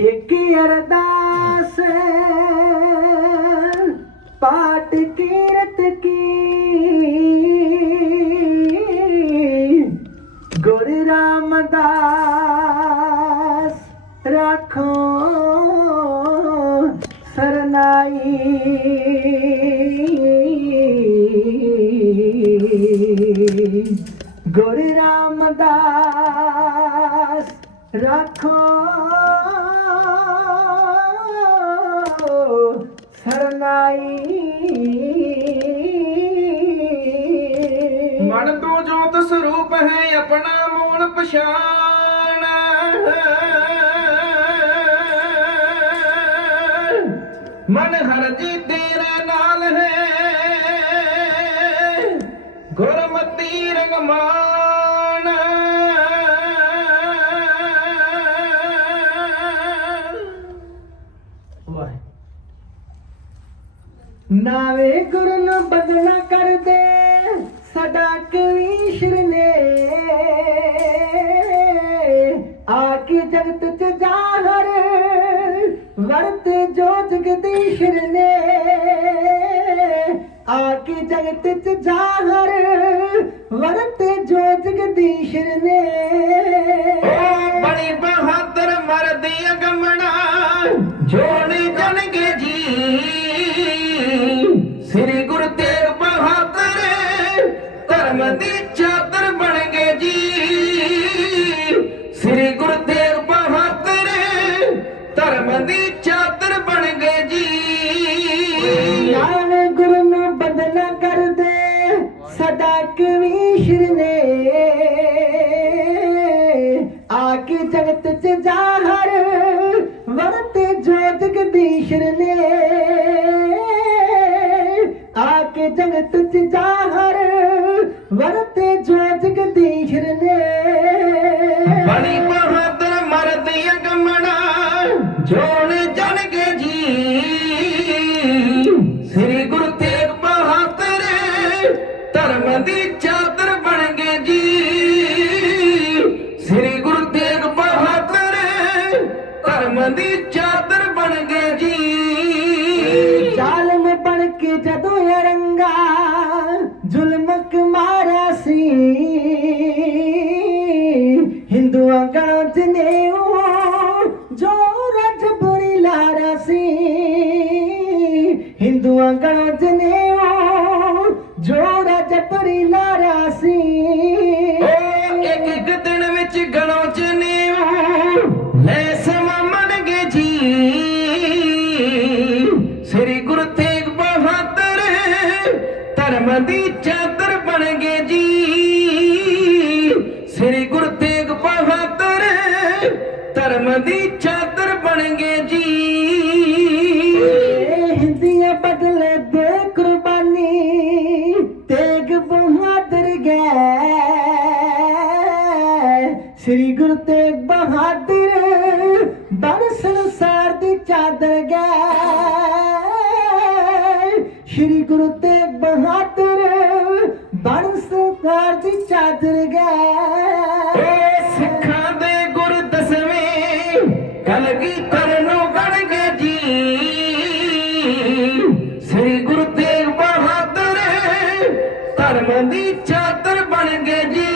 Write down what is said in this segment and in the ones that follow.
एक अरदास पाठ कीरत की गुरु रामदास राखो सरनाई। गुरु रामदास राखो सरनाई। मन तो जोत स्वरूप है अपना मौन पछाण, मन हर जी तेरे नाल है गुरमती रंगमान। नावे गुरु नु बदला कर दे सदा कवीश्वर ने आके जगत च जाहर वर्त जो जगदीश्वर ने आके जगत च जाहर वर्त जो जगदीश्वर ने। बड़ी बहादुर मरदी अगमना जोड़ी जनगे जी श्री गुरु तेग बहादुर धर्म दी चादर बन गए जी। श्री गुरु तेग बहादुर धर्म दी चादर बन गए जी। नावे गुरु नु बदला कर दे सदा कवीश्वर ने आके जगत च जाहर वर्त जो जगदीश्वर ने आके जगत च जाहर वर्त जो जगदीश्वर ने। बड़ी बहादुर मरदी अगमना जोड़ जनगे जी श्री गुरु तेग बहादुर धर्म दी चादर बन गए जी। श्री गुरु तेग बहादुर धर्म दी चादर बन गए जी। जालम बन के जदों रंगा जुल्मक मारा सी हिंदुआ गणच ने जो रज बुरी लारा सी हिंदुआ गणच ने जो रज बुरी लारा सी। एक एक दिन विच गणों च ने ले समा मन गए जी। श्री गुरु तेग बहादुर धर्म दी चादर बन गए जी। श्री गुरु तेग बहादुर धर्म दी चादर बन गए जी। हिंदिया बदले दे कुर्बानी तेग बहादुर गए। श्री गुरु तेग बहादुर बन संसार दी चादर गए। श्री गुरु तेग बहादुर बन संसार दी चादर गए। सिखा दे गुरु दसवें कलगी करनो गण गए जी। श्री गुरु तेग बहादुर धर्म दी चादर बन गए जी।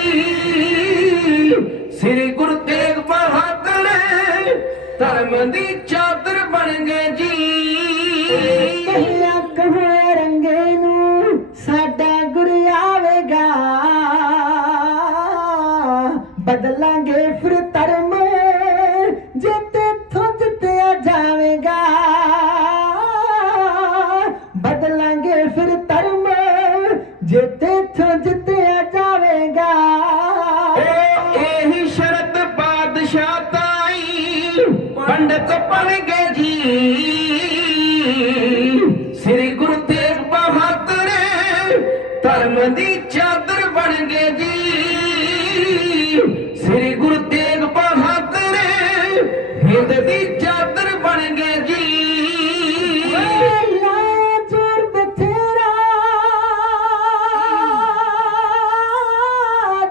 श्री गुरु तेग बहादुर धर्म दी चादर बन गए जी। कहया कहो रंगे नू साडा गुरु आवेगा बदलांगे फिर धर्म जे तेथों जितया जावेगा। बदलांगे फिर धर्म जे तेथों जितया जावेगा। यही शरत बादशाह ताई पंडित बन गए जी। श्री गुरु तेग बहादुर धर्म दी चादर बन गए जी। श्री गुरु तेग बहादुर हिंद दी चादर बन गए जी। जोर बथेरा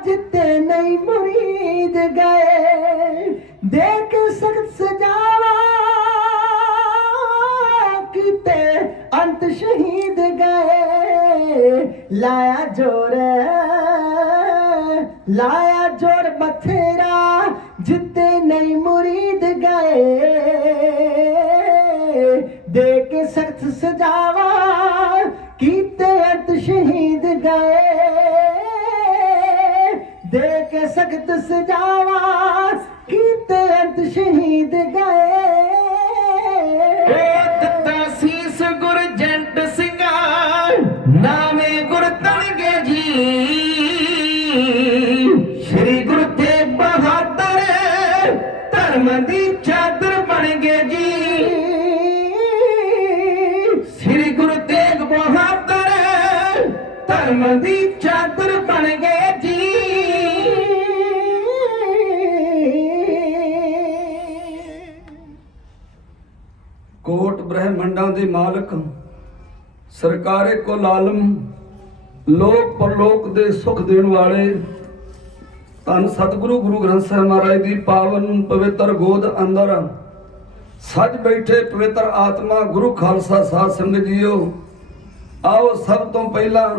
जिते नहीं मुरीद गए, देख सख्त सजावा किते अंत शहीद गए। लाया जोर बथेरा जिते नहीं मुरीद गए, देख सख्त सजावा कीते अंत शहीद गए, देख सख्त सजावा कीते अंत शहीद गए। ਦਿੱਤਾ ਸੀਸ ਗੁਰਜੰਟ ਸਿੰਘਾ ਨਾਮੇ ਗੁਰ ਤਨਗੇ ਜੀ। ਸ਼੍ਰੀ ਗੁਰੂ ਤੇਗ ਬਹਾਦਰ ਧਰਮ ਦੀ ਚਾਦਰ ਬਣ ਗਏ ਜੀ। ਸ਼੍ਰੀ ਗੁਰੂ ਤੇਗ ਬਹਾਦਰ ਧਰਮ ਦੀ ਚਾਦਰ ਬਣ ਗਏ ਜੀ। ਕੋਟ ਬ੍ਰਹਮੰਡਾਂ ਦੇ ਮਾਲਕ ਸਰਕਾਰੇ ਕੁਲ ਆਲਮ ਲੋਕ ਪਰਲੋਕ ਦੇ ਸੁਖ ਦੇਣ ਵਾਲੇ ਧੰਨ ਸਤਿਗੁਰੂ ਗੁਰੂ ਗ੍ਰੰਥ ਸਾਹਿਬ ਮਹਾਰਾਜ ਦੀ ਪਾਵਨ ਪਵਿੱਤਰ ਗੋਦ ਅੰਦਰ ਸੱਜ ਬੈਠੇ ਪਵਿੱਤਰ ਆਤਮਾ ਗੁਰੂ ਖਾਲਸਾ ਸਾਧ ਸੰਗਤ ਜੀਓ, ਆਓ ਸਭ ਤੋਂ ਪਹਿਲਾਂ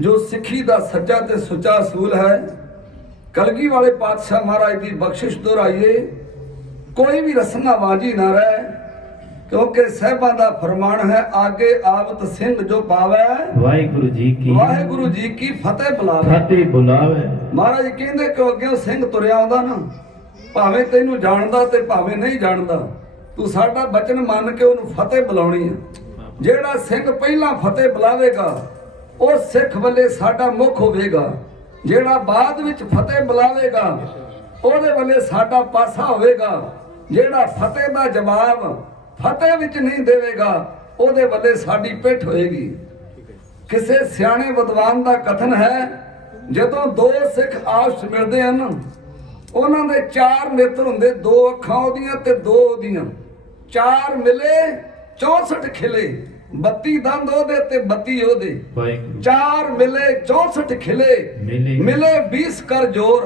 ਜੋ ਸਿੱਖੀ ਦਾ ਸੱਚਾ ਤੇ ਸੁੱਚਾ ਅਸੂਲ ਹੈ ਕਲਗੀ ਵਾਲੇ ਪਾਤਸ਼ਾਹ ਮਹਾਰਾਜ ਦੀ ਬਖਸ਼ਿਸ਼ ਦੁਹਰਾਈਏ। ਕੋਈ ਵੀ ਰਸਨਾ ਵਾਂਝੀ ਨਾ ਰਹੇ, ਕਿਉਂਕਿ ਸਹਿਬਾਂ ਦਾ ਫਰਮਾਨ ਹੈ ਆਗੇ ਆਵਤ ਸਿੰਘ ਜੋ ਪਾਵੇ ਵਾਹਿਗੁਰੂ ਜੀ ਕੀ ਫਤਿਹ ਬੁਲਾਵੇ। ਮਹਾਰਾਜ ਕਹਿੰਦੇ ਕਿ ਅੱਗੇ ਸਿੰਘ ਤੁਰਿਆ ਆਉਂਦਾ ਨਾ, ਭਾਵੇਂ ਤੈਨੂੰ ਜਾਣਦਾ ਤੇ ਭਾਵੇਂ ਨਹੀਂ ਜਾਣਦਾ, ਤੂੰ ਸਾਡਾ ਬਚਨ ਮੰਨ ਕੇ ਉਹਨੂੰ ਫਤਿਹ ਬੁਲਾਉਣੀ ਆ। ਜਿਹੜਾ ਸਿੰਘ ਪਹਿਲਾਂ ਫਤਿਹ ਬੁਲਾਵੇਗਾ ਉਹ ਸਿੱਖ ਵੱਲੇ ਸਾਡਾ ਮੁੱਖ ਹੋਵੇਗਾ, ਜਿਹੜਾ ਬਾਅਦ ਵਿੱਚ ਫਤਿਹ ਬੁਲਾਵੇਗਾ ਉਹਦੇ ਵੱਲੇ ਸਾਡਾ ਪਾਸਾ ਹੋਵੇਗਾ, ਜਿਹੜਾ ਫਤਿਹ ਦਾ ਜਵਾਬ ਫਤਿਹ ਵਿੱਚ ਨਹੀਂ ਦੇਵੇਗਾ ਉਹਦੇ ਵੱਲੇ ਸਾਡੀ ਪਿੱਠ ਹੋਏਗੀ। ਕਿਸੇ ਸਿਆਣੇ ਵਿਦਵਾਨ ਦਾ ਕਥਨ ਹੈ, ਜਦੋਂ ਦੋ ਸਿੱਖ ਆਪਸ ਮਿਲਦੇ ਹਨ ਉਹਨਾਂ ਦੇ ਚਾਰ ਨੇਤਰ ਹੁੰਦੇ, ਦੋ ਅੱਖਾਂ ਉਹਦੀਆਂ ਤੇ ਦੋ ਉਹਦੀਆਂ, ਚਾਰ ਮਿਲੇ 64 ਖਿਲੇ, 32 ਦੰਦ ਉਹਦੇ ਤੇ 32 ਉਹਦੇ, ਚਾਰ ਮਿਲੇ 64 ਖਿਲੇ, ਮਿਲੇ 20 ਕਰ ਜੋਰ,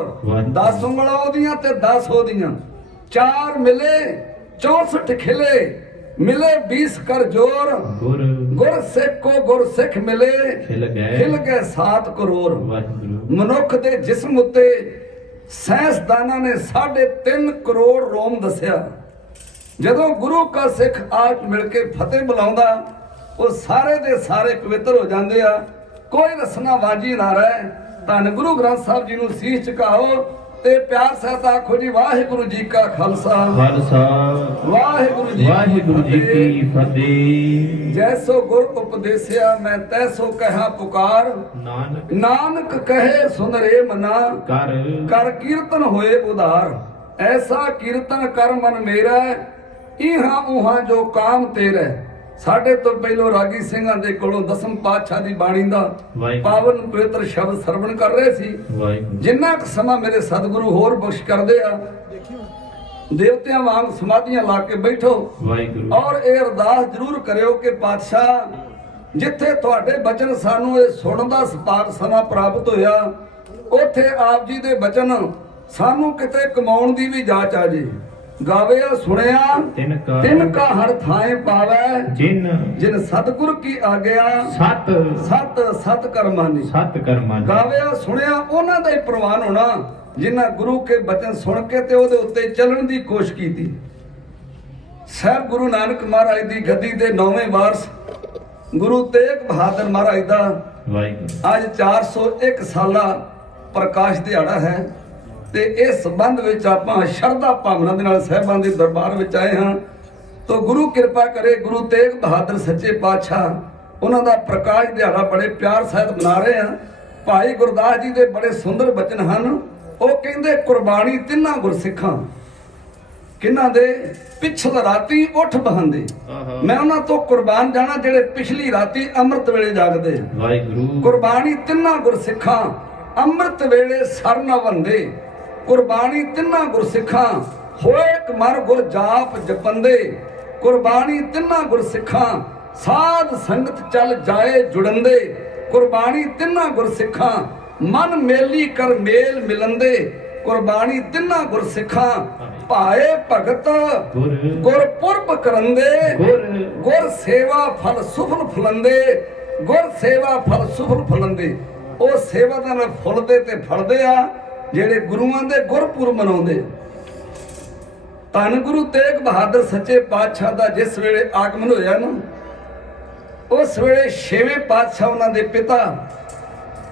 10 ਉਂਗਲਾਂ ਉਹਦੀਆਂ ਤੇ 10 ਉਹਦੀਆਂ, ਚਾਰ ਮਿਲੇ 64 ਖਿਲੇ, मिले 20 कर जोर, गुर सिख को गुर सिख मिले खिल गए 7 करोड़। मनुख दे जिस्म उत्ते साइंसदाना ने 3.5 करोड़ रोम दसिया। जदों गुरु का सिख आठ मिल के फतेह बुलाउंदा वो सारे दे सारे पवित्र हो जाते आ, कोई रसना वाजी ना रहे। धन गुरु ग्रंथ साहब जी नूं सीस झुकाओ ते प्यार सहित आखो जी वाहिगुरु जी का खालसा वाहिगुरु जी की फतेह। जैसो गुर उपदेसिया मैं तैसो कहा पुकार, नानक कहे सुन रे मना, कर कीर्तन होए उधार। ऐसा कीर्तन कर मन मेरा, इहां उहां जो काम तेरा। ਸਾਡੇ ਤੋਂ ਪਹਿਲੋਂ ਰਾਗੀ ਸਿੰਘਾਂ ਦੇ ਕੋਲੋਂ ਦਸਮ ਪਾਤਸ਼ਾਹ ਦੀ ਬਾਣੀ ਦਾ ਪਾਵਨ ਪਵਿੱਤਰ ਸ਼ਬਦ ਸਰਵਣ ਕਰ ਰਹੇ ਸੀ। ਜਿੰਨਾ ਕੁ ਸਮਾਂ ਮੇਰੇ ਸਤਿਗੁਰੂ ਹੋਰ ਬਖਸ਼ ਕਰਦੇ ਆ, ਦੇਵਤਿਆਂ ਵਾਂਗ ਸਮਾਧੀਆਂ ਲਾ ਕੇ ਬੈਠੋ ਔਰ ਇਹ ਅਰਦਾਸ ਜ਼ਰੂਰ ਕਰਿਓ ਕਿ ਪਾਤਸ਼ਾਹ ਜਿੱਥੇ ਤੁਹਾਡੇ ਬਚਨ ਸਾਨੂੰ ਇਹ ਸੁਣਨ ਦਾ ਸਪਾਰ ਸਮਾਂ ਪ੍ਰਾਪਤ ਹੋਇਆ, ਉੱਥੇ ਆਪ ਜੀ ਦੇ ਬਚਨ ਸਾਨੂੰ ਕਿਤੇ ਕਮਾਉਣ ਦੀ ਵੀ ਜਾਚ ਆ ਜੇ। गावया सुनया तिनका हर थाए पावे, जिन सतगुर की आज्ञा सत कर मानी। गावया सुनया उन्हां दा ही प्रवान होना जिन्हां गुरु के बचन सुन के ते ओदे उत्ते चलण दी कोशिश कीती। साहब गुरु नानक महाराज दी गद्दी दे 9वें वारस गुरु तेग बहादुर महाराज दा आज 401 साला प्रकाश दिहाड़ा है ਤੇ ਇਸ ਸੰਬੰਧ ਵਿੱਚ ਆਪਾਂ ਸ਼ਰਧਾ ਭਾਵਨਾ ਦੇ ਨਾਲ ਸਾਹਿਬਾਂ ਦੇ ਦਰਬਾਰ ਵਿੱਚ ਆਏ ਹਾਂ। ਤਾਂ ਗੁਰੂ ਕਿਰਪਾ ਕਰੇ, ਗੁਰੂ ਤੇਗ ਬਹਾਦਰ ਸੱਚੇ ਪਾਤਸ਼ਾਹ ਉਹਨਾਂ ਦਾ ਪ੍ਰਕਾਸ਼ ਦਿਹਾੜਾ ਬੜੇ ਪਿਆਰ ਸਹਿਤ ਮਨਾ ਰਹੇ ਹਾਂ। ਭਾਈ ਗੁਰਦਾਸ ਜੀ ਦੇ ਬੜੇ ਸੁੰਦਰ ਬਚਨ ਹਨ। ਉਹ ਕਹਿੰਦੇ ਕੁਰਬਾਨੀ ਤਿੰਨਾਂ ਗੁਰਸਿੱਖਾਂ ਕਿਹਨਾਂ ਦੇ ਪਿਛਲ ਰਾਤੀ ਉੱਠ ਬਹਾਂਦੇ। ਮੈਂ ਉਹਨਾਂ ਤੋਂ ਕੁਰਬਾਨ ਜਾਣਾ ਜਿਹੜੇ ਪਿਛਲੀ ਰਾਤੀ ਅੰਮ੍ਰਿਤ ਵੇਲੇ ਜਾਗਦੇ। ਵਾਹਿਗੁਰੂ ਕੁਰਬਾਨੀ ਤਿੰਨਾਂ ਗੁਰਸਿੱਖਾਂ ਅੰਮ੍ਰਿਤ ਵੇਲੇ ਸਰ ਨਾ ਵੰਦੇ। कुर्बानी तिन्ना गुरसिखा होए कमर गुर जाप जपंदे। कुर्बानी तिन्ना गुरसिखा साध संगत चल जाए जुड़ंदे। कुर्बानी तिन्ना गुरसिखा ਮਨ ਮੇਲੀ ਕਰ ਮੇਲ ਮਿਲੰਦੇ ਕੁਰਬਾਨੀ ਤਿੰਨਾ ਗੁਰਸਿੱਖਾਂ ਭਾਏ ਭਗਤ ਗੁਰਪੁਰਬ ਕਰੰਦੇ ਗੁਰ ਸੇਵਾ ਫਲ ਸੁਫਲ ਫੁਲੰਦੇ ਗੁਰ ਸੇਵਾ ਫਲ ਸੁਫਲ ਫੁਲੰਦੇ। ਉਹ ਸੇਵਾ ਦਾ ਨਾਲ ਫੁੱਲਦੇ ਤੇ ਫਲਦੇ ਆ ਜਿਹੜੇ ਗੁਰੂਆਂ ਦੇ ਗੁਰਪੁਰਬ ਮਨਾਉਂਦੇ। ਧੰਨ ਗੁਰੂ ਤੇਗ ਬਹਾਦਰ ਸੱਚੇ ਪਾਤਸ਼ਾਹ ਦਾ ਜਿਸ ਵੇਲੇ ਆਗਮਨ ਹੋਇਆ ਨਾ, ਉਸ ਵੇਲੇ ਛੇਵੇਂ ਪਾਤਸ਼ਾਹ ਉਹਨਾਂ ਦੇ ਪਿਤਾ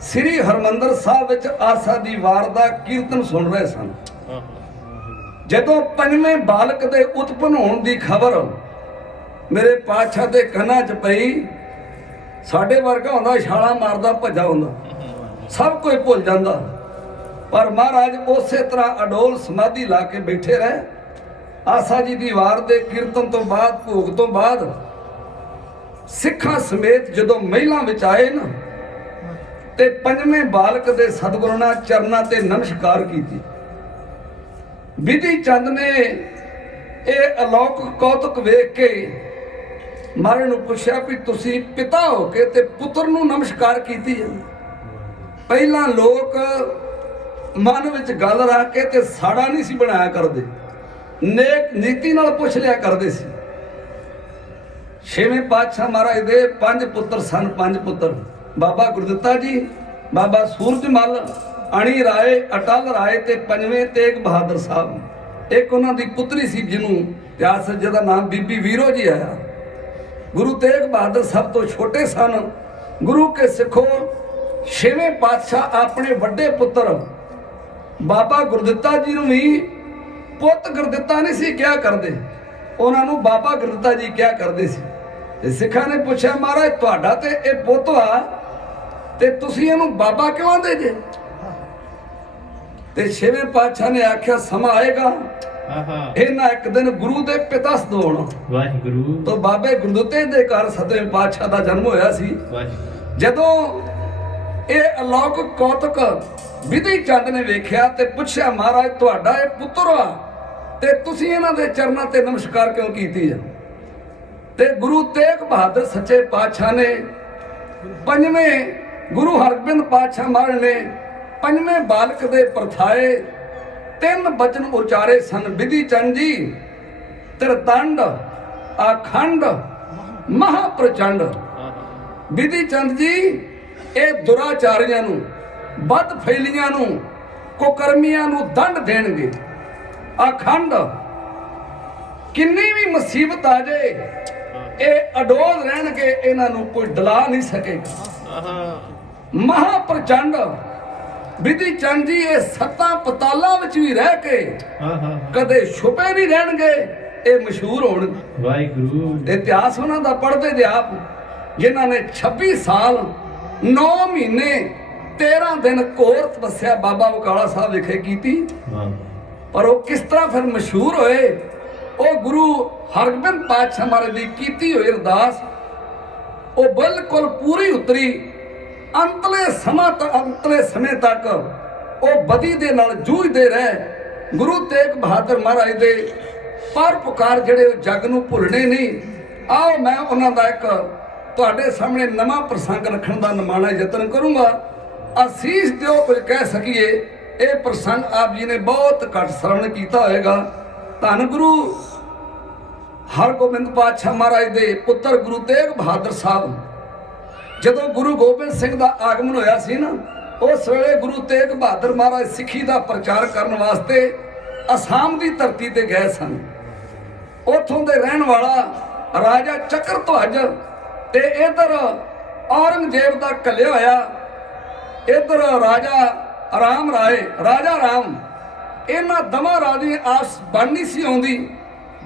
ਸ੍ਰੀ ਹਰਮੰਦਰ ਸਾਹਿਬ ਵਿੱਚ ਆਸਾ ਦੀ ਵਾਰ ਦਾ ਕੀਰਤਨ ਸੁਣ ਰਹੇ ਸਨ। ਜਦੋਂ ਪੰਜਵੇਂ ਬਾਲਕ ਦੇ ਉਤਪਨ ਹੋਣ ਦੀ ਖਬਰ ਮੇਰੇ ਪਾਤਸ਼ਾਹ ਦੇ ਕੰਨਾਂ 'ਚ ਪਈ, ਸਾਡੇ ਵਰਗਾ ਹੁੰਦਾ ਛਾਲਾ ਮਾਰਦਾ ਭੱਜਾ ਹੁੰਦਾ, ਸਭ ਕੁਝ ਭੁੱਲ ਜਾਂਦਾ। ਪਰ ਮਹਾਰਾਜ ਉਸੇ ਤਰ੍ਹਾਂ ਅਡੋਲ ਸਮਾਧੀ ਲਾ ਕੇ ਬੈਠੇ ਰਹੇ। ਆਸਾ ਜੀ ਦੀ ਵਾਰ ਦੇ ਕੀਰਤਨ ਤੋਂ ਬਾਅਦ, ਭੋਗ ਤੋਂ ਬਾਅਦ ਸਿੱਖਾਂ ਸਮੇਤ ਜਦੋਂ ਮਹਿਲਾਂ ਵਿੱਚ ਆਏ ਨਾ, ਤੇ ਪੰਜਵੇਂ ਬਾਲਕ ਦੇ ਸਤਿਗੁਰਾਂ ਚਰਨਾਂ ਤੇ ਨਮਸਕਾਰ ਕੀਤੀ। ਵਿਧੀ ਚੰਦ ਨੇ ਇਹ ਅਲੌਕਿਕ ਕੌਤਕ ਵੇਖ ਕੇ ਮਹਾਰਾਜ ਨੂੰ ਪੁੱਛਿਆ ਵੀ ਤੁਸੀਂ ਪਿਤਾ ਹੋ ਕੇ ਤੇ ਪੁੱਤਰ ਨੂੰ ਨਮਸਕਾਰ ਕੀਤੀ ਹੈ। ਪਹਿਲਾਂ ਲੋਕ ਮਨ ਵਿੱਚ ਗੱਲ ਰੱਖ ਕੇ ਤੇ ਸਾੜਾ ਨਹੀਂ ਸੀ ਬਣਾਇਆ ਕਰਦੇ, ਨੇਕ ਨੀਤੀ ਨਾਲ ਪੁੱਛ ਲਿਆ ਕਰਦੇ ਸੀ। ਛੇਵੇਂ ਪਾਤਸ਼ਾਹ ਮਹਾਰਾਜ ਦੇ 5 ਪੁੱਤਰ ਸਨ। 5 ਪੁੱਤਰ ਬਾਬਾ ਗੁਰਦਿੱਤਾ ਜੀ, ਬਾਬਾ ਸੂਰਜਮਲ, ਅਣੀ ਰਾਏ, ਅਟਲ ਰਾਏ ਤੇ ਪੰਜਵੇਂ ਤੇਗ ਬਹਾਦਰ ਸਾਹਿਬ। ਇੱਕ ਉਹਨਾਂ ਦੀ ਪੁੱਤਰੀ ਸੀ ਜਿਹਨੂੰ ਇਤਿਹਾਸ ਜਿਹਦਾ ਨਾਮ ਬੀਬੀ ਵੀਰੋ ਜੀ ਆਇਆ। ਗੁਰੂ ਤੇਗ ਬਹਾਦਰ ਸਭ ਤੋਂ ਛੋਟੇ ਸਨ। ਗੁਰੂ ਕੇ ਸਿੱਖੋ, ਛੇਵੇਂ ਪਾਤਸ਼ਾਹ ਆਪਣੇ ਵੱਡੇ ਪੁੱਤਰ ਬਾਬਾ ਗੁਰਦਿੱਤਾ ਜੀ ਨੂੰ ਵੀ ਪੁੱਤ ਗੁਰਦਿੱਤਾ ਨਹੀਂ ਸੀ ਕਿਹਾ ਕਰਦੇ, ਉਹਨਾਂ ਨੂੰ ਬਾਬਾ ਗੁਰਦਿੱਤਾ ਜੀ ਕਿਹਾ ਕਰਦੇ ਸੀ। ਤੇ ਸਿੱਖਾਂ ਨੇ ਪੁੱਛਿਆ, ਮਹਾਰਾਜ ਤੁਹਾਡਾ ਤੇ ਇਹ ਪੁੱਤ ਆ ਤੇ ਤੁਸੀਂ ਇਹਨੂੰ ਬਾਬਾ ਕਿਉਂ ਆਂਦੇ ਜੇ? ਤੇ ਛੇਵੇਂ ਪਾਤਸ਼ਾਹ ਨੇ ਆਖਿਆ ਸਮਾਂ ਆਏਗਾ ਇਹਨਾਂ ਇੱਕ ਦਿਨ ਗੁਰੂ ਦੇ ਪਿਤਾ ਸਦੋਣ। ਵਾਹਿਗੁਰੂ। ਤੋਂ ਬਾਬੇ ਗੁਰਦਿੱਤੇ ਦੇ ਘਰ ਸਤਵੇਂ ਪਾਤਸ਼ਾਹ ਦਾ ਜਨਮ ਹੋਇਆ ਸੀ। ਜਦੋਂ ਇਹ ਅਲੌਕਿਕ ਕੌਤਕ ਵਿਧੀ ਚੰਦ ਨੇ ਵੇਖਿਆ ਤੇ ਪੁੱਛਿਆ, ਮਹਾਰਾਜ ਤੁਹਾਡਾ ਇਹ ਪੁੱਤਰ ਆ ਤੇ ਤੁਸੀਂ ਇਹਨਾਂ ਦੇ ਚਰਨਾਂ ਤੇ ਨਮਸਕਾਰ ਕਿਉਂ ਕੀਤੀ ਹੈ? ਤੇ ਗੁਰੂ ਤੇਗ ਬਹਾਦਰ ਸੱਚੇ ਪਾਤਸ਼ਾਹ ਨੇ ਪੰਜਵੇਂ ਗੁਰੂ ਹਰਗੋਬਿੰਦ ਪਾਤਸ਼ਾਹ ਮਹਾਰਾਜ ਨੇ ਪੰਜਵੇਂ ਬਾਲਕ ਦੇ ਪਰਥਾਏ 3 ਬਚਨ ਉਚਾਰੇ ਸਨ। ਵਿਧੀ ਚੰਦ ਜੀ ਤ੍ਰਿਤੰਡ ਆਖੰਡ ਮਹਾਪ੍ਰਚੰਡ। ਵਿਧੀ ਚੰਦ ਜੀ ਇਹ ਦੁਰਾਚਾਰੀਆਂ ਨੂੰ, ਬਦ ਫੈਲੀਆਂ ਨੂੰ, ਕੁਕਰਮੀਆਂ ਨੂੰ ਦੰਡ ਦੇਣਗੇ। ਅਖੰਡ ਕਿੰਨੀ ਵੀ ਮੁਸੀਬਤ ਆ ਜਾਏ ਇਹ ਅਡੋਲ ਰਹਿਣਗੇ, ਇਹਨਾਂ ਨੂੰ ਕੋਈ ਡਲਾ ਨਹੀਂ ਸਕੇਗਾ। ਮਹਾਪ੍ਰਚੰਡ ਵਿਧੀ ਚੰਦ ਜੀ ਇਹ 7 ਪਤਾਲਾਂ ਵਿੱਚ ਵੀ ਰਹਿ ਕੇ ਕਦੇ ਛੁਪੇ ਨਹੀਂ ਰਹਿਣਗੇ, ਇਹ ਮਸ਼ਹੂਰ ਹੋਣਗੇ। ਵਾਹਿਗੁਰੂ। ਇਤਿਹਾਸ ਉਹਨਾਂ ਦਾ ਪੜ੍ਹਦੇ ਜੇ ਆਪ, ਜਿਨ੍ਹਾਂ ਨੇ 26 ਸਾਲ 9 ਮਹੀਨੇ 13 ਦਿਨ ਘੋਰ ਤਪੱਸਿਆ ਬਾਬਾ ਬਕਾਲਾ ਸਾਹਿਬ ਵਿਖੇ ਕੀਤੀ। ਪਰ ਉਹ ਕਿਸ ਤਰ੍ਹਾਂ ਫਿਰ ਮਸ਼ਹੂਰ ਹੋਏ? ਉਹ ਗੁਰੂ ਹਰਗੋਬਿੰਦ ਪਾਤਸ਼ਾਹ ਮਹਾਰਾਜ ਦੀ ਕੀਤੀ ਹੋਈ ਅਰਦਾਸ ਉਹ ਬਿਲਕੁਲ ਪੂਰੀ ਉਤਰੀ। ਅੰਤਲੇ ਸਮੇਂ ਤੱਕ ਉਹ ਬਦੀ ਦੇ ਨਾਲ ਜੂਝਦੇ ਰਹੇ। ਗੁਰੂ ਤੇਗ ਬਹਾਦਰ ਮਹਾਰਾਜ ਦੇ ਪਰ ਪੁਕਾਰ ਜਿਹੜੇ ਉਹ ਜੱਗ ਨੂੰ ਭੁੱਲਣੇ ਨਹੀਂ। ਆਓ ਮੈਂ ਉਹਨਾਂ ਦਾ ਇੱਕ ਤੁਹਾਡੇ ਸਾਹਮਣੇ ਨਵਾਂ ਪ੍ਰਸੰਗ ਰੱਖਣ ਦਾ ਨਿਮਾਣਾ ਯਤਨ ਕਰੂੰਗਾ। ਅਸੀਸ ਦਿਓ ਕੁਝ ਕਹਿ ਸਕੀਏ। ਇਹ ਪ੍ਰਸੰਗ ਆਪ ਜੀ ਨੇ ਬਹੁਤ ਘੱਟ ਸਰਵਣ ਕੀਤਾ ਹੋਏਗਾ। ਧੰਨ ਗੁਰੂ ਹਰਗੋਬਿੰਦ ਪਾਤਸ਼ਾਹ ਮਹਾਰਾਜ ਦੇ ਪੁੱਤਰ ਗੁਰੂ ਤੇਗ ਬਹਾਦਰ ਸਾਹਿਬ, ਜਦੋਂ ਗੁਰੂ ਗੋਬਿੰਦ ਸਿੰਘ ਦਾ ਆਗਮਨ ਹੋਇਆ ਸੀ ਨਾ, ਉਸ ਵੇਲੇ ਗੁਰੂ ਤੇਗ ਬਹਾਦਰ ਮਹਾਰਾਜ ਸਿੱਖੀ ਦਾ ਪ੍ਰਚਾਰ ਕਰਨ ਵਾਸਤੇ ਅਸਾਮ ਦੀ ਧਰਤੀ ਤੇ ਗਏ ਸਨ। ਉੱਥੋਂ ਦੇ ਰਹਿਣ ਵਾਲਾ ਰਾਜਾ ਚੱਕਰਧਵਜ ਤੇ ਇਧਰ ਔਰੰਗਜ਼ੇਬ ਦਾ ਘੱਲਿਆ ਹੋਇਆ, ਇਧਰ ਰਾਜਾ ਰਾਮ ਰਾਏ, ਰਾਜਾ ਰਾਮ, ਇਹਨਾਂ ਦਵਾਂ ਰਾਜੀ ਆਸ ਬਣਨੀ ਸੀ ਆਉਂਦੀ।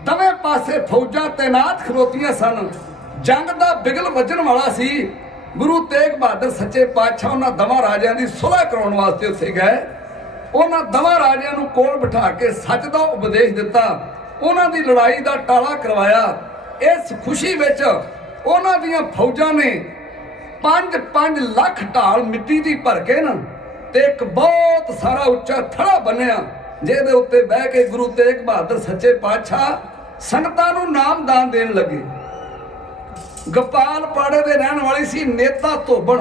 ਦਵੇਂ ਪਾਸੇ ਫੌਜਾਂ ਤੈਨਾਤ ਖਲੋਤੀਆਂ ਸਨ। ਜੰਗ ਦਾ ਬਿਗਲ ਵੱਜਣ ਵਾਲਾ ਸੀ। ਗੁਰੂ ਤੇਗ ਬਹਾਦਰ ਸੱਚੇ ਪਾਤਸ਼ਾਹ ਉਹਨਾਂ ਦਵਾਂ ਰਾਜਿਆਂ ਦੀ ਸੁਲ੍ਹਾ ਕਰਾਉਣ ਵਾਸਤੇ ਉੱਥੇ ਗਏ। ਉਹਨਾਂ ਦਵਾਂ ਰਾਜਿਆਂ ਨੂੰ ਕੋਲ ਬਿਠਾ ਕੇ ਸੱਚ ਦਾ ਉਪਦੇਸ਼ ਦਿੱਤਾ, ਉਹਨਾਂ ਦੀ ਲੜਾਈ ਦਾ ਟਾਲਾ ਕਰਵਾਇਆ। ਇਸ ਖੁਸ਼ੀ ਵਿੱਚ ਉਹਨਾਂ ਦੀਆਂ ਫੌਜਾਂ ਨੇ 5 ਲੱਖ ਢਾਲ ਮਿੱਟੀ ਦੀ ਭਰ ਕੇ ਨਾ ਤੇ ਇੱਕ ਬਹੁਤ ਸਾਰਾ ਉੱਚਾ ਥੜਾ ਬੰਨਿਆ, ਜਿਹਦੇ ਉੱਤੇ ਬਹਿ ਕੇ ਗੁਰੂ ਤੇਗ ਬਹਾਦਰ ਸੱਚੇ ਪਾਤਸ਼ਾਹ ਸੰਗਤਾਂ ਨੂੰ ਨਾਮਦਾਨ ਦੇਣ ਲੱਗੇ। ਗੋਪਾਲ ਪਾੜੇ ਦੇ ਰਹਿਣ ਵਾਲੀ ਸੀ ਨੇਤਾ ਧੋਬਣ।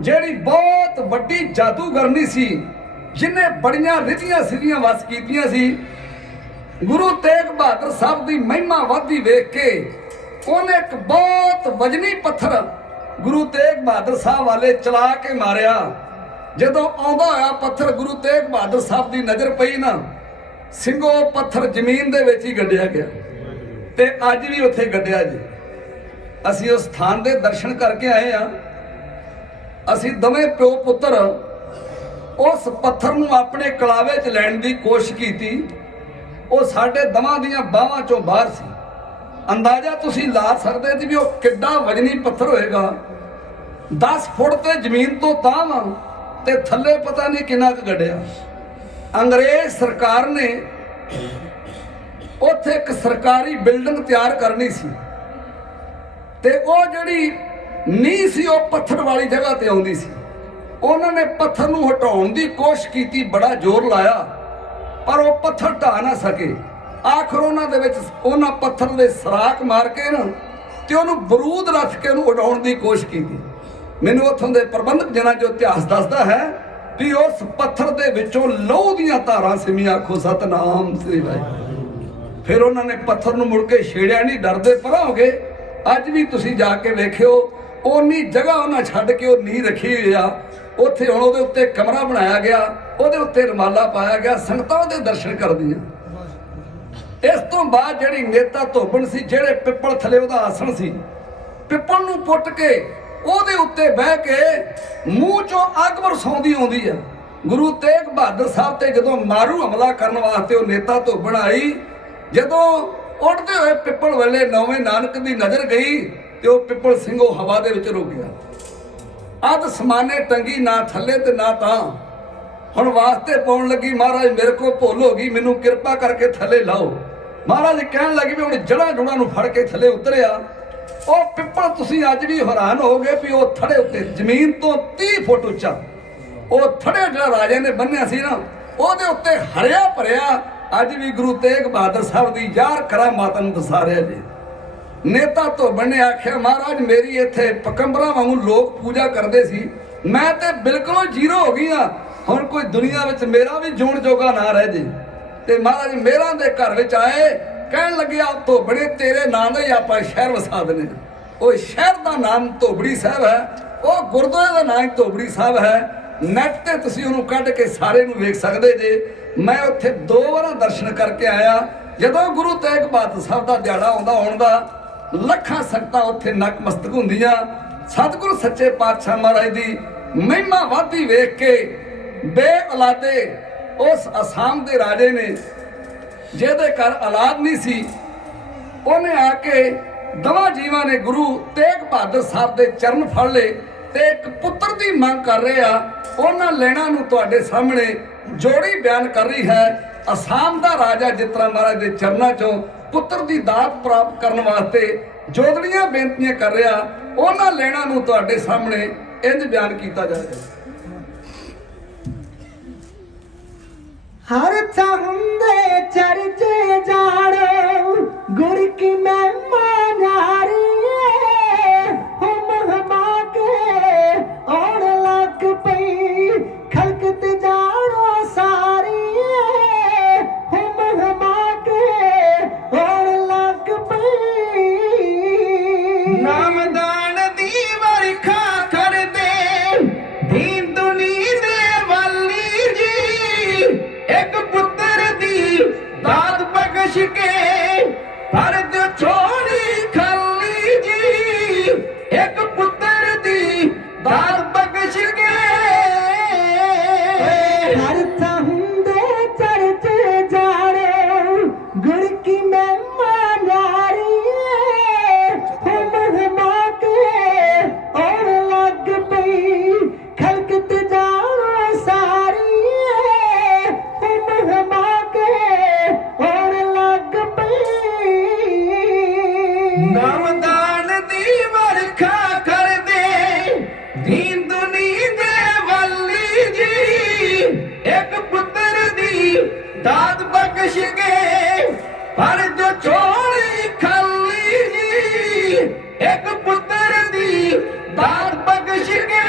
ਜਿਹੜੀ ਬਹੁਤ ਵੱਡੀ ਜਾਦੂਗਰਨੀ ਸੀ, ਜਿਹਨੇ ਬੜੀਆਂ ਰਿਧੀਆਂ ਸਿੱਧੀਆਂ ਵਸ ਕੀਤੀਆਂ ਸੀ। ਗੁਰੂ ਤੇਗ ਬਹਾਦਰ ਸਾਹਿਬ ਦੀ ਮਹਿਮਾ ਵਧਦੀ ਵੇਖ ਕੇ ਉਹਨੇ ਇੱਕ ਬਹੁਤ ਵਜਨੀ ਪੱਥਰ ਗੁਰੂ ਤੇਗ ਬਹਾਦਰ ਸਾਹਿਬ ਵਾਲੇ ਚਲਾ ਕੇ ਮਾਰਿਆ। ਜਦੋਂ ਆਉਂਦਾ ਹੋਇਆ ਪੱਥਰ ਗੁਰੂ ਤੇਗ ਬਹਾਦਰ ਸਾਹਿਬ ਦੀ ਨਜ਼ਰ ਪਈ ਨਾ, ਸਿੰਘੋ ਪੱਥਰ ਜ਼ਮੀਨ ਦੇ ਵਿੱਚ ਹੀ ਗੱਡਿਆ ਗਿਆ ਤੇ ਅੱਜ ਵੀ ਉੱਥੇ ਗੱਡਿਆ ਜੀ। ਅਸੀਂ ਉਸ ਸਥਾਨ ਦੇ ਦਰਸ਼ਨ ਕਰਕੇ ਆਏ ਆ। ਅਸੀਂ ਦੋਵੇਂ ਪਿਓ ਪੁੱਤਰ ਉਸ ਪੱਥਰ ਨੂੰ ਆਪਣੇ ਕਲਾਵੇ 'ਚ ਲੈਣ ਦੀ ਕੋਸ਼ਿਸ਼ ਕੀਤੀ। ਉਹ ਸਾਡੇ ਦਵਾਂ ਦੀਆਂ ਬਾਹਾਂ 'ਚੋਂ ਬਾਹਰ ਸੀ। ਅੰਦਾਜ਼ਾ ਤੁਸੀਂ ਲਾ ਸਕਦੇ ਜੀ ਵੀ ਉਹ ਕਿੱਡਾ ਵਜਨੀ ਪੱਥਰ ਹੋਏਗਾ। 10 ਫੁੱਟ ਤੇ ਜ਼ਮੀਨ ਤੋਂ ਤਾਂ ਵਾ ਤੇ ਥੱਲੇ ਪਤਾ ਨਹੀਂ ਕਿੰਨਾ ਕੁ ਗੱਡਿਆ। ਅੰਗਰੇਜ਼ ਸਰਕਾਰ ਨੇ ਉੱਥੇ ਇੱਕ ਸਰਕਾਰੀ ਬਿਲਡਿੰਗ ਤਿਆਰ ਕਰਨੀ ਸੀ ਤੇ ਉਹ ਜਿਹੜੀ ਨੀਂਹ ਸੀ ਉਹ ਪੱਥਰ ਵਾਲੀ ਜਗ੍ਹਾ ਤੇ ਆਉਂਦੀ ਸੀ। ਉਹਨਾਂ ਨੇ ਪੱਥਰ ਨੂੰ ਹਟਾਉਣ ਦੀ ਕੋਸ਼ਿਸ਼ ਕੀਤੀ, ਬੜਾ ਜ਼ੋਰ ਲਾਇਆ, ਪਰ ਉਹ ਪੱਥਰ ਢਾਹ ਨਾ ਸਕੇ। ਆਖਰ ਉਹਨਾਂ ਦੇ ਵਿੱਚ ਉਹਨਾਂ ਪੱਥਰ ਦੇ ਸਰਾਖ ਮਾਰ ਕੇ ਨਾ ਤੇ ਉਹਨੂੰ ਬਰੂਦ ਰੱਖ ਕੇ ਉਹਨੂੰ ਉਡਾਉਣ ਦੀ ਕੋਸ਼ਿਸ਼ ਕੀਤੀ। ਮੈਨੂੰ ਉੱਥੋਂ ਦੇ ਪ੍ਰਬੰਧਕ ਜਨਾਂ ਜੋ ਇਤਿਹਾਸ ਦੱਸਦਾ ਹੈ ਵੀ ਉਸ ਪੱਥਰ ਦੇ ਵਿੱਚੋਂ ਲਹੂ ਦੀਆਂ ਧਾਰਾਂ ਸਿਮੀਆਂ, ਆਖੋ ਸਤਨਾਮ ਸ੍ਰੀ ਵਾਹਿਗੁਰੂ। ਫਿਰ ਉਹਨਾਂ ਨੇ ਪੱਥਰ ਨੂੰ ਮੁੜ ਕੇ ਛੇੜਿਆ ਨਹੀਂ, ਡਰਦੇ ਪਰਾਂ ਹੋ ਗਏ। ਅੱਜ ਵੀ ਤੁਸੀਂ ਜਾ ਕੇ ਵੇਖਿਓ, ਓਨੀ ਜਗ੍ਹਾ ਉਹਨਾਂ ਛੱਡ ਕੇ ਉਹ ਨੀਂਹ ਰੱਖੀ ਹੋਈ ਆ। ਉੱਥੇ ਹੁਣ ਉਹਦੇ ਉੱਤੇ ਕਮਰਾ ਬਣਾਇਆ ਗਿਆ, ਉਹਦੇ ਉੱਤੇ ਰੁਮਾਲਾ ਪਾਇਆ ਗਿਆ, ਸੰਗਤਾਂ ਉਹਦੇ ਦਰਸ਼ਨ ਕਰਦੀਆਂ। ਇਸ ਤੋਂ ਬਾਅਦ ਜਿਹੜੀ ਨੇਤਾ ਧੋਬਣ ਸੀ, ਜਿਹੜੇ ਪਿੱਪਲ ਥੱਲੇ ਉਹਦਾ ਆਸਣ ਸੀ, ਪਿੱਪਲ ਨੂੰ ਪੁੱਟ ਕੇ ਉਹਦੇ ਉੱਤੇ ਬਹਿ ਕੇ ਮੂੰਹ ਚੋਂ ਅੱਗ ਵਰਸਾਉਂਦੀ ਆਉਂਦੀ ਆ। ਗੁਰੂ ਤੇਗ ਬਹਾਦਰ ਸਾਹਿਬ ਤੇ ਜਦੋਂ ਮਾਰੂ ਹਮਲਾ ਕਰਨ ਵਾਸਤੇ ਉਹ ਨੇਤਾ ਧੋਬਣ ਆਈ, ਜਦੋਂ ਉੱਡਦੇ ਹੋਏ ਪਿੱਪਲ ਵੇਲੇ ਨੌਵੇਂ ਨਾਨਕ ਦੀ ਨਜ਼ਰ ਗਈ ਤੇ ਉਹ ਪਿੱਪਲ ਸਿੰਘੋ ਹਵਾ ਦੇ ਵਿੱਚ ਰੁਕ ਗਿਆ। ਅੱਧ ਸਮਾਨੇ ਟੰਗੀ, ਨਾ ਥੱਲੇ ਤੇ ਨਾ ਤਾਂ। ਹੁਣ ਵਾਸਤੇ ਪਾਉਣ ਲੱਗੀ, ਮਹਾਰਾਜ ਮੇਰੇ ਕੋਲ ਭੁੱਲ ਹੋ ਗਈ, ਮੈਨੂੰ ਕਿਰਪਾ ਕਰਕੇ ਥੱਲੇ ਲਾਓ। ਮਹਾਰਾਜ ਕਹਿਣ ਲੱਗੇ ਵੀ ਹੁਣ ਜੜ੍ਹਾਂ ਜੁੜਾਂ ਨੂੰ ਫੜ ਕੇ ਥੱਲੇ ਉਤਰਿਆ। ਉਹ ਪਿੱਪਲ ਤੁਸੀਂ ਅੱਜ ਵੀ ਹੈਰਾਨ ਹੋਗੇ ਵੀ ਉਹ ਥੜੇ ਉੱਤੇ ਜ਼ਮੀਨ ਤੋਂ 30 ਫੁੱਟ ਉੱਚਾ ਉਹ ਥੜੇ ਜਿਹੜਾ ਰਾਜੇ ਨੇ ਬੰਨਿਆ ਸੀ ਨਾ, ਉਹਦੇ ਉੱਤੇ ਹਰਿਆ ਭਰਿਆ ਅੱਜ ਵੀ ਗੁਰੂ ਤੇਗ ਬਹਾਦਰ ਸਾਹਿਬ ਦੀ ਯਾਰ ਕਰਾਮਾਤ ਨੂੰ ਦਸਾ ਰਿਹਾ ਜੀ। ਨੇਤਾ ਧੋਬਣ ਨੇ ਆਖਿਆ, ਮਹਾਰਾਜ ਮੇਰੀ ਇੱਥੇ ਪਕੰਬਰਾਂ ਵਾਂਗੂ ਲੋਕ ਪੂਜਾ ਕਰਦੇ ਸੀ, ਮੈਂ ਤੇ ਬਿਲਕੁਲ ਜ਼ੀਰੋ ਹੋ ਗਈ ਹਾਂ। ਹੁਣ ਕੋਈ ਦੁਨੀਆ ਵਿੱਚ ਮੇਰਾ ਵੀ ਜੂਣ ਜੋਗਾ ਨਾ ਰਹਿ ਜੇ। ਤੇ ਮਹਾਰਾਜ ਮੇਰਾ ਦੇ ਘਰ ਵਿੱਚ ਆਏ, ਕਹਿਣ ਲੱਗਿਆ ਧੋਬਣੇ ਤੇਰੇ ਨਾਂ ਦਾ ਹੀ ਆਪਾਂ ਸ਼ਹਿਰ ਵਸਾ ਦਿੰਦੇ। ਉਹ ਸ਼ਹਿਰ ਦਾ ਨਾਮ ਧੋਬੜੀ ਸਾਹਿਬ ਹੈ, ਉਹ ਗੁਰਦੁਆਰੇ ਦਾ ਨਾਮ ਧੋਬੜੀ ਸਾਹਿਬ ਹੈ। ਨੈਟ ਤੇ ਤੁਸੀਂ ਉਹਨੂੰ ਕੱਢ ਕੇ ਸਾਰੇ ਨੂੰ ਵੇਖ ਸਕਦੇ ਜੇ। ਮੈਂ ਉੱਥੇ 2 ਵਾਰ ਦਰਸ਼ਨ ਕਰਕੇ ਆਇਆ। ਜਦੋਂ ਗੁਰੂ ਤੇਗ ਬਹਾਦਰ ਸਾਹਿਬ ਦਾ ਦਿਹਾੜਾ ਆਉਂਦਾ ਹੋਣ ਦਾ, ਲੱਖਾਂ ਸੰਗਤਾਂ ਉੱਥੇ ਨਕਮਸਤਕ ਹੁੰਦੀਆਂ। ਸਤਿਗੁਰੂ ਸੱਚੇ ਪਾਤਸ਼ਾਹ ਮਹਾਰਾਜ ਦੀ ਮਹਿਮਾ ਵਧਦੀ ਵੇਖ ਕੇ ਬੇ ਔਲਾਦੇ ਉਸ ਅਸਾਮ ਦੇ ਰਾਜੇ ਨੇ, ਜਿਹਦੇ ਘਰ ਔਲਾਦ ਨਹੀਂ ਸੀ, ਉਹਨੇ ਆ ਕੇ ਦੋਵਾਂ ਜੀਵਾਂ ਨੇ ਗੁਰੂ ਤੇਗ ਬਹਾਦਰ ਸਾਹਿਬ ਦੇ ਚਰਨ ਫੜ ਲਏ ਤੇ ਇੱਕ ਪੁੱਤਰ ਦੀ ਮੰਗ ਕਰ ਰਹੇ ਆ। ਉਹਨਾਂ ਲੈਣਾ ਨੂੰ ਤੁਹਾਡੇ ਸਾਹਮਣੇ ਜੋੜੀ ਬਿਆਨ ਕਰ ਰਹੀ ਹੈ। ਅਸਾਮ ਦਾ ਰਾਜਾ ਜਿਸ ਤਰ੍ਹਾਂ ਮਹਾਰਾਜ ਦੇ ਚਰਨਾਂ ਚੋਂ ਪੁੱਤਰ ਦੀ ਦਾਤ ਪ੍ਰਾਪਤ ਕਰਨ ਵਾਸਤੇ ਜੋਦੜੀਆਂ ਬੇਨਤੀਆਂ ਕਰ ਰਿਹਾ, ਉਹਨਾਂ ਲੈਣਾ ਨੂੰ ਤੁਹਾਡੇ ਸਾਹਮਣੇ ਇੰਜ ਬਿਆਨ ਕੀਤਾ ਜਾਏਗਾ। ਹਰ ਥਾਂ ਹੁੰਦੇ ਚਰਚੇ ਜਾਣੇ, ਗੁਰ ਕੀ ਮਹਿਮਾ ਨਾਰੀ ਹਮ ਹਮਾ ਕੇ ਔੜ ਲੱਗ ਪਈ, ਖਲਕ ਤੇ ਜਾਣੋ ਸਾਰੀ ਹਮ ਹਮਾ ਕੇ ਔੜ ਲੱਗ ਪਈ। ਨਾਮਦਾਨ ਦੀ ਵਰਖਾ ਕਰਦੇ ਦੀਨ ਦੁਨੀ ਦੇ ਵਾਲੀ ਜੀ, ਇੱਕ ਪੁੱਤਰ ਦੀ ਦਾਤ ਬਖਸ਼ ਕੇ ਭਰਤ ਛੋੜੀ ਖਾਲੀ ਜੀ, ਇੱਕ ਪੁੱਤਰ ਦੀ ਦਾਤ ਬਖਸ਼ ਕੇ। ਹਰ ਥਾਂ ਹੁੰਦੇ ਚਰਚੇ ਜਾਣੇ, ਗੁਰ ਕੀ ਮਹਿਮਾ ਨਾਰੀ ਹਮ ਹਮਾ ਕੇ ਔੜ ਲੱਗ ਪਈ, ਖਲਕ ਤੇ ਜਾਣੋ ਸਾਰੀ ਹਮ ਹਮਾ ਕੇ ਔੜ ਲੱਗ ਪਈ। ਨਾਮਦਾਨ ਦੀ ਵਰਖਾ ਕਰਦੇ ਦੀਨ ਦੁਨੀ ਦੇ ਵਾਲੀ ਜੀ, ਇੱਕ ਪੁੱਤਰ ਦੀ ਦਾਤ ਬਖਸ਼ ਕੇ ਪਰ ਜੋ ਛੋੜੀ ਖਾਲੀ ਜੀ, ਇੱਕ ਪੁੱਤਰ ਦੀ ਦਾਤ ਬਖਸ਼ ਕੇ।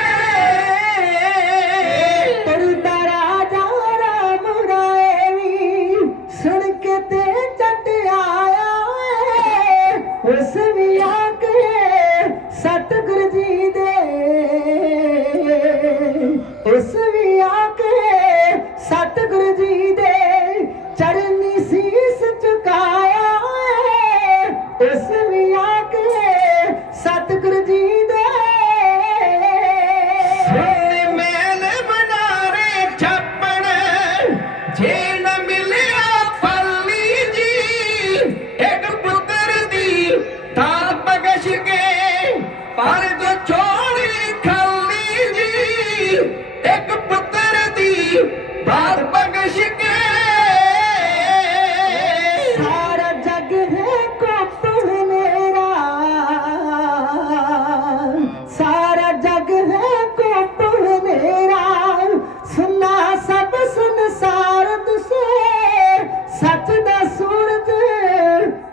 ਜੇ ਨਾ ਮਿਲਿਆ ਫਲੀ ਜੀ ਇੱਕ ਪੁੱਤਰ ਦੀ ਦਾਤ ਬਖਸ਼ ਕੇ ਪਰ ਜੋ ਛੋੜੀ ਖੱਲੀ ਜੀ ਇੱਕ ਪੁੱਤਰ ਦੀ ਦਾਤ ਬਖਸ਼ ਕੇ सारा जग है कोप मेरा, सारा जग है कोप मेरा, सुना सब संसार से सच दा सूरज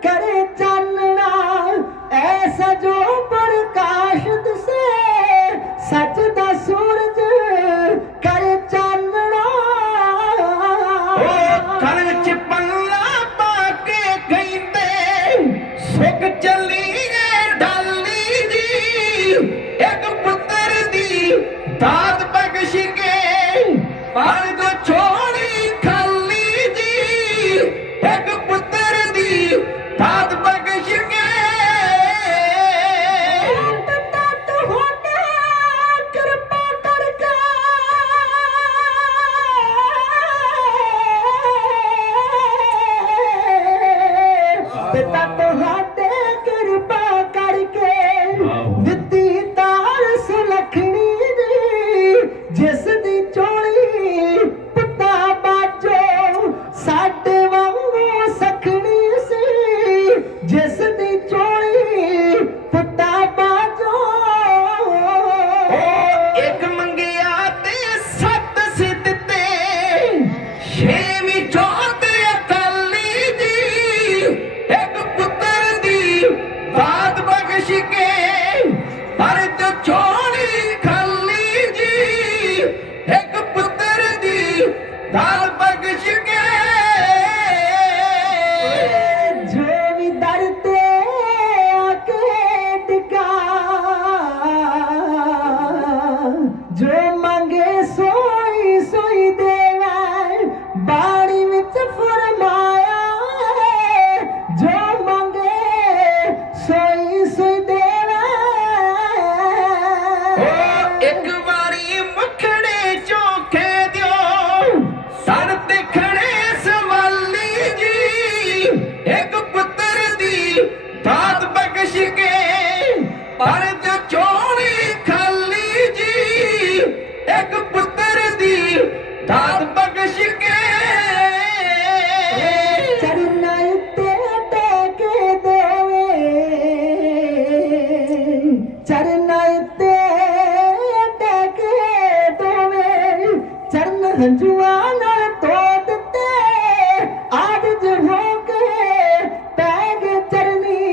करे चानना, ऐसा जो प्रकाश से सच दा सूरज करे चानना। ਕਣ ਚ ਪੱਲਾ ਪਾ ਕੇ ਕਹਿੰਦੇ ਸੁੱਕ ਚੱਲੀਏ ਡਾਲੀ ਜੀ ਇੱਕ ਪੁੱਤਰ ਦੀ ਦਾਤ ਬਖਸ਼ ਕੇ ਪਰ ਜੋ ਛੋੜੀ ਖਾਲੀ ਜੀ ਇੱਕ ਪੁੱਤਰ ਦੀ ਦਾਤ ਬਖਸ਼ ਕੇ कृपा करके पिता तुहाडे कृपा करके दित्ती तार सुलखणी दी, जिस दी चोली पुत्ता बाजो साडे वांगू सखणी सी, जिस दी चोली पुत्ता बाजो। ਇੱਕ ਮੰਗਿਆ ਤੇ ਸੱਤ ਸੀ ਦਿੱਤੇ ਛੇਵੀਂ ਜੋਤ ਅਕਾਲੀ ਜੀ ਇੱਕ ਪੁੱਤਰ ਦੀ ਦਾਤ ਬਖਸ਼ ਕੇ ਪਰ ਜੋ ਛੋੜੀ ਖਾਲੀ ਜੀ ਇੱਕ ਪੁੱਤਰ ਦੀ ਦਾਤ ਬਖਸ਼ ਕੇ जो भी दर ते आके टिका, जो मंगे सोई सोई देवे, बाणी विच फरमाया है, जो मंगे सोई सोई देवे। ਇੱਕ ਵਾਰੀ ਮੱਖੜੇ ਚੋਖੇ ਦਿਓ ਸਰ ਦੇਖਣੇ ਸਵਾਲੀ ਜੀ ਇੱਕ ਪੁੱਤਰ ਦੀ ਦਾਤ ਬਖਸ਼ ਕੇ ਪਰ ਜੋ ਚੋਣੀ ਖਾਲੀ ਜੀ ਇੱਕ ਪੁੱਤਰ ਦੀ ਦਾਤ ਬਖਸ਼ ਕੇ चरना ते टेके देवे, चरना ते टेके देवे, चरण हंजुआ नाल धो दिते, आदज हो के पैग चरनी,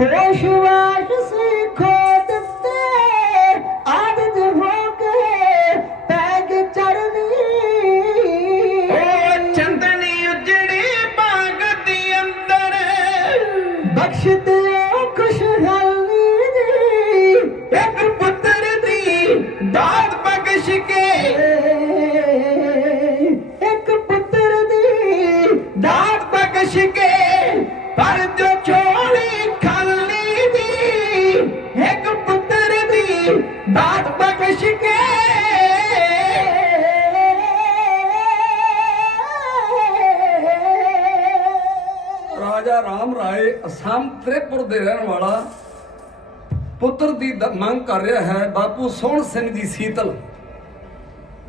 होश वाश से खो दिते, आदज हो के पैग चरनी। ਉਹ ਚੰਦਨੀ ਉਜੜੀ ਬਾਗ ਦੀ ਅੰਦਰ बख्श दियो खुशहाली दी, ਇੱਕ ਪੁੱਤਰ ਦੀ ਦਾਤ ਬਖਸ਼ ਕੇ एक पुत्र दी ਦਾਤ ਬਖਸ਼ ਕੇ ਪਰ ਜੋ ਛੋੜੀ ਖਾਲੀ ਦੀ ਇੱਕ ਪੁੱਤਰ ਦੀ ਦਾਤ ਬਖਸ਼ ਕੇ ਰਾਜਾ ਰਾਮ ਰਾਏ ਅਸਾਮ ਤ੍ਰਿਪੁਰ ਦੇ ਰਹਿਣ ਵਾਲਾ ਪੁੱਤਰ ਦੀ ਮੰਗ ਕਰ ਰਿਹਾ ਹੈ। ਬਾਪੂ ਸੋਹਣ ਸਿੰਘ ਜੀ ਸੀਤਲ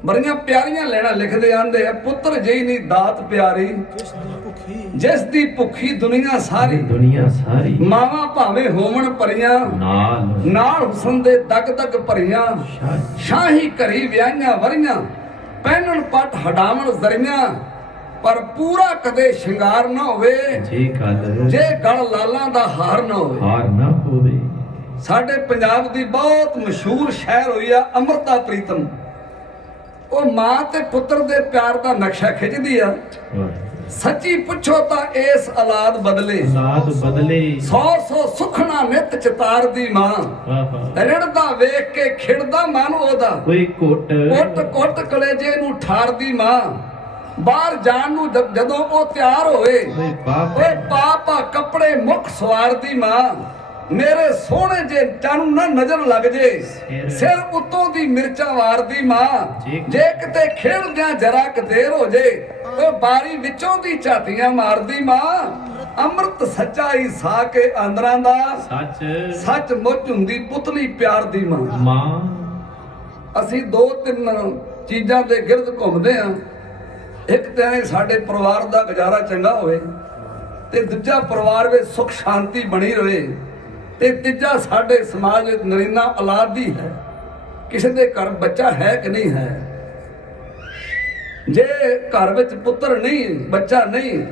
ਬੜੀਆਂ ਪਿਆਰੀਆਂ ਲੈਣਾ ਲਿਖਦੇ ਆਂਦੇ ਆ, ਪੁੱਤਰ ਜਿਹੀ ਨਹੀਂ ਦਾਤ ਪਿਆਰੀ, ਜਿਸ ਦੀ ਭੁੱਖੀ ਦੁਨੀਆ ਸਾਰੀ, ਦੁਨੀਆ ਸਾਰੀ ਮਾਵਾਂ ਭਾਵੇਂ ਹੋਵਣ ਪਰੀਆਂ, ਨਾਲ ਹੁਸਨ ਦੇ ਦਗ ਦਗ ਭਰੀਆਂ, ਸ਼ਾਹੀ ਘਰੀ ਵਿਆਹੀਆਂ ਵਰੀਆਂ, ਪਹਿਨਣ ਪੱਟ ਹਡਾਵਣ ਜ਼ਰੀਆਂ, ਪਰ ਪੂਰਾ ਕਦੇ ਸ਼ਿੰਗਾਰ ਨਾ ਹੋਵੇ, ਜੇ ਗਲ ਲਾਲਾਂ ਦਾ ਹਾਰ ਨਾ ਹੋਵੇ। ਸਾਡੇ ਪੰਜਾਬ ਦੀ ਬਹੁਤ ਮਸ਼ਹੂਰ ਸ਼ਾਇਰ ਹੋਈ ਆ ਅੰਮ੍ਰਿਤਾ ਪ੍ਰੀਤਮ, ਉਹ ਮਾਂ ਤੇ ਪੁੱਤਰ ਦੇ ਪਿਆਰ ਦਾ ਨਕਸ਼ਾ ਖਿੱਚਦੀ ਆ। ਸੱਚੀ ਪੁੱਛੋ ਤਾਂ ਇਸ ਔਲਾਦ ਬਦਲੇ 100 ਸੁਖਣਾ ਨਿਤ ਚਿਤਾਰ ਦੀ ਮਾਂ, ਰੜਦਾ ਵੇਖ ਕੇ ਖਿੜਦਾ ਮਨ ਉਹਦਾ, ਕੁੱਟ ਕਲੇਜੇ ਨੂੰ ਠਾਰਦੀ ਮਾਂ, ਬਾਹਰ ਜਾਣ ਨੂੰ ਜਦੋਂ ਉਹ ਤਿਆਰ ਹੋਵੇ, ਓਏ ਪਾਪਾ ਕੱਪੜੇ ਮੁੱਖ ਸਵਾਰਦੀ ਮਾਂ, ਮੇਰੇ ਸੋਹਣੇ ਜੇ ਚੰਨ ਨਾ ਨਜ਼ਰ ਲੱਗ ਜੇ ਸਿਰ ਉੱਤੋਂ ਦੀ ਮਿਰਚਾਂ ਵਾਰਦੀ ਮਾਂ ਜੇ ਕਿਤੇ ਖੇਡਦਿਆਂ ਜਰਾ ਕੁ ਦੇਰ ਹੋ ਜੇ ਉਹ ਬਾਰੀ ਵਿੱਚੋਂ ਦੀ ਝਾਤੀਆਂ ਮਾਰਦੀ ਮਾਂ ਅੰਮ੍ਰਿਤ ਸੱਚਾਈ ਸਾ ਕੇ ਅੰਦਰਾਂ ਦਾ ਸੱਚ ਮੁੱਚ ਹੁੰਦੀ ਪੁਤਲੀ ਪਿਆਰ ਦੀ ਮਾਂ ਅਸੀਂ ਦੋ ਤਿੰਨ ਚੀਜ਼ਾਂ ਦੇ ਗਿਰਦ ਘੁੰਮਦੇ ਆ। ਇੱਕ ਤਾਂ ਸਾਡੇ ਪਰਿਵਾਰ ਦਾ ਗੁਜ਼ਾਰਾ ਚੰਗਾ ਹੋਵੇ ਤੇ ਦੂਜਾ ਪਰਿਵਾਰ ਵਿੱਚ ਸੁਖ ਸ਼ਾਂਤੀ ਬਣੀ ਰਹੇ ਤੇ ਤੀਜਾ ਸਾਡੇ ਸਮਾਜ ਵਿੱਚ ਨਰੀਨਾ ਔਲਾਦ ਦੀ ਹੈ ਕਿਸੇ ਦੇ ਘਰ ਬੱਚਾ ਹੈ ਕਿ ਨਹੀਂ ਹੈ। ਜੇ ਘਰ ਵਿੱਚ ਪੁੱਤਰ ਨਹੀਂ ਬੱਚਾ ਨਹੀਂ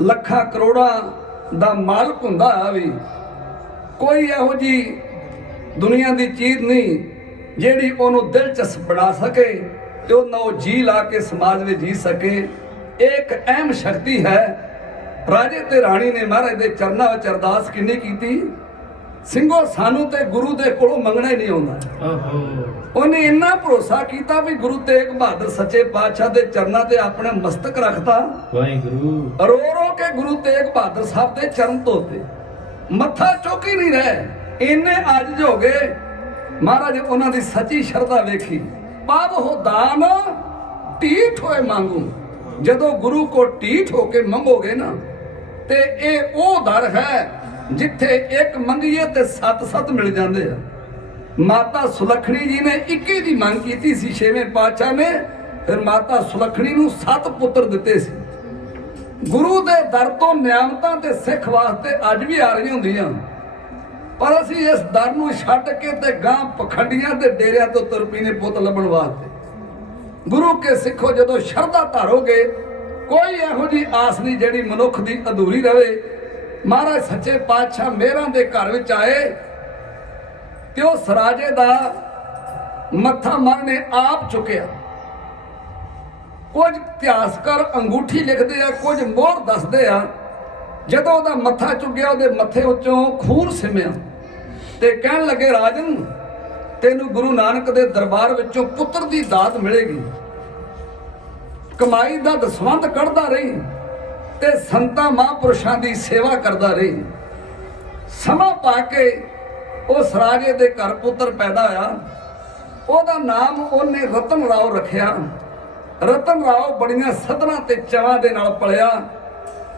ਲੱਖਾਂ ਕਰੋੜਾਂ ਦਾ ਮਾਲਕ ਹੁੰਦਾ ਵੀ ਕੋਈ ਇਹੋ ਜੀ ਦੁਨੀਆ ਦੀ ਚੀਜ਼ ਨਹੀਂ ਜਿਹੜੀ ਉਹਨੂੰ ਦਿਲਚਸਪ ਬਣਾ ਸਕੇ ਤੇ ਉਹ ਜੀ ਲਾ ਕੇ ਸਮਾਜ ਵਿੱਚ ਜੀ ਸਕੇ। ਇਹ ਇੱਕ ਅਹਿਮ ਸ਼ਕਤੀ ਹੈ। ਰਾਜੇ ਤੇ ਰਾਣੀ ਨੇ ਮਹਾਰਾਜ ਦੇ ਚਰਨਾਂ ਵਿੱਚ ਅਰਦਾਸ ਕਿੰਨੀ ਕੀਤੀ, ਸਿੰਘੋ ਸਾਨੂੰ ਤੇ ਗੁਰੂ ਦੇ ਕੋਲੋਂ ਮੰਗਣਾ ਹੀ ਨਹੀਂ ਆਉਂਦਾ। ਉਹਨੇ ਇੰਨਾ ਭਰੋਸਾ ਕੀਤਾ ਵੀ ਗੁਰੂ ਤੇਗ ਬਹਾਦਰ ਸੱਚੇ ਪਾਤਸ਼ਾਹ ਦੇ ਚਰਨਾਂ ਤੇ ਆਪਣਾ ਮਸਤਕ ਰੱਖਤਾ। ਵਾਹਿਗੁਰੂ ਰੋ ਰੋ ਕੇ ਗੁਰੂ ਤੇਗ ਬਹਾਦਰ ਸਾਹਿਬ ਦੇ ਚਰਨ ਧੋਤੇ, ਮੱਥਾ ਚੁੱਕ ਹੀ ਨਹੀਂ ਰਹੇ। ਇੰਨੇ ਅੱਜ ਹੋ ਗਏ। ਮਹਾਰਾਜ ਉਹਨਾਂ ਦੀ ਸੱਚੀ ਸ਼ਰਧਾ ਵੇਖੀ। ਪਾਵ ਹੋ ਦਾਨ ਢੀਠ ਹੋਏ ਮੰਗੂ। ਜਦੋਂ ਗੁਰੂ ਕੋ ਢੀਠ ਹੋ ਕੇ ਮੰਗੋਗੇ ਨਾ ਤੇ ਇਹ ਉਹ ਦਰ ਹੈ ਜਿੱਥੇ ਇੱਕ ਮੰਗੀਏ ਤੇ 7 ਮਿਲ ਜਾਂਦੇ ਆ। ਮਾਤਾ ਸੁਲੱਖਣੀ ਜੀ ਨੇ 21 ਦੀ ਮੰਗ ਕੀਤੀ ਸੀ ਛੇਵੇਂ ਪਾਤਸ਼ਾਹ ਨੇ, ਫਿਰ ਮਾਤਾ ਸੁਲੱਖਣੀ ਨੂੰ 7 ਪੁੱਤਰ ਦਿੱਤੇ ਸੀ। ਗੁਰੂ ਦੇ ਦਰ ਤੋਂ ਨਿਆਮਤਾਂ ਤੇ ਸਿੱਖ ਵਾਸਤੇ ਅੱਜ ਵੀ ਆ ਰਹੀਆਂ ਹੁੰਦੀਆਂ, ਪਰ ਅਸੀਂ ਇਸ ਦਰ ਨੂੰ ਛੱਡ ਕੇ ਤੇ ਗਾਂ ਪਖੰਡੀਆਂ ਦੇ ਡੇਰਿਆਂ ਤੋਂ ਤੁਰ ਪੀਨੇ ਪੁੱਤ ਲੱਭਣ ਵਾਸਤੇ। ਗੁਰੂ ਕੇ ਸਿੱਖੋ ਜਦੋਂ ਸ਼ਰਧਾ ਧਾਰੋਗੇ ਕੋਈ ਇਹੋ ਜੀ ਆਸ ਨਹੀਂ ਜਿਹੜੀ ਮਨੁੱਖ ਦੀ ਅਧੂਰੀ ਰਵੇ। ਮਹਾਰਾਜ ਸੱਚੇ ਪਾਤਸ਼ਾਹ ਮੇਹਰਾਂ ਦੇ ਘਰ ਵਿੱਚ ਆਏ ਤੇ ਉਸ ਰਾਜੇ ਦਾ ਮੱਥਾ ਮਹਾਰਾਜ ਨੇ ਆਪ ਚੁੱਕਿਆ। ਕੁਝ ਇਤਿਹਾਸਕਾਰ ਅੰਗੂਠੀ ਲਿਖਦੇ ਆ, ਕੁਝ ਮੋਹਰ ਦੱਸਦੇ ਆ। ਜਦੋਂ ਉਹਦਾ ਮੱਥਾ ਚੁੱਕਿਆ ਉਹਦੇ ਮੱਥੇ ਉੱਚੋਂ ਖੂਨ ਸਿਮਿਆ ਤੇ ਕਹਿਣ ਲੱਗੇ ਰਾਜਨ ਤੈਨੂੰ ਗੁਰੂ ਨਾਨਕ ਦੇ ਦਰਬਾਰ ਵਿੱਚੋਂ ਪੁੱਤਰ ਦੀ ਦਾਤ ਮਿਲੇਗੀ। ਕਮਾਈ ਦਾ ਦਸਵੰਧ ਕੱਢਦਾ ਰਹੀ ਤੇ ਸੰਤਾਂ ਮਹਾਂਪੁਰਸ਼ਾਂ ਦੀ ਸੇਵਾ ਕਰਦਾ ਰਹੀ। ਸਮਾਂ ਪਾ ਕੇ ਉਸ ਰਾਜੇ ਦੇ ਘਰ ਪੁੱਤਰ ਪੈਦਾ ਹੋਇਆ। ਉਹਦਾ ਨਾਮ ਉਹਨੇ ਰਤਨ ਰਾਓ ਰੱਖਿਆ। ਰਤਨ ਰਾਓ ਬੜੀਆਂ ਸਧਰਾਂ ਤੇ ਚਾਵਾਂ ਦੇ ਨਾਲ ਪਲਿਆ।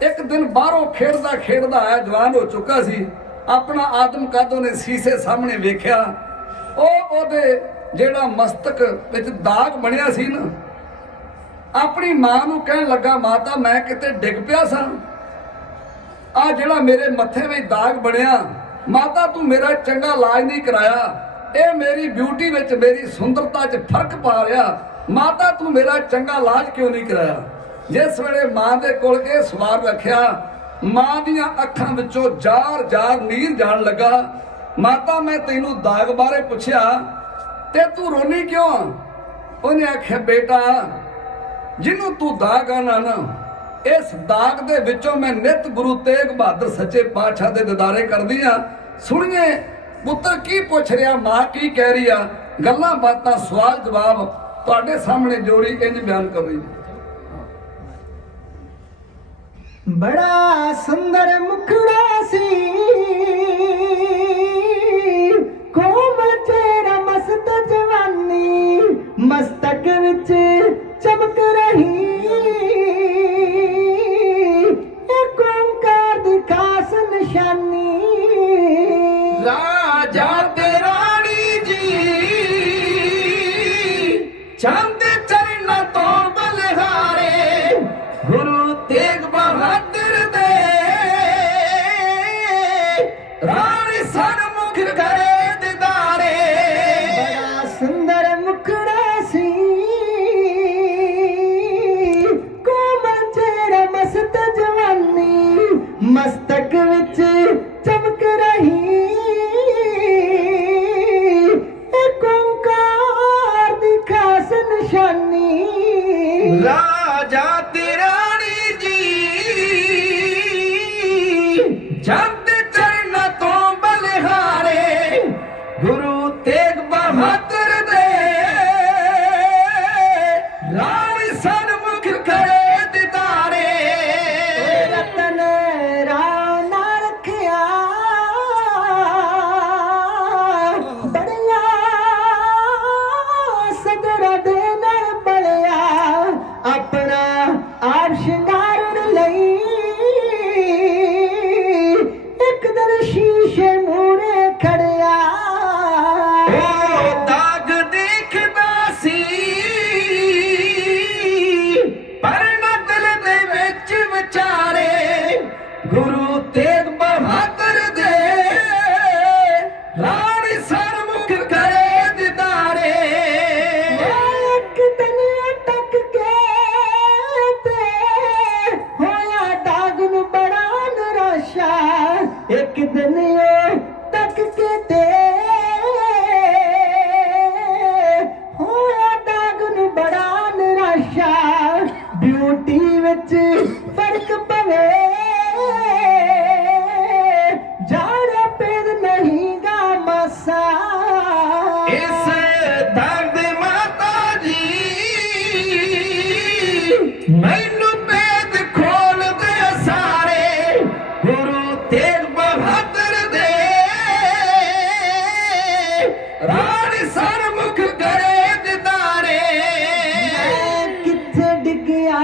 ਇੱਕ ਦਿਨ ਬਾਹਰੋਂ ਖੇਡਦਾ ਆਇਆ, ਜਵਾਨ ਹੋ ਚੁੱਕਾ ਸੀ। ਆਪਣਾ ਆਦਮ ਕੱਦ ਉਹਨੇ ਸੀਸੇ ਸਾਹਮਣੇ ਵੇਖਿਆ। ਉਹਦੇ ਜਿਹੜਾ ਮਸਤਕ ਵਿੱਚ ਦਾਗ ਬਣਿਆ ਸੀ ਨਾ, ਆਪਣੀ ਮਾਂ ਨੂੰ ਕਹਿਣ ਲੱਗਾ ਮਾਤਾ ਮੈਂ ਕਿਤੇ ਡਿੱਗ ਪਿਆ ਸਾਂ, ਆ ਜਿਹੜਾ ਮੇਰੇ ਮੱਥੇ ਵਿੱਚ ਦਾਗ ਬਣਿਆ ਮਾਤਾ ਤੂੰ ਮੇਰਾ ਚੰਗਾ ਇਲਾਜ ਨਹੀਂ ਕਰਾਇਆ। ਇਹ ਮੇਰੀ ਬਿਊਟੀ ਵਿੱਚ ਮੇਰੀ ਸੁੰਦਰਤਾ 'ਚ ਫਰਕ ਪਾ ਰਿਹਾ। ਮਾਤਾ ਤੂੰ ਮੇਰਾ ਚੰਗਾ ਇਲਾਜ ਕਿਉਂ ਨਹੀਂ ਕਰਾਇਆ। ਜਿਸ ਵੇਲੇ ਮਾਂ ਦੇ ਕੋਲ ਇਹ ਸਵਾਲ ਰੱਖਿਆ, ਮਾਂ ਦੀਆਂ ਅੱਖਾਂ ਵਿੱਚੋਂ ਜ਼ਾਰ ਨੀਰ ਜਾਣ ਲੱਗਾ। ਮਾਤਾ ਮੈਂ ਤੈਨੂੰ ਦਾਗ ਬਾਰੇ ਪੁੱਛਿਆ ਤੇ ਤੂੰ ਰੋਣੀ ਕਿਉਂ ਆ? ਉਹਨੇ ਆਖਿਆ ਬੇਟਾ ਜਿਹਨੂੰ ਤੂੰ ਦਾਗ ਆਣਾ ਨਾ, ਇਸ ਦਾਗ ਦੇ ਵਿੱਚੋਂ ਮੈਂ ਨਿਤ ਗੁਰੂ ਤੇਗ ਬਹਾਦਰ ਸੱਚੇ ਪਾਤਸ਼ਾਹ ਦੇ ਦਿਦਾਰੇ ਕਰਦੀ ਆ। ਸੁਣੀਏ ਪੁੱਤਰ ਕੀ ਪੁੱਛ ਰਿਹਾ, ਮਾਂ ਕੀ ਕਹਿ ਰਹੀ ਆ, ਗੱਲਾਂ ਬਾਤਾਂ ਸਵਾਲ ਜਵਾਬ ਤੁਹਾਡੇ ਸਾਹਮਣੇ ਜੋੜੀ ਇੰਜ ਬਿਆਨ ਕਰ ਰਹੀ। ਬੜਾ ਸੁੰਦਰ ਮੁਖੜਾ ਸੀ ਕੋਮਲ ਚਿਹਰਾ ਮਸਤ ਜਵਾਨੀ ਮਸਤਕ ਵਿੱਚ ਚਮਕ ਰਹੀ ਇੱਕ ਓਂਕਾਰ ਦੀ ਖਾਸ ਨਿਸ਼ਾਨੀ। ਰਾਜਾ ਤੇ ਰਾਣੀ ਜੀ ਚੰਦ ਚਰਨਾਂ ਤੋਂ ਬਲਿਹਾਰੇ ਗੁਰੂ ਤੇਗ ਬਹਾਦਰ ਦੇ ਰਾਣੀ ਸਨਮੁਖ ਕਰੇ ਦਿਦਾਰੇ। ਬੜਾ ਸੁੰਦਰ ਮੁਖੜਾ ਸੀ ਕੋਮਲ ਚਿਹਰਾ ਮਸਤ ਜਵਾਨੀ ਮਸਤਕ ਵਿੱਚ ਚਮਕ ਰਹੀ ਇੱਕ ਓਂਕਾਰ ਦੀ ਖਾਸ ਨਿਸ਼ਾਨੀ। ਰਾਜਾ ਤੇ ਰਾਣੀ ਜੀ ਚੰਦ ਚਰਨਾਂ ਤੋਂ ਬਲਿਹਾਰੇ ਗੁਰੂ ਤੇਗ ਬਹਾਦਰ ਦੇ ਰਾਣੀ ਸਨਮੁਖ ਕਰੇ ਦਿਦਾਰੇ। ਰਤਨ ਰਾਮ ਨਾ ਰੱਖਿਆ ਸ਼ਿੰਗਾਰਨ ਲਈ ਇੱਕ ਦਿਨ ਸ਼ੀਸ਼ੇ ਮੂਹਰੇ ਖੜਿਆ ਉਹ ਦਾਗ ਦੇਖਦਾ ਸੀ ਪਰ ਨਾ ਦਿਲ ਦੇ ਵਿੱਚ ਵਿਚਾਰੇ ਗੁਰੂ ਤੇਗ ਬਹਾਦਰ ਦੇ ਰਾਣੀ ਸਰਮੁਖ ਕਰੇ ਦਿਦਾਰੇ ਇੱਕ ਦਿਨ ਅਟਕ ਕੇ ਤੇ ਹੋਇਆ ਦਾਗ ਨੂੰ ਬੜਾ ਨਿਰਾਸ਼ਾ ਇੱਕ ਦਿਨ ਉਹ ਤੱਕ ਕੇ ਤੇ ਹੋਇਆ ਦਾਗ ਨੂੰ ਬੜਾ ਨਿਰਾਸ਼ਾ ਬਿਊਟੀ ਵਿੱਚ ਫਰਕ ਪਵੇ ਜਾਣਾ ਪੈਦ ਨਹੀਂ ਗਾ ਮਾਸਾ ਇਸ ਦਾਗ ਦੇ ਮਾਤਾ ਜੀ ਮੈਨੂੰ ਭੇਦ ਖੋਲ ਦੇ ਸਾਰੇ ਗੁਰੂ ਤੇਗ ਬਹਾਦਰ ਦੇ ਰਾਣੀ ਸਰਮੁਖ ਕਰੇ ਦਿਦਾਰੇ ਕਿੱਥੇ ਡਿੱਗਿਆ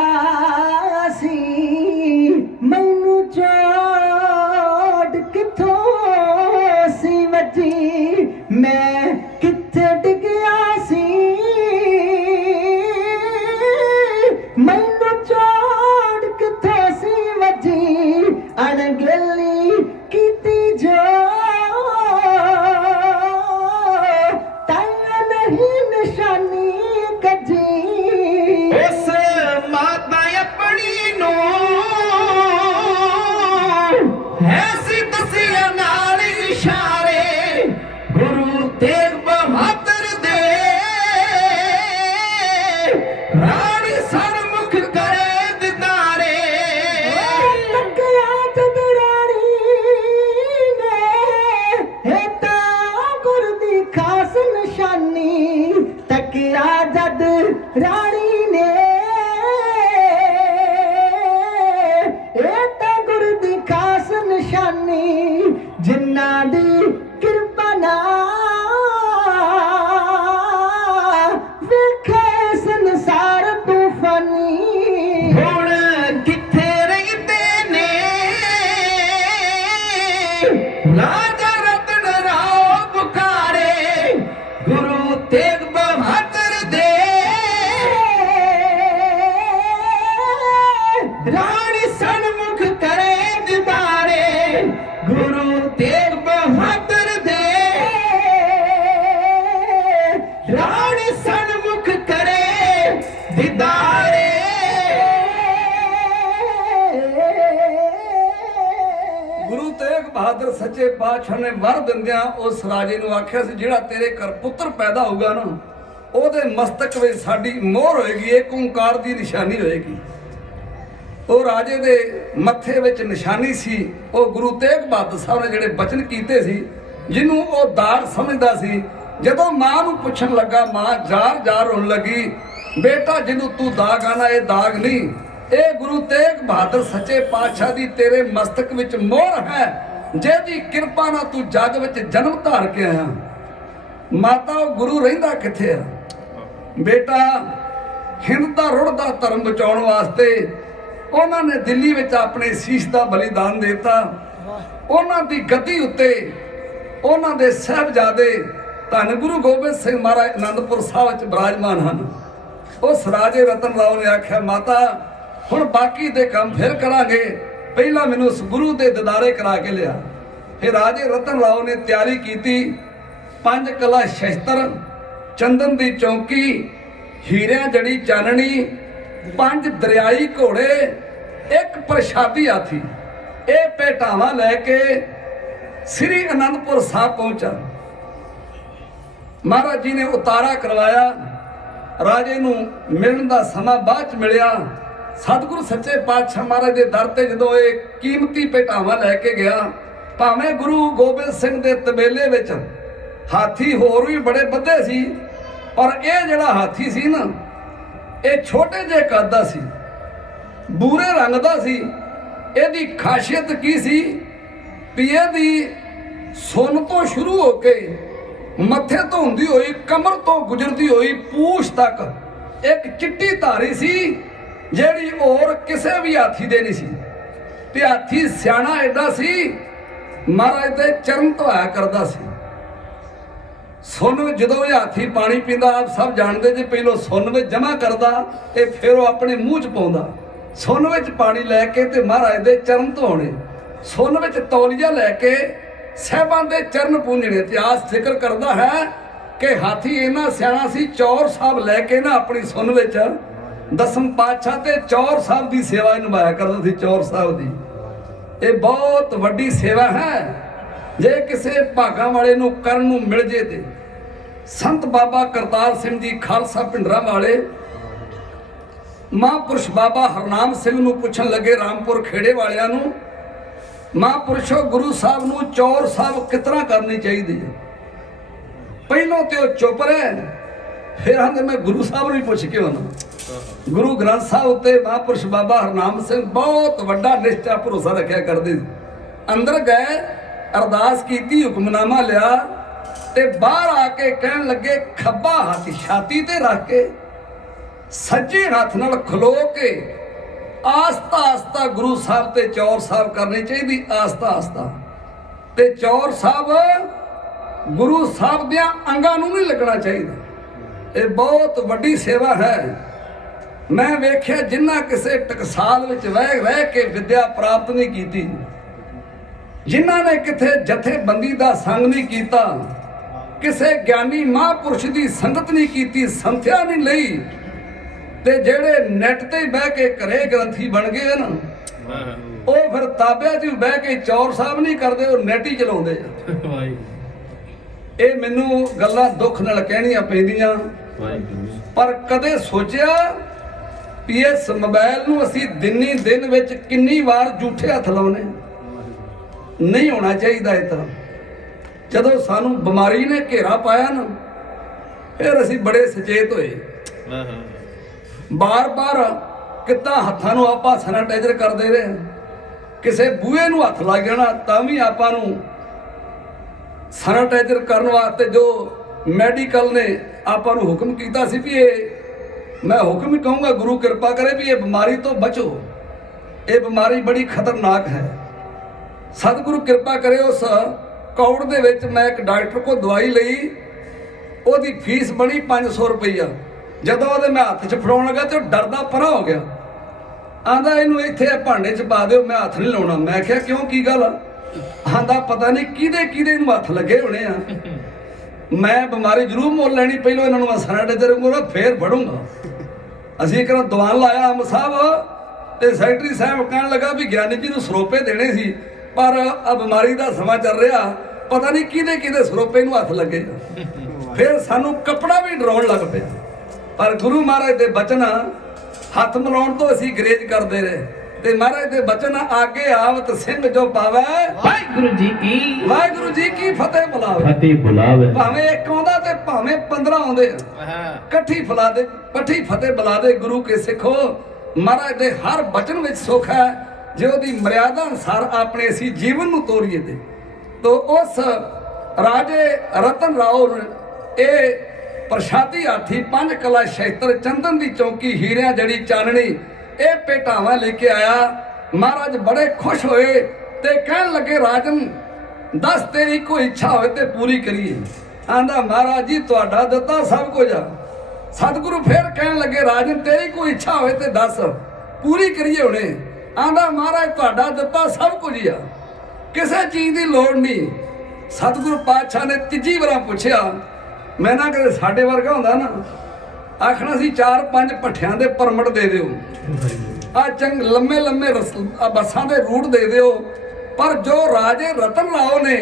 ਸੀ ਮੈਨੂੰ ਚੋਟ ਕਿੱਥੋਂ ਸੀ ਵੱਜੀ ਮੈਂ ਕਿੱਥੇ ਡਿੱਗਿਆ ਸੀ ਮੈਨੂੰ ਚੋਟ ਕਿੱਥੋਂ ਸੀ ਵੱਜੀ ਅਣਗਹਿਲੀ ਕੀਤੀ ਜੋ ਤਾਇਆ ਨਹੀਂ ਨਿਸ਼ਾਨੀ ਕੱਜੀ ਉਸ ਮਾਤਾ ਆਪਣੀ ਨੂੰ ਹੈ ਸੀ ਦਸਿਆ ਨਾਲ ਇਸ਼ਾਰੇ ਗੁਰੂ ਤੇਗ ਬਹਾਦਰ ਦੇ ਰਾਣੀ ਸਰਮੁਖ ਕਰੇ ਦਿਦਾਰੇ ਲੱਗਿਆ ਜਦ ਰਾਣੀ ਨੇ ਇਹ ਤਾਂ ਗੁਰ ਦੀ ਖਾਸ ਨਿਸ਼ਾਨੀ ਤੱਕਿਆ ਜਦ ਰਾਣੀ ਨੇ ਇਹ ਤਾਂ ਗੁਰ ਦੀ ਖਾਸ ਨਿਸ਼ਾਨੀ ਜਿਨ੍ਹਾਂ ਦੀ ਕਿਰਪਾ ਨਾਲ ਵੇਖੇ ਸੰਸਾਰ ਤੂਫਾਨੀ ਹੁਣ ਕਿੱਥੇ ਰਹਿੰਦੇ ਨੇ ਰਾਜਾ ਰਤਨ ਰਾਓ ਬੁਖਾਰੇ ਗੁਰੂ ਤੇਗ ਬਹਾਦਰ ਦੇ ਰਾਣੀ ਸਨਮੁਖ ਕਰੇ ਦਿਦਾਰੇ ਗੁਰੂ ਤੇਗ ਬਹਾਦਰ ਦੇ ਰਾਣੀ ਸਨਮੁਖ ਕਰੇ ਦਿਦਾਰੇ ਗੁਰੂ ਤੇਗ ਬਹਾਦਰ ਸੱਚੇ ਪਾਤਸ਼ਾਹ ਨੇ ਵਰ ਦਿੰਦਿਆਂ ਉਸ ਰਾਜੇ ਨੂੰ ਆਖਿਆ ਸੀ ਜਿਹੜਾ ਤੇਰੇ ਘਰ ਪੁੱਤਰ ਪੈਦਾ ਹੋਊਗਾ ਨਾ ਉਹਦੇ ਮਸਤਕ ਵਿੱਚ ਸਾਡੀ ਮੋਹਰ ਹੋਏਗੀ, ਇੱਕ ਓਂਕਾਰ ਦੀ ਨਿਸ਼ਾਨੀ ਹੋਏਗੀ। ਉਹ ਰਾਜੇ ਦੇ ਮੱਥੇ ਵਿੱਚ ਨਿਸ਼ਾਨੀ ਸੀ ਉਹ ਗੁਰੂ ਤੇਗ ਬਹਾਦਰ ਸਾਹਿਬ ਨੇ ਜਿਹੜੇ ਬਚਨ ਕੀਤੇ ਸੀ, ਜਿਹਨੂੰ ਉਹ ਦਾਗ ਸਮਝਦਾ ਸੀ। ਜਦੋਂ ਮਾਂ ਨੂੰ ਪੁੱਛਣ ਲੱਗਾ, ਮਾਂ ਜ਼ਾਰ ਰੋਣ ਲੱਗੀ, ਬੇਟਾ ਜਿਹਨੂੰ ਤੂੰ ਦਾਗ ਆਣਾ ਇਹ ਦਾਗ ਨਹੀਂ, ਇਹ ਗੁਰੂ ਤੇਗ ਬਹਾਦਰ ਸੱਚੇ ਪਾਤਸ਼ਾਹ ਦੀ ਤੇਰੇ ਮਸਤਕ ਵਿੱਚ ਮੋਹਰ ਹੈ, ਜਿਹਦੀ ਕਿਰਪਾ ਨਾਲ ਤੂੰ ਜੱਗ ਵਿੱਚ ਜਨਮ ਧਾਰ ਕੇ ਆਇਆ। ਮਾਤਾ ਉਹ ਗੁਰੂ ਰਹਿੰਦਾ ਕਿੱਥੇ ਆ? ਬੇਟਾ ਹਿੰਦ ਦਾ ਰੁੜਦਾ ਧਰਮ ਬਚਾਉਣ ਵਾਸਤੇ ਉਹਨਾਂ ਨੇ ਦਿੱਲੀ ਵਿੱਚ ਆਪਣੇ ਸੀਸ ਦਾ ਬਲੀਦਾਨ ਦੇ ਦਿੱਤਾ। ਉਹਨਾਂ ਦੀ ਗੱਦੀ ਉੱਤੇ ਉਹਨਾਂ ਦੇ ਸਾਹਿਬਜ਼ਾਦੇ ਧੰਨ ਗੁਰੂ ਗੋਬਿੰਦ ਸਿੰਘ ਮਹਾਰਾਜ ਅਨੰਦਪੁਰ ਸਾਹਿਬ ਵਿੱਚ ਬਿਰਾਜਮਾਨ ਹਨ। ਉਸ ਰਾਜੇ ਰਤਨ ਰਾਓ ਨੇ ਆਖਿਆ, ਮਾਤਾ ਹੁਣ ਬਾਕੀ ਦੇ ਕੰਮ ਫਿਰ ਕਰਾਂਗੇ, ਪਹਿਲਾਂ ਮੈਨੂੰ ਉਸ ਗੁਰੂ ਦੇ ਦਿਦਾਰੇ ਕਰਾ ਕੇ ਲਿਆ। ਫਿਰ ਰਾਜੇ ਰਤਨ ਰਾਓ ਨੇ ਤਿਆਰੀ ਕੀਤੀ, 5 ਕਲਾ ਸ਼ਸਤਰ, ਚੰਦਨ ਦੀ ਚੌਂਕੀ, ਹੀਰਿਆਂ ਜੜੀ ਚਾਨਣੀ, 5 ਦਰਿਆਈ ਘੋੜੇ, 1 ਪ੍ਰਸ਼ਾਦੀ ਹਾਥੀ। ਇਹ ਭੇਟਾਵਾਂ ਲੈ ਕੇ ਸ੍ਰੀ ਅਨੰਦਪੁਰ ਸਾਹਿਬ ਪਹੁੰਚਾ। ਮਹਾਰਾਜ ਜੀ ਨੇ ਉਤਾਰਾ ਕਰਵਾਇਆ। ਰਾਜੇ ਨੂੰ ਮਿਲਣ ਦਾ ਸਮਾਂ ਬਾਅਦ ਚ ਮਿਲਿਆ। ਸਤਿਗੁਰੂ ਸੱਚੇ ਪਾਤਸ਼ਾਹ ਮਹਾਰਾਜ ਦੇ ਦਰ ਤੇ ਜਦੋਂ ਇਹ ਕੀਮਤੀ ਭੇਟਾਵਾਂ ਲੈ ਕੇ ਗਿਆ, ਭਾਵੇਂ ਗੁਰੂ ਗੋਬਿੰਦ ਸਿੰਘ ਦੇ ਤਬੇਲੇ ਵਿੱਚ ਹਾਥੀ ਹੋਰ ਵੀ ਬੜੇ ਵੱਧੇ ਸੀ, ਪਰ ਇਹ ਜਿਹੜਾ ਹਾਥੀ ਸੀ ਨਾ, ਇਹ ਛੋਟੇ ਜਿਹੇ ਕੱਦ ਦਾ ਸੀ, ਬੂਰੇ ਰੰਗ ਦਾ ਸੀ। ਇਹਦੀ ਖਾਸੀਅਤ ਕੀ ਸੀ ਵੀ ਇਹਦੀ ਸੁੰਨ ਤੋਂ ਸ਼ੁਰੂ ਹੋ ਕੇ ਮੱਥੇ ਤੋਂ ਹੁੰਦੀ ਹੋਈ, ਕਮਰ ਤੋਂ ਗੁਜ਼ਰਦੀ ਹੋਈ ਪੂਛ ਤੱਕ ਇੱਕ ਚਿੱਟੀ ਧਾਰੀ ਸੀ, ਜਿਹੜੀ ਹੋਰ ਕਿਸੇ ਵੀ ਹਾਥੀ ਦੇ ਨਹੀਂ ਸੀ। ਤੇ ਹਾਥੀ ਸਿਆਣਾ ਐਡਾ ਸੀ, ਮਹਾਰਾਜ ਦੇ ਚਰਨ ਧੋਇਆ ਕਰਦਾ ਸੀ। ਸੁੰਨ ਜਦੋਂ ਇਹ ਹਾਥੀ ਪਾਣੀ ਪੀਂਦਾ, ਆਪ ਸਭ ਜਾਣਦੇ ਜੀ, ਪਹਿਲੋਂ ਸੁੰਨ ਵਿੱਚ ਜਮਾ ਕਰਦਾ ਤੇ ਫਿਰ ਉਹ ਆਪਣੇ ਮੂੰਹ 'ਚ ਪਾਉਂਦਾ। ਸੁੰਨ ਵਿੱਚ ਪਾਣੀ ਲੈ ਕੇ ਤੇ ਮਹਾਰਾਜ ਦੇ ਚਰਨ ਧੋਣੇ, ਸੁੰਨ ਵਿੱਚ ਤੌਲੀਆ ਲੈ ਕੇ ਸਾਹਿਬਾਂ ਦੇ ਚਰਨ ਪੂੰਝਣੇ। ਇਤਿਹਾਸ ਜ਼ਿਕਰ ਕਰਦਾ ਹੈ ਕਿ ਹਾਥੀ ਇੰਨਾ ਸਿਆਣਾ ਸੀ, ਚੌਰ ਸਾਹਿਬ ਲੈ ਕੇ ਨਾ ਆਪਣੀ ਸੁੰਨ ਵਿੱਚ ਦਸਮ ਪਾਤਸ਼ਾਹ ਤੇ ਚੌਰ ਸਾਹਿਬ ਦੀ ਸੇਵਾ ਨਿਭਾਇਆ ਕਰਦਾ ਸੀ। ਚੌਰ ਸਾਹਿਬ ਦੀ ਇਹ ਬਹੁਤ ਵੱਡੀ ਸੇਵਾ ਹੈ, ਜੇ ਕਿਸੇ ਭਾਗਾਂ ਵਾਲੇ ਨੂੰ ਕਰਨ ਨੂੰ ਮਿਲ ਜੇ ਤੇ। ਸੰਤ ਬਾਬਾ ਕਰਤਾਰ ਸਿੰਘ ਜੀ ਖਾਲਸਾ ਪਿੰਡਰਾਂ ਵਾਲੇ ਮਹਾਂਪੁਰਸ਼ ਬਾਬਾ ਹਰਨਾਮ ਸਿੰਘ ਨੂੰ ਪੁੱਛਣ ਲੱਗੇ, ਰਾਮਪੁਰ ਖੇੜੇ ਵਾਲਿਆਂ ਨੂੰ, ਮਹਾਂਪੁਰਸ਼ੋ ਗੁਰੂ ਸਾਹਿਬ ਨੂੰ ਚੌਰ ਸਾਹਿਬ ਕਿਸ ਤਰ੍ਹਾਂ ਕਰਨੀ ਚਾਹੀਦੀ ਹੈ? ਪਹਿਲੋਂ ਤੇ ਉਹ ਚੁੱਪ ਰਹੇ, ਫਿਰ ਆਂਦੇ ਮੈਂ ਗੁਰੂ ਸਾਹਿਬ ਨੂੰ ਹੀ ਪੁੱਛ ਕੇ ਆਉਣਾ। ਗੁਰੂ ਗ੍ਰੰਥ ਸਾਹਿਬ ਉੱਤੇ ਮਹਾਂਪੁਰਸ਼ ਬਾਬਾ ਹਰਨਾਮ ਸਿੰਘ ਬਹੁਤ ਵੱਡਾ ਨਿਸ਼ਚਾ ਭਰੋਸਾ ਰੱਖਿਆ ਕਰਦੇ ਸੀ। ਅੰਦਰ ਗਏ, ਅਰਦਾਸ ਕੀਤੀ, ਹੁਕਮਨਾਮਾ ਲਿਆ ਤੇ ਬਾਹਰ ਆ ਕੇ ਕਹਿਣ ਲੱਗੇ, ਖੱਬਾ ਹੱਥ ਛਾਤੀ ਤੇ ਰੱਖ ਕੇ ਸੱਜੇ ਹੱਥ ਨਾਲ ਖਲੋ ਕੇ ਆਸਤਾ ਆਸਤਾ ਗੁਰੂ ਸਾਹਿਬ ਤੇ ਚੌਰ ਸਾਹਿਬ ਕਰਨੀ ਚਾਹੀਦੀ। ਆਸਤਾ ਆਸਤਾ ਤੇ ਚੌਰ ਸਾਹਿਬ ਗੁਰੂ ਸਾਹਿਬ ਦੀਆਂ ਅੰਗਾਂ ਨੂੰ ਨਹੀਂ ਲੱਗਣਾ ਚਾਹੀਦਾ। ਇਹ ਬਹੁਤ ਵੱਡੀ ਸੇਵਾ ਹੈ। ਮੈਂ ਵੇਖਿਆ ਜਿਨ੍ਹਾਂ ਕਿਸੇ ਟਕਸਾਲ ਵਿੱਚ ਰਹਿ ਕੇ ਵਿਦਿਆ ਪ੍ਰਾਪਤ ਨਹੀਂ ਕੀਤੀ, ਜਿਨ੍ਹਾਂ ਨੇ ਕਿਥੇ ਜਥੇਬੰਦੀ ਦਾ ਸੰਗ ਨਹੀਂ ਕੀਤਾ, ਕਿਸੇ ਗਿਆਨੀ ਮਹਾਂਪੁਰਸ਼ ਦੀ ਸੰਗਤ ਨਹੀਂ ਕੀਤੀ, ਸੰਥਿਆ ਨਹੀਂ ਲਈ, ਤੇ ਜਿਹੜੇ ਨੈਟ ਤੇ ਬਹਿ ਕੇ ਘਰੇ ਗ੍ਰੰਥੀ ਬਣ ਗਏ ਨਾ, ਉਹ ਫਿਰ ਤਾਬਿਆਂ 'ਚ ਬਹਿ ਕੇ ਚੌਰ ਸਾਹਿਬ ਨਹੀਂ ਕਰਦੇ, ਉਹ ਨੈਟ ਹੀ ਚਲਾਉਂਦੇ ਆ। ਇਹ ਮੈਨੂੰ ਗੱਲਾਂ ਦੁੱਖ ਨਾਲ ਕਹਿਣੀਆਂ ਪੈਂਦੀਆਂ, ਪਰ ਕਦੇ ਸੋਚਿਆ ਵੀ ਇਸ ਮੋਬਾਈਲ ਨੂੰ ਅਸੀਂ ਦਿਨੀ ਦਿਨ ਵਿੱਚ ਕਿੰਨੀ ਵਾਰ ਝੂਠੇ ਹੱਥ ਲਾਉਨੇ? ਨਹੀਂ ਹੋਣਾ ਚਾਹੀਦਾ ਇਸ ਤਰ੍ਹਾਂ। ਜਦੋਂ ਸਾਨੂੰ ਬਿਮਾਰੀ ਨੇ ਘੇਰਾ ਪਾਇਆ ਨਾ, ਫਿਰ ਅਸੀਂ ਬੜੇ ਸੁਚੇਤ ਹੋਏ। ਬਾਰ-ਬਾਰ ਕਿੱਦਾਂ ਹੱਥਾਂ ਨੂੰ ਆਪਾਂ ਸੈਨੀਟਾਈਜ਼ਰ ਕਰਦੇ ਰਹੇ, ਕਿਸੇ ਬੂਹੇ ਨੂੰ ਹੱਥ ਲੱਗ ਜਾਣਾ ਤਾਂ ਵੀ ਆਪਾਂ ਨੂੰ ਸੈਨੀਟਾਈਜ਼ਰ ਕਰਨ ਵਾਸਤੇ ਜੋ ਮੈਡੀਕਲ ਨੇ ਆਪਾਂ ਨੂੰ ਹੁਕਮ ਕੀਤਾ ਸੀ ਵੀ ਇਹ, ਮੈਂ ਹੁਕਮ ਹੀ ਕਹੂੰਗਾ, ਗੁਰੂ ਕਿਰਪਾ ਕਰੇ ਵੀ ਇਹ ਬਿਮਾਰੀ ਤੋਂ ਬਚੋ, ਇਹ ਬਿਮਾਰੀ ਬੜੀ ਖਤਰਨਾਕ ਹੈ। ਸਤਿਗੁਰੂ ਕਿਰਪਾ ਕਰੇ, ਉਸ ਕੌੜ ਦੇ ਵਿੱਚ ਮੈਂ ਇੱਕ ਡਾਕਟਰ ਕੋਲ ਦਵਾਈ ਲਈ, ਉਹਦੀ ਫੀਸ ਬਣੀ 500 ਰੁਪਈਆ। ਜਦੋਂ ਉਹਦੇ ਮੈਂ ਹੱਥ 'ਚ ਫੜਾਉਣ ਲੱਗਾ ਤੇ ਉਹ ਡਰਦਾ ਪਰਾਂ ਹੋ ਗਿਆ। ਆਂਦਾ ਇਹਨੂੰ ਇੱਥੇ ਭਾਂਡੇ 'ਚ ਪਾ ਦਿਓ, ਮੈਂ ਹੱਥ ਨਹੀਂ ਲਾਉਣਾ। ਮੈਂ ਕਿਹਾ ਕਿਉਂ, ਕੀ ਗੱਲ? ਆਂਦਾ ਪਤਾ ਨਹੀਂ ਕਿਹਦੇ ਨੂੰ ਹੱਥ ਲੱਗੇ ਹੋਣੇ ਆ, ਮੈਂ ਬਿਮਾਰੀ ਜ਼ਰੂਰ ਮੁੱਲ ਲੈਣੀ, ਪਹਿਲਾਂ ਇਹਨਾਂ ਨੂੰ ਮੈਂ ਸੈਨੀਟਾਈਜ਼ਰ ਕਰੂੰਗਾ ਫੇਰ ਫੜੂੰਗਾ। ਅਸੀਂ ਇੱਕ ਦੀਵਾਨ ਲਾਇਆ ਅੰਬ ਸਾਹਿਬ, ਤੇ ਸੈਕਟਰੀ ਸਾਹਿਬ ਕਹਿਣ ਲੱਗਾ ਵੀ ਗਿਆਨੀ ਜੀ ਨੂੰ ਸਰੋਪੇ ਦੇਣੇ ਸੀ, ਪਰ ਆ ਬਿਮਾਰੀ ਦਾ ਸਮਾਂ ਚੱਲ ਰਿਹਾ, ਪਤਾ ਨਹੀਂ ਕਿਹਦੇ ਸਰੋਪੇ ਨੂੰ ਹੱਥ ਲੱਗੇ। ਫਿਰ ਸਾਨੂੰ ਕੱਪੜਾ ਵੀ ਡਰਾਉਣ ਲੱਗ ਪਿਆ। ਪਰ ਗੁਰੂ ਮਹਾਰਾਜ ਦੇ ਬਚਨ ਹੱਥ ਮਿਲਾਉਣ ਤੋਂ ਅਸੀਂ ਗਰੇਜ ਕਰਦੇ ਰਹੇ, ਤੇ ਮਹਾਰਾਜ ਦੇ ਬਚਨ ਆਗੇ ਆਵਤ ਸਿੰਘ ਜੋ ਪਾਵੇ, ਵਾਹਿਗੁਰੂ ਜੀ ਕੀ ਫਤਿਹ ਬੁਲਾਵੇ। ਭਾਵੇਂ ਇੱਕ ਆਉਂਦਾ ਤੇ ਭਾਵੇਂ 15 ਆਉਂਦੇ, ਇਕੱਠੀ ਪੱਠੀ ਫਤਿਹ ਬੁਲਾ ਦੇ ਗੁਰੂ ਕੇ ਸਿੱਖੋ। ਮਹਾਰਾਜ ਦੇ ਹਰ ਬਚਨ ਵਿੱਚ ਸੁੱਖ ਹੈ, ਜੇ ਉਹਦੀ ਮਰਿਆਦਾ ਅਨੁਸਾਰ ਆਪਣੇ ਅਸੀਂ ਜੀਵਨ ਨੂੰ ਤੋਰੀਏ ਤੇ। ਤੋ ਉਸ ਰਾਜੇ ਰਤਨ ਰਾਓ ਇਹ ਪ੍ਰਸ਼ਾਦੀ ਹਾਥੀ 5 ਕਲਾ ਸ਼ੈਤਰ ਚੰਦਨ ਦੀ ਚੌਕੀ ਹੀਰਿਆਂ ਜੜੀ ਚਾਨਣੀ ਇਹ ਭੇਟਾਵਾਂ ਲੈ ਕੇ ਆਇਆ। ਮਹਾਰਾਜ ਬੜੇ ਖੁਸ਼ ਹੋਏ ਤੇ ਕਹਿਣ ਲੱਗੇ, ਰਾਜਨ ਦੱਸ ਤੇਰੀ ਕੋਈ ਇੱਛਾ ਹੋਵੇ ਤੇ ਪੂਰੀ ਕਰੀਏ। ਆਂਦਾ ਮਹਾਰਾਜ ਜੀ ਤੁਹਾਡਾ ਦਿੱਤਾ ਸਭ ਕੁਝ ਆ। ਸਤਿਗੁਰੂ ਫੇਰ ਕਹਿਣ ਲੱਗੇ, ਰਾਜਨ ਤੇਰੀ ਕੋਈ ਇੱਛਾ ਹੋਵੇ ਤੇ ਦੱਸ ਪੂਰੀ ਕਰੀਏ ਹੁਣੇ। ਆਂਦਾ ਮਹਾਰਾਜ ਤੁਹਾਡਾ ਦਿੱਤਾ ਸਭ ਕੁਝ ਆ, ਕਿਸੇ ਚੀਜ਼ ਦੀ ਲੋੜ ਨਹੀਂ। ਸਤਿਗੁਰੂ ਪਾਤਸ਼ਾਹ ਨੇ ਤੀਜੀ ਵਾਰ ਪੁੱਛਿਆ, ਮੈਂ ਨਾ ਕਦੇ ਸਾਡੇ ਵਰਗਾ ਹੁੰਦਾ ਨਾ, ਆਖਣਾ ਸੀ 4-5 ਭੱਠਿਆਂ ਦੇ ਪਰਮਿਟ ਦੇ ਦਿਓ, ਆ ਲੰਮੇ ਬੱਸਾਂ ਦੇ ਰੂਟ ਦੇ ਦਿਓ। ਪਰ ਜੋ ਰਾਜੇ ਰਤਨ ਰਾਓ ਨੇ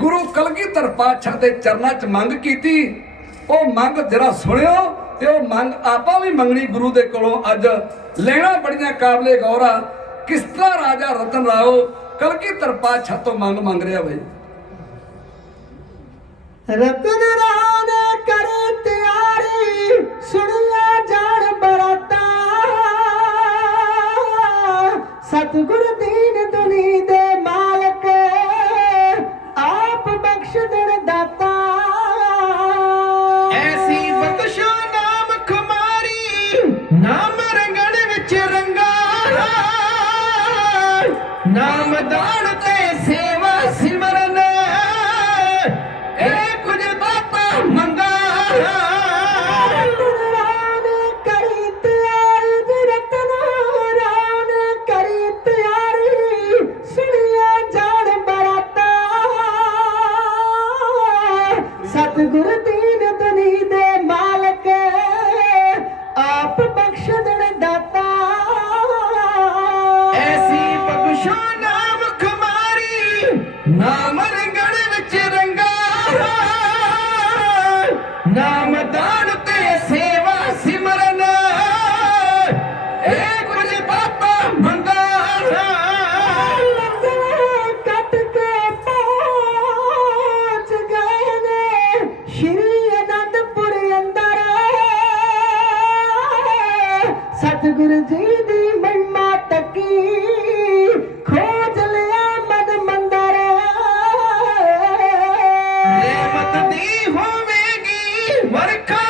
ਗੁਰੂ ਕਲਗੀਧਰ ਪਾਤਸ਼ਾਹ ਦੇ ਚਰਨਾਂ 'ਚ ਮੰਗ ਕੀਤੀ, ਉਹ ਮੰਗ ਜਰਾ ਸੁਣਿਓ ਤੇ ਉਹ ਮੰਗ ਆਪਾਂ ਵੀ ਮੰਗਣੀ ਗੁਰੂ ਦੇ ਕੋਲੋਂ। ਅੱਜ ਲੈਣਾ ਬੜੀਆਂ ਕਾਬਲੇ ਗੌਰ ਆ, ਕਿਸ ਤਰ੍ਹਾਂ ਰਾਜਾ ਰਤਨ ਰਾਓ ਕਲਗੀਧਰ ਪਾਤਸ਼ਾਹ ਤੋਂ ਮੰਗ ਰਿਹਾ ਬਈ। ਰਤਨ ਰਾਓ ਨੇ ਕਰੇ ਤਿਆਰੀ, ਸੁਣਿਆ ਜਾਣ ਬਰਾਤਾ, ਸਤਿਗੁਰ ਦੀਨ ਦੁਨੀ ਦੇ ਮਾਲਕ, ਆਪ ਬਖਸ਼ ਦੇਣ ਦਾਤਾ। ਐਸੀ ਬਖਸ਼ੋ ਨਾਮ ਖੁਮਾਰੀ, ਨਾਮ ਰੰਗਣ ਵਿੱਚ ਨਾਮ ਦਾਨ ਤੇ ਸੇਵਾ ਸਿਮਰਨ ਇਹ ਕੁਝ ਦਾਤਾ ਮੰਗਾ ਰਾਨ ਕਰੀ ਤਿਆਰੀ ਰਤਨ ਰਾਨ ਕਰੀ ਤਿਆਰੀ ਸੁਣਿਆ ਜਾਣ ਬਰਾਤਾ ਸਤਿਗੁਰ ਦੀਨ ਦੁਨੀ ਦੇ ਮਾਲਕ ਆਪ ਬਖਸ਼ਣ ਦਾਤਾ ਐਸੀ ਬਖਸ਼ੋ ਨਾਮ ਖਮਾਰੀ ਨਾਮ ਰੰਗਣ ਵਿੱਚ ਰੰਗਾ ਨਾਮ ਦਾਨ ਤੇ ਸੇਵਾ ਸਿਮਰਨ ਇਹ ਕੁਝ ਦਾਤਾ ਮੰਗਾ ਕੱਟ ਕੇ ਪਹੁੰਚ ਗਏ ਨੇ ਸ਼੍ਰੀ ਅਨੰਦਪੁਰ ਅੰਦਰ ਸਤਿਗੁਰੂ ਜੀ ਦੀ ਮਹਿਮਾ ਤੱਕੀ ਖੋਜ ਲਿਆ ਮਨ ਮੰਦਰ ਰਹਿਮਤ ਦੀ ਹੋਵੇਗੀ ਵਰਖਾ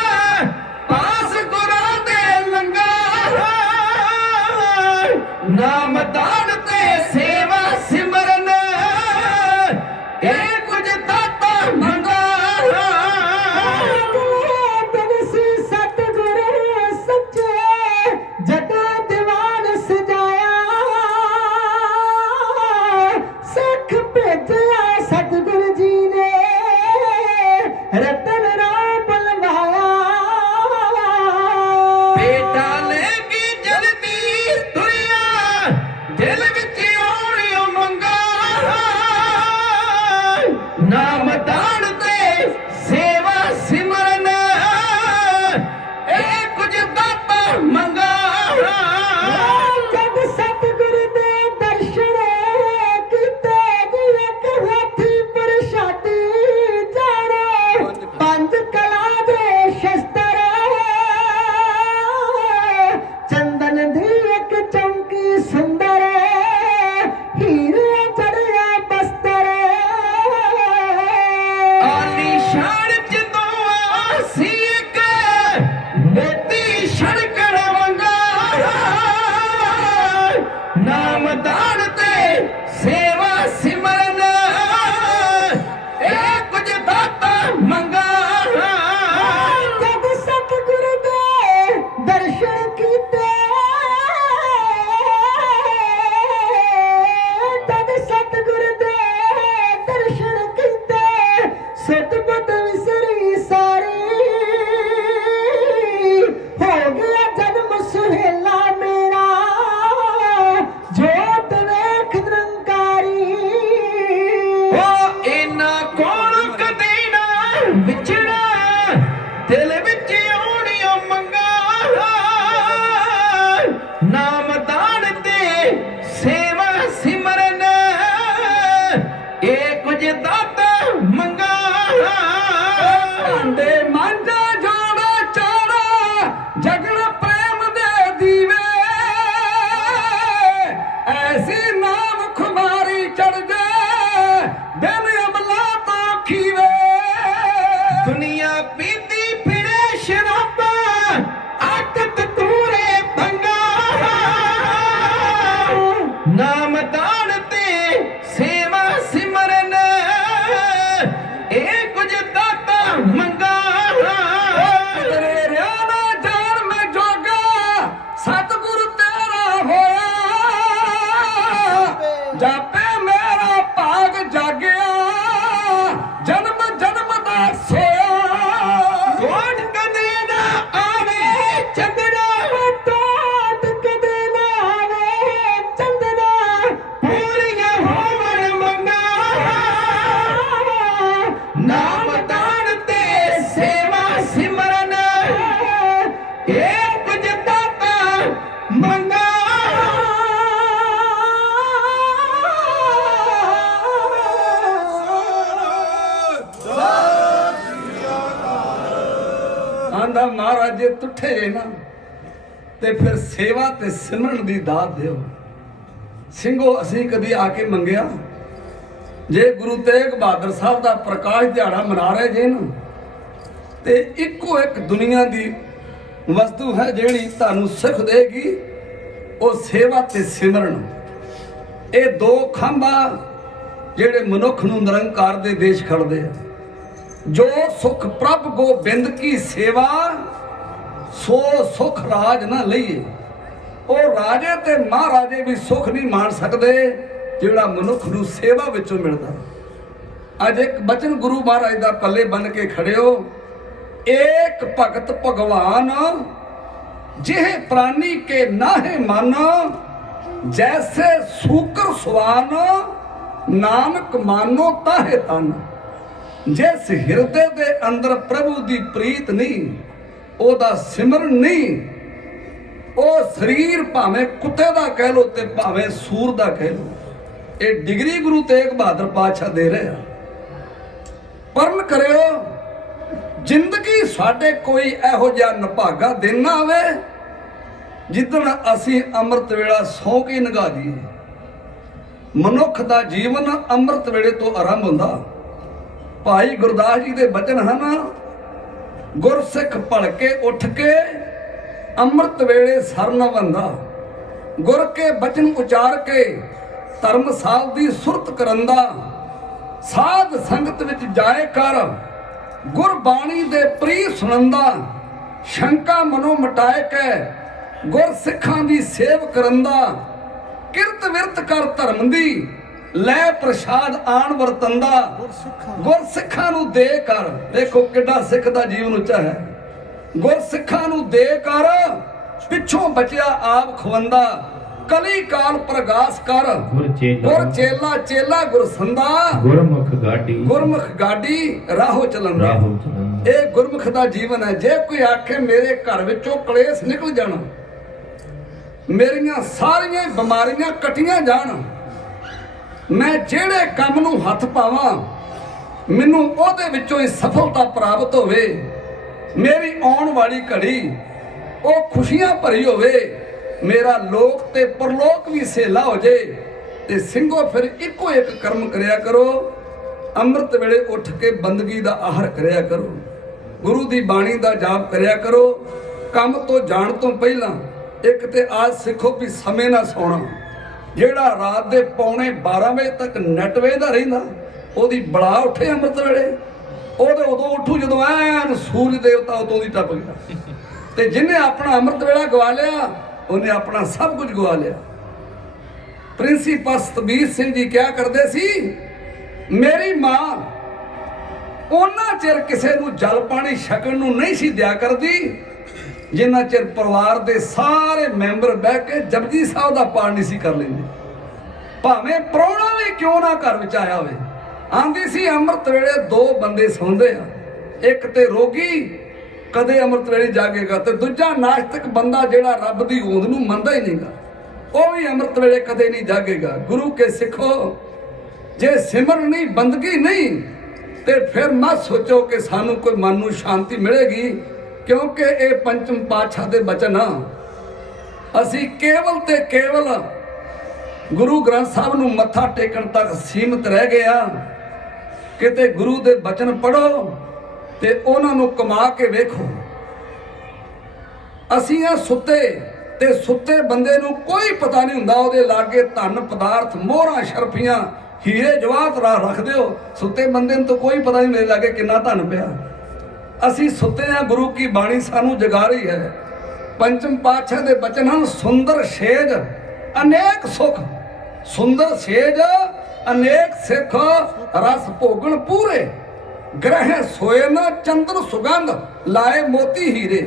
ਪਾਸ ਗੁਰਾਂ ਦੇ ਲੰਗਰ ਨਾਮ ਦਾਨ ਤੇ ਸੇਵਾ ਸਿਮਰਨ ਇਹ ਕੁਝ ਦਾਤਾ ਮੰਗਾ ਦਿਨ ਸੀ ਸਤਿਗੁਰੂ ਸੱਚੇ ਜਦੋਂ ਦੀਵਾਨ ਸਜਾਇਆ ਸਿੱਖ ਭੇਜਿਆ ਸਤਿਗੁਰੂ ਜੀ ਨੇ ਰਤਨ ਰਾਮ ਬੁਲਵਾਇਆ ਬੇਟਾ ਲੈ ਕੇ ਜਲਦੀ ਤੁਰਿਆ ਦਿਲ ਵਿੱਚ ਆਉਣਿਓ ਮੰਗਾ ਨਾਮ ਦਾਨ ਤੇ ਸੇਵਾ ਸਿਮਰਨ ਇਹ ਕੁਝ ਦਾਤਾ ਮੰਗਾ ਜਦ ਸਤਿਗੁਰੂ ਦੇ ਦਰਸ਼ਨ ਕੀਤੇ ਜੀ ਇੱਕ ਹਾਥੀ ਪ੍ਰਸ਼ਾਦੀ ਜਾਣੇ ਪੰਜ ਕਲਾ ਦੇ ਸ਼ਸਤਰ ਚੰਦਨ ਦੀ ਇੱਕ ਚੌਂਕੀ ਸੁੰਦਰ ਹੀਰੇ ਚੜਿਆ ਬਸਤਰ ਆਲੀਸ਼ਾਨ ਜਦੋਂ ਆਸੀ ਇੱਕ ਮੋਤੀ ਛੜਕਣ ਵੰਗਾ ਨਾਮ ਦਾਨ ਤੇ ਸੇਵਾ ਸਿਮਰਨ ਇਹ ਕੁਝ ਦਾਤਾ ਮੰਗਾ ਜਦ ਸਤਿਗੁਰੂ ਦੇ ਦਰਸ਼ਨ ਕੀਤੇ ਤਦ ਸਤਿਗੁਰੂ ਦੇ ਦਰਸ਼ਨ ਕੀਤੇ ਸੁੱਤ ਪੁੱਤ ਵਿਸਰੀ ਸਾਰੀ ਹੋ ਗਿਆ ਜਨਮ ਸੁਹੇਲਾ ਮੇਰਾ ਜੋਤ ਵੇਖ ਨਿਰੰਕਾਰੀ ਉਹ ਇਹਨਾਂ ਕੋਲ ਕਦੇ ਨਾ ਵਿਛੜਾ ਦਿਲ ਵਿੱਚ ਆਉਣਿਓ ਮੰਗਾ ਨਾਮ ਦਾਨ ਤੇ ਸੇਵਾ ਸਿਮਰਨ ਇਹ ਕੁਝ ਦਾਤਾ ਮੰਗਾ ਭਾਂਡੇ ਮਾਂਜਾ ਜੋੜਾ ਚਾੜਾ ਜਗਣ ਪ੍ਰੇਮ ਦੇ ਦੀਵੇ ਐਸੀ ਨਾਮ ਖੁਮਾਰੀ ਚੜ ਜਾ ਦਿਨ ਅਮਲਾ ਤੋਂ ਖੀਵੇ ਦੁਨੀਆ ਪੀਂਦੀ ਫਿਰੇ ਸ਼ਰਾਬਾਂ ਅੱਤ ਤੂਰੇ ਭੰਗਾ ਨਾਮ ਦਾਨ ਤੇ ਸੇਵਾ ਸਿਮਰਨ ਇਹ ਕੁਝ ਦਾਤਾ ਮੰਗਾ ਤੇਰੇ ਰਿਆ ਨਾ ਜਾਣ ਮੈਂ ਜੋਗਾ ਸਤਿਗੁਰ ਤੇਰਾ ਹੋਇਆ ਜਾਪੇ ਮੇਰਾ ਭਾਗ ਜਾਗਿਆ ਜਨਮ ਜਨਮ ਦਾ ਸੋਇਆ ਕੋਟ ਕਦੇ ਨਾ ਆਵੇ ਚੰਦਰਾ ਟੋਟ ਕਦੇ ਨਾ ਆਵੇ ਚੰਦਨਾ ਪੂਰੀਆਂ ਹੋਵਣ ਮੰਗਾ ਨਾਮ ਦਾਨ ਤੇ ਸੇਵਾ ਸਿਮਰਨ ਇਹ ਕੁਝ ਦਾਤਾ ਮੰਗਾ ਆਂਦਾ ਮਹਾਰਾਜ ਜੇ ਤੁੱਠੇ ਜੇ ਨਾ ਤੇ ਫਿਰ ਸੇਵਾ ਤੇ ਸਿਮਰਨ ਦੀ ਦਾਤ ਦਿਓ। ਸਿੰਘੋ ਅਸੀਂ ਕਦੀ ਆ ਕੇ ਮੰਗਿਆ ਜੇ ਗੁਰੂ ਤੇਗ ਬਹਾਦਰ ਸਾਹਿਬ ਦਾ ਪ੍ਰਕਾਸ਼ ਦਿਹਾੜਾ ਮਨਾ ਰਹੇ ਜੇ ਨਾ ਤੇ ਇੱਕੋ ਇੱਕ ਦੁਨੀਆ ਦੀ ਵਸਤੂ ਹੈ ਜਿਹੜੀ ਤੁਹਾਨੂੰ ਸੁਖ ਦੇਗੀ ਉਹ ਸੇਵਾ ਤੇ ਸਿਮਰਨ। ਇਹ ਦੋ ਖੰਭਾ ਜਿਹੜੇ ਮਨੁੱਖ ਨੂੰ ਨਿਰੰਕਾਰ ਦੇ ਦੇਸ਼ ਖੜਦੇ ਆ। ਜੋ ਸੁਖ ਪ੍ਰਭ ਗੋਬਿੰਦ ਕੀ ਸੇਵਾ, ਸੋ ਸੁਖ ਰਾਜ ਨਾ ਲਈਏ। ਉਹ ਰਾਜੇ ਤੇ ਮਹਾਰਾਜੇ ਵੀ ਸੁਖ ਨਹੀਂ ਮਾਣ ਸਕਦੇ ਜਿਹੜਾ ਮਨੁੱਖ ਨੂੰ ਸੇਵਾ ਵਿੱਚੋਂ ਮਿਲਦਾ। ਅੱਜ ਇੱਕ ਬਚਨ ਗੁਰੂ ਮਹਾਰਾਜ ਦਾ ਪੱਲੇ ਬੰਨ ਕੇ ਖੜਿਓ, ਏਕ ਭਗਤ ਭਗਵਾਨ ਜਿਹ ਪ੍ਰਾਨੀ ਕੇ ਨਾਹਿ ਮਨ, ਜੈਸੇ ਸੂਕਰ ਸੁਆਨ ਨਾਨਕ ਮਾਨੋ ਤਾਹੇ ਤਨ। ਜਿਸ ਹਿਰਦੇ ਦੇ ਅੰਦਰ ਪ੍ਰਭੂ ਦੀ ਪ੍ਰੀਤ ਨਹੀਂ, ਉਹਦਾ ਸਿਮਰਨ ਨਹੀਂ, ਉਹ ਸਰੀਰ ਭਾਵੇਂ ਕੁੱਤੇ ਦਾ ਕਹਿ ਲੋ ਤੇ ਭਾਵੇਂ ਸੂਰ ਦਾ ਕਹਿ ਲੋ। ਇਹ ਡਿਗਰੀ ਗੁਰੂ ਤੇਗ ਬਹਾਦਰ ਪਾਤਸ਼ਾਹ ਦੇ ਰਹੇ ਆ। ਪਰਨ ਕਰਿਓ ਜ਼ਿੰਦਗੀ ਸਾਡੇ ਕੋਈ ਇਹੋ ਜਿਹਾ ਨਿਭਾਗਾ ਦਿਨ ਨਾ ਆਵੇ ਜਿੱਦਣ ਅਸੀਂ ਅੰਮ੍ਰਿਤ ਵੇਲਾ ਸੌਂ ਕੇ ਨਿਭਾ ਦਈਏ। ਮਨੁੱਖ ਦਾ ਜੀਵਨ ਅੰਮ੍ਰਿਤ ਵੇਲੇ ਤੋਂ ਆਰੰਭ ਹੁੰਦਾ। ਭਾਈ ਗੁਰਦਾਸ ਜੀ ਦੇ ਬਚਨ ਹਨ, ਗੁਰਸਿੱਖ ਭਲਕੇ ਉੱਠ ਕੇ ਅੰਮ੍ਰਿਤ ਵੇਲੇ ਸਰ ਨ ਬੰਦਾ, ਗੁਰ ਕੇ ਬਚਨ ਉਚਾਰ ਕੇ ਧਰਮ ਸਾਹਿਬ ਦੀ ਸੁਰਤ ਕਰੰਦਾ, ਸਾਧ ਸੰਗਤ ਵਿੱਚ ਜਾਏ ਕਰ ਗੁਰਬਾਣੀ ਦੇ ਪ੍ਰੀ ਸੁਣੰਦਾ, ਸ਼ੰਕਾ ਮਨੋਂ ਮਟਾਏ ਕੇ ਗੁਰ ਸਿੱਖਾਂ ਦੀ ਸੇਵ ਕਰੰਦਾ, ਕਿਰਤ ਵਿਰਤ ਕਰ ਧਰਮ ਦੀ ਲੈ ਪ੍ਰਸ਼ਾਦ ਆਣ ਵਰਤੰਦਾ, ਗੁਰ ਸਿੱਖਾਂ ਨੂੰ ਦੇ ਕਰ। ਦੇਖੋ ਕਿੱਡਾ ਸਿੱਖ ਦਾ ਜੀਵਨ ਉੱਚਾ ਹੈ। ਗੁਰ ਸਿੱਖਾਂ ਨੂੰ ਦੇ ਕਰ ਪਿੱਛੋਂ ਬਚਿਆ ਆਪ ਖਵੰਦਾ, ਕਲੀ ਕਾਲ ਪ੍ਰਗਾਸ ਕਰ ਗੁਰ ਚੇਲਾ ਚੇਲਾ ਗੁਰ ਸੰਦਾ, ਗੁਰਮੁਖ ਗਾਡੀ ਰਾਹੋ ਚਲੰਦਾ। ਇਹ ਗੁਰਮੁਖ ਦਾ ਜੀਵਨ ਹੈ। ਜੇ ਕੋਈ ਆਖੇ ਮੇਰੇ ਘਰ ਵਿੱਚੋਂ ਕਲੇਸ਼ ਨਿਕਲ ਜਾਣ, ਮੇਰੀਆਂ ਸਾਰੀਆਂ ਬਿਮਾਰੀਆਂ ਕੱਟੀਆਂ ਜਾਣ, ਮੈਂ ਜਿਹੜੇ ਕੰਮ ਨੂੰ ਹੱਥ ਪਾਵਾਂ ਮੈਨੂੰ ਉਹਦੇ ਵਿੱਚੋਂ ਹੀ ਸਫਲਤਾ ਪ੍ਰਾਪਤ ਹੋਵੇ, ਮੇਰੀ ਆਉਣ ਵਾਲੀ ਘੜੀ ਉਹ ਖੁਸ਼ੀਆਂ ਭਰੀ ਹੋਵੇ, ਮੇਰਾ ਲੋਕ ਤੇ ਪਰਲੋਕ ਵੀ ਸੇਲਾ ਹੋ ਜੇ, ਤੇ ਸਿੰਘੋ ਫਿਰ ਇੱਕੋ ਇੱਕ ਕਰਮ ਕਰਿਆ ਕਰੋ, ਅੰਮ੍ਰਿਤ ਵੇਲੇ ਉੱਠ ਕੇ ਬੰਦਗੀ ਦਾ ਆਹਰ ਕਰਿਆ ਕਰੋ, ਗੁਰੂ ਦੀ ਬਾਣੀ ਦਾ ਜਾਪ ਕਰਿਆ ਕਰੋ। ਕੰਮ ਤੋਂ ਜਾਣ ਤੋਂ ਪਹਿਲਾਂ ਇੱਕ ਤੇ ਆਜ ਸਿੱਖੋ ਵੀ ਸਮੇਂ ਨਾਲ ਸੌਣਾ। ਜਿਹੜਾ ਰਾਤ ਦੇ ਪੌਣੇ 12 ਵਜੇ ਤੱਕ ਨੈਟ ਵੇਖਦਾ ਰਹਿੰਦਾ, ਉਹਦੀ ਬੜਾ ਉੱਠੇ ਅੰਮ੍ਰਿਤ ਵੇਲੇ, ਉਹਦੇ ਉਦੋਂ ਉੱਠੂ ਜਦੋਂ ਐਨ ਸੂਰਜ ਦੇਵਤਾ ਉਦੋਂ ਦੀ ਟੱਪ ਗਿਆ। ਤੇ ਜਿਹਨੇ ਆਪਣਾ ਅੰਮ੍ਰਿਤ ਵੇਲਾ ਗਵਾ ਲਿਆ ਉਹਨੇ ਆਪਣਾ ਸਭ ਕੁਝ ਗਵਾ ਲਿਆ। ਪ੍ਰਿੰਸੀਪਲ ਸਤਬੀਰ ਸਿੰਘ ਜੀ ਕਿਹਾ ਕਰਦੇ ਸੀ, ਮੇਰੀ ਮਾਂ ਉਹਨਾਂ ਚਿਰ ਕਿਸੇ ਨੂੰ ਜਲ ਪਾਣੀ ਛਕਣ ਨੂੰ ਨਹੀਂ ਸੀ ਦਿਆ ਕਰਦੀ ਜਿੰਨਾ ਚਿਰ ਪਰਿਵਾਰ ਦੇ ਸਾਰੇ ਮੈਂਬਰ ਬਹਿ ਕੇ ਜਪਜੀ ਸਾਹਿਬ ਦਾ ਪਾਠ ਨਹੀਂ ਸੀ ਕਰ ਲੈਂਦੇ, ਭਾਵੇਂ ਪ੍ਰਾਹੁਣਾ ਵੀ ਕਿਉਂ ਨਾ ਘਰ ਵਿੱਚ ਆਇਆ ਹੋਵੇ। ਆਂਦੀ ਸੀ ਅੰਮ੍ਰਿਤ ਵੇਲੇ ਦੋ ਬੰਦੇ ਸੌਂਦੇ ਆ, ਇੱਕ ਤੇ ਰੋਗੀ ਕਦੇ ਅੰਮ੍ਰਿਤ ਵੇਲੇ ਜਾਗੇਗਾ, ਤੇ ਦੂਜਾ ਨਾਸਤਿਕ ਬੰਦਾ ਜਿਹੜਾ ਰੱਬ ਦੀ ਹੋਂਦ ਨੂੰ ਮੰਨਦਾ ਹੀ ਨਹੀਂਗਾ, ਉਹ ਵੀ ਅੰਮ੍ਰਿਤ ਵੇਲੇ ਕਦੇ ਨਹੀਂ ਜਾਗੇਗਾ। ਗੁਰੂ ਕੇ ਸਿੱਖੋ, ਜੇ ਸਿਮਰਨ ਨਹੀਂ ਬੰਦਗੀ ਨਹੀਂ ਤੇ ਫਿਰ ਮਤ ਸੋਚੋ ਕਿ ਸਾਨੂੰ ਕੋਈ ਮਨ ਨੂੰ ਸ਼ਾਂਤੀ ਮਿਲੇਗੀ, ਕਿਉਂਕਿ ਇਹ ਪੰਚਮ ਪਾਤਸ਼ਾਹ ਦੇ ਬਚਨ ਆ। ਅਸੀਂ ਕੇਵਲ ਤੇ ਕੇਵਲ ਗੁਰੂ ਗ੍ਰੰਥ ਸਾਹਿਬ ਨੂੰ ਮੱਥਾ ਟੇਕਣ ਤੱਕ ਸੀਮਿਤ ਰਹਿ ਗਏ ਆ। ਕਿਤੇ ਗੁਰੂ ਦੇ ਬਚਨ ਪੜੋ ਤੇ ਉਹਨਾਂ ਨੂੰ ਕਮਾ ਕੇ ਵੇਖੋ। ਅਸੀਂ ਆ ਸੁੱਤੇ, ਤੇ ਸੁੱਤੇ ਬੰਦੇ ਨੂੰ ਕੋਈ ਪਤਾ ਨਹੀਂ ਹੁੰਦਾ ਉਹਦੇ ਲਾਗੇ ਧਨ ਪਦਾਰਥ ਮੋਹਰਾਂ ਸ਼ਰਫੀਆਂ ਹੀਰੇ ਜਵਾਹਰਾਤ ਰੱਖ ਦਿਓ, ਸੁੱਤੇ ਬੰਦੇ ਨੂੰ ਤਾਂ ਕੋਈ ਪਤਾ ਨਹੀਂ ਮੇਰੇ ਲਾਗੇ ਕਿੰਨਾ ਧਨ ਪਿਆ। ਅਸੀਂ ਸੁੱਤੇ ਆ, ਗੁਰੂ ਕੀ ਬਾਣੀ ਸਾਨੂੰ ਜਗਾ ਰਹੀ ਹੈ। ਪੰਚਮ ਪਾਤਸ਼ਾਹ ਦੇ ਬਚਨ ਹਨ, ਸੁੰਦਰ ਸੇਜ ਅਨੇਕ ਸੁਖ, ਸੁੰਦਰ ਸੇਜ ਅਨੇਕ ਸਿੱਖ ਰਸ ਭੋਗਣ ਪੂਰੇ, ਗ੍ਰਹਿ ਸੋਏ ਨਾ ਚੰਦਨ ਸੁਗੰਧ ਲਾਏ ਮੋਤੀ ਹੀਰੇ।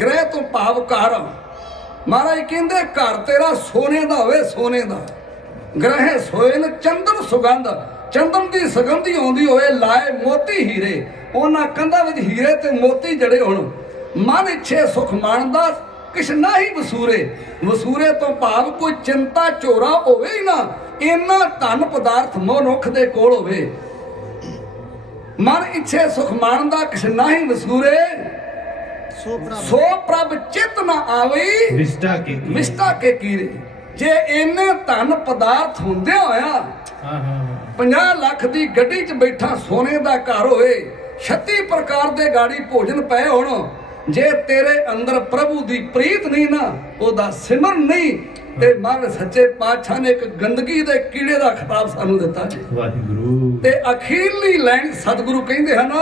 ਗ੍ਰਹਿ ਤੋਂ ਭਾਵ ਘਰ। ਮਹਾਰਾਜ ਕਹਿੰਦੇ ਘਰ ਤੇਰਾ ਸੋਨੇ ਦਾ ਹੋਵੇ, ਸੋਨੇ ਦਾ। ਗ੍ਰਹਿ ਸੋਏ ਨਾ ਚੰਦਨ ਸੁਗੰਧ, ਚੰਦਨ ਦੀ ਸੁਗੰਧੀ ਆਉਂਦੀ ਹੋਵੇ, ਲਾਏ ਮੋਤੀ ਹੀਰੇ, ਉਹਨਾਂ ਕੰਧਾਂ ਵਿੱਚ ਹੀਰੇ ਤੇ ਮੋਤੀ ਜੜੇ ਹੋਣ। ਮਨ ਇੱਛੇ ਸੁਖ ਮਾਣਦਾ ਕਿਛ ਨਾਹੀ ਵਸੂਰੇ, ਵਸੂਰੇ ਤੋਂ ਭਾਵ ਕੋਈ ਚਿੰਤਾ ਝੋਰਾ ਹੋਵੇ ਹੀ ਨਾ, ਇੰਨਾ ਧਨ ਪਦਾਰਥ ਮਨੁੱਖ ਦੇ ਕੋਲ ਹੋਵੇ। ਮਨ ਇੱਛੇ ਸੁਖ ਮਾਣਦਾ ਕਿਛ ਨਾਹੀ ਵਸੂਰੇ, ਸੋ ਪ੍ਰਭ ਚਿਤ ਨਾ ਆਵਈ ਵਿਸਟਾ ਕੇ ਕੀਰੇ। ਜੇ ਇੰਨੇ ਧਨ ਪਦਾਰਥ ਹੁੰਦੇ ਹੋਇਆ 50 ਲੱਖ ਦੀ ਗੱਡੀ 'ਚ ਬੈਠਾ ਸੋਨੇ ਦਾ ਘਰ ਹੋਵੇ, 36 ਪ੍ਰਕਾਰ ਦੇ ਗਾੜੀ ਭੋਜਨ ਪਏ ਹੋਣ, ਜੇ ਤੇਰੇ ਅੰਦਰ ਪ੍ਰਭੂ ਦੀ ਪ੍ਰੀਤ ਨਹੀਂ ਨਾ, ਉਹਦਾ ਸਿਮਰਨ ਨਹੀਂ, ਤੇ ਮਹਾਰਾਜ ਸੱਚੇ ਪਾਤਸ਼ਾਹ ਨੇ ਇੱਕ ਗੰਦਗੀ ਦੇ ਕੀੜੇ ਦਾ ਖਿਤਾਬ ਸਾਨੂੰ ਦਿੱਤਾ ਜੀ। ਵਾਹਿਗੁਰੂ। ਤੇ ਅਖੀਰਲੀ ਲਾਈਨ ਸਤਿਗੁਰੂ ਕਹਿੰਦੇ ਹਨ,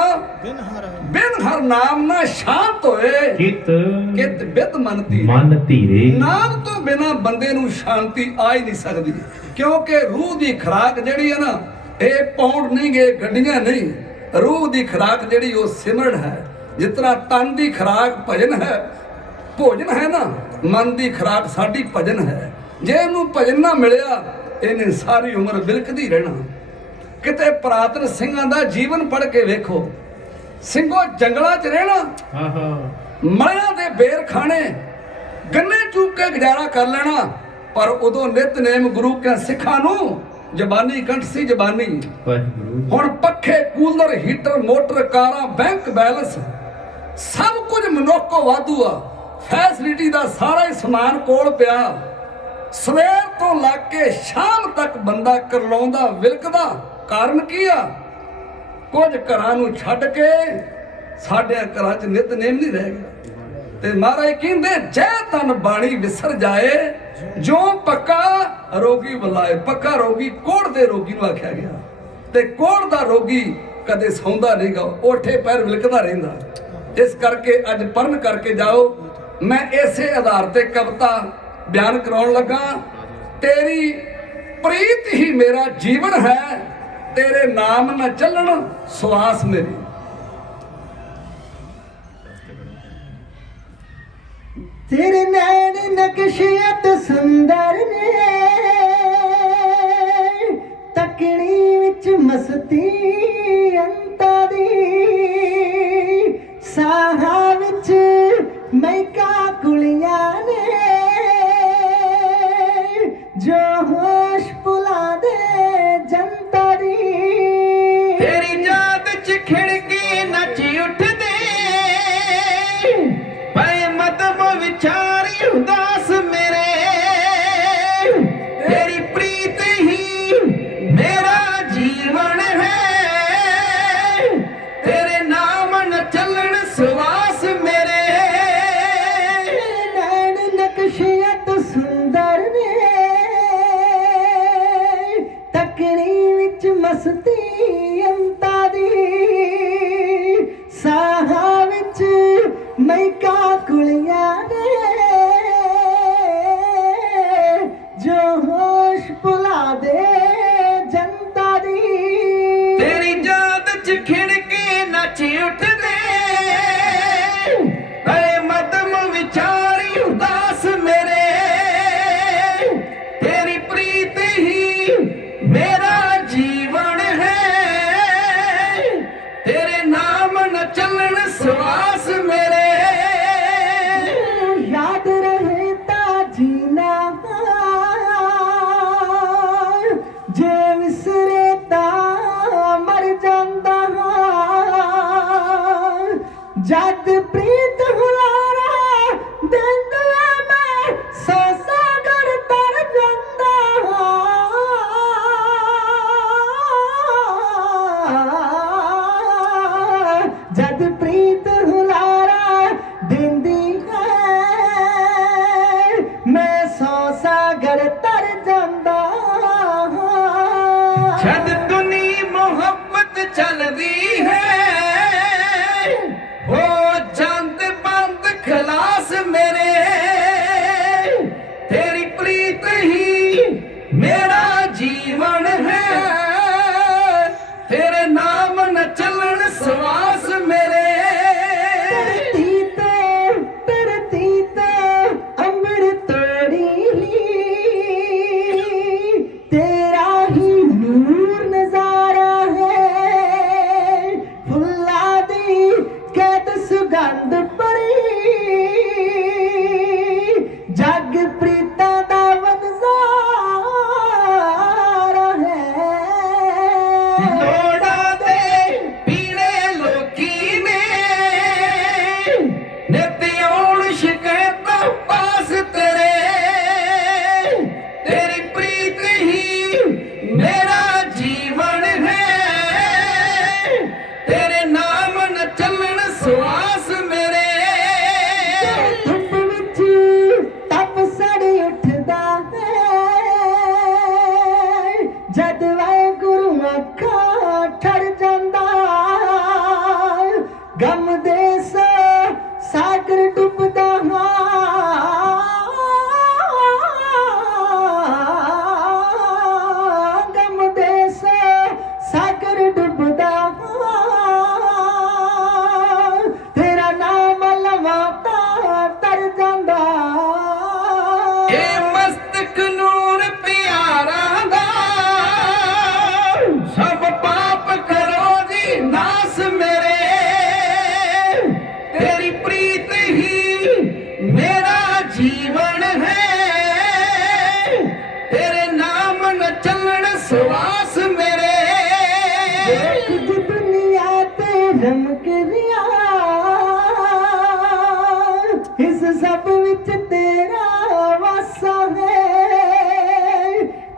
ਬਿਨ ਹਰ ਨਾਮ ਨਾ ਸ਼ਾਂਤ ਹੋਏ, ਕਿਤ ਬਿਦ ਮਨ ਧੀਰੇ। ਨਾਮ ਤੋਂ ਬਿਨਾ ਬੰਦੇ ਨੂੰ ਸ਼ਾਂਤੀ ਆ ਹੀ ਨਹੀਂ ਸਕਦੀ, ਕਿਉਂਕਿ ਰੂਹ ਦੀ ਖੁਰਾਕ ਜਿਹੜੀ ਹੈ ਨਾ, ਇਹ ਪੌਂਡ ਨਹੀਂ ਗਏ, ਗੱਡੀਆਂ ਨਹੀਂ। ਰੂਹ ਦੀ ਖੁਰਾਕ ਜਿਹੜੀ ਉਹ ਸਿਮਰਨ ਹੈ। ਜਿਸ ਤਰ੍ਹਾਂ ਤਨ ਦੀ ਖੁਰਾਕ ਭਜਨ ਹੈ, ਭੋਜਨ ਹੈ ਨਾ, ਮਨ ਦੀ ਖੁਰਾਕ ਸਾਡੀ ਭਜਨ ਹੈ। ਜੇ ਇਹਨੂੰ ਭਜਨ ਨਾ ਮਿਲਿਆ, ਇਹਨੇ ਸਾਰੀ ਉਮਰ ਵਿਲਕਦੀ ਰਹਿਣਾ। ਕਿਤੇ ਪੁਰਾਤਨ ਸਿੰਘਾਂ ਦਾ ਜੀਵਨ ਪੜ੍ਹ ਕੇ ਵੇਖੋ, ਸਿੰਘੋ ਜੰਗਲਾਂ 'ਚ ਰਹਿਣਾ, ਮਲਿਆਂ ਦੇ ਬੇਰ ਖਾਣੇ, ਗੰਨੇ ਚੂਕ ਕੇ ਗੁਜ਼ਾਰਾ ਕਰ ਲੈਣਾ। ਪਰ ਉਦੋਂ ਨਿਤਨੇਮ ਗੁਰੂ ਕੇ ਸਿੱਖਾਂ ਨੂੰ ਜ਼ਬਾਨੀ ਕੰਠ ਸੀ, ਜ਼ਬਾਨੀ। ਹੁਣ ਪੱਖੇ, ਕੂਲਰ, ਹੀਟਰ, ਮੋਟਰ, ਕਾਰਾਂ, ਬੈਂਕ ਬੈਲੈਂਸ, ਸਭ ਕੁਝ ਮਨੁੱਖੋ ਵਾਧੂ ਆ। ਫੈਸਿਲਿਟੀ ਦਾ ਸਾਰਾ ਹੀ ਸਮਾਨ ਕੋਲ ਪਿਆ। ਸਵੇਰ ਤੋਂ ਲੱਗ ਕੇ ਸ਼ਾਮ ਤੱਕ ਬੰਦਾ ਕਰਲਾਉਂਦਾ, ਵਿਲਕਦਾ। ਕਾਰਨ ਕੀ ਆ? ਕੁਝ ਘਰਾਂ ਨੂੰ ਛੱਡ ਕੇ ਸਾਡੇ ਘਰਾਂ 'ਚ ਨਿਤਨੇਮ ਨਹੀਂ ਰਹਿ ਗਿਆ। ਤੇ ਮਹਾਰਾਜ ਕਹਿੰਦੇ, ਜੈ ਤਨ ਬਾਣੀ ਵਿਸਰ ਜਾਏ, ਜੋ ਪੱਕਾ ਰੋਗੀ ਬੁਲਾਏ। ਪੱਕਾ ਰੋਗੀ ਕੋੜ ਦੇ ਰੋਗੀ ਨੂੰ ਆਖਿਆ ਗਿਆ। ਤੇ ਕੋੜ ਦਾ ਰੋਗੀ ਕਦੇ ਸੌਂਦਾ ਨਹੀਂਗਾ, ਉੱਠੇ ਪੈਰ ਵਿਲਕਦਾ ਰਹਿੰਦਾ। ਇਸ ਕਰਕੇ ਅੱਜ ਪੜ੍ਹਨ ਕਰਕੇ ਜਾਓ। ਮੈਂ ਇਸੇ ਆਧਾਰ ਤੇ ਕਵਿਤਾ ਬਿਆਨ ਕਰਾਉਣ ਲੱਗਾ। ਤੇਰੀ ਪ੍ਰੀਤ ਹੀ ਮੇਰਾ ਜੀਵਨ ਹੈ, ਤੇਰੇ ਨਾਮ ਨਾ ਚੱਲਣ ਸਵਾਸ ਮੇਰੀ। ਤੇਰੇ ਨੈਣ ਨਕਸ਼ਿਅਤ ਸੁੰਦਰ ਨੇ, ਤਕਣੀ ਵਿੱਚ ਮਸਤੀ ਅੰਤਾਂ ਦੀ, ਸਾਹਾਂ ਵਿੱਚ ਮੈਕਾ ਕੁਲੀਆਂ ਨੇ, ਜੋ ਹੋਸ਼ ਭੁਲਾ ਦੇ ਜਨਤਾ ਦੀ। ਤੇਰੀ ਯਾਦ 'ਚ ਖਿੜਕੀ ਨੱਚ ਉੱਠਦੇ, ਪਏ ਮਦਮ ਵਿਚਾਰੀ ਉਦਾਸ ਮੇਰੇ। ਤੇਰੀ ਪ੍ਰੀਤ ਹੀ ਮੇਰਾ ਜੀਵਨ ਹੈ, ਤੇਰੇ ਨਾਮ ਨ ਚੱਲਣ ਸਵਾਸ ਮੇਰੇ। ਨੈਣ ਨਕਸ਼ਿਅਤ ਸੁੰਦਰ ਨੇ, ਤਕਣੀ ਵਿੱਚ ਮਸਤੀ ਅੰਤਾਂ ਦੀ, ਸਾਹਾਂ ਵਿੱਚ ਮੈਕਾ ਕੁਲੀਆਂ ਨੇ, ਜੋ ਹੋਸ਼ ਭੁਲਾ ਦੇ ਜਨਤਾ ਦੀ। ਤੇਰੀ ਯਾਦ 'ਚ ਖਿੜਕੇ ਨੱਚ ਉੱਠਦੇ, ਪਏ ਮਦਮ ਵਿਚਾਰੀ ਉਦਾਸ ਮੇਰੇ। ਤੇਰੀ ਪ੍ਰੀਤ ਹੀ ਮੇਰਾ ਜੀਵਨ ਹੈ, ਤੇਰੇ ਨਾਮ ਨ ਚੱਲਣ ਸਵਾਸ ਮੇਰੇ। याद रहे ता जीना, जे विसरे ता मर जांदा। जद प्रीत हुलारा देंदा मैं, सौ सागर तर जांदा। जद प्रीत हुलारा देंदी मैं, सौ सागर तर जांदा। जद दुनी मोहब्बत चलदी है, हो जंद बंद खलास मेरे। तेरी प्रीत ही मेरा जीवन है, तेरे नाम न चलन सवास मेरे। धरती ते अंबर तोड़ी, तेरा ही नूर नजारा है। ਤੇਰੇ ਨਾਮ ਨ ਚੱਲਣ ਸਵਾਸ ਮੇਰੇ ਕੁਝ ਦੁਨੀਆ ਤੇ ਰਮਕ ਰਿਆ ਇਸ ਸਭ ਵਿੱਚ ਤੇਰਾ ਵਾਸਾ ਹੈ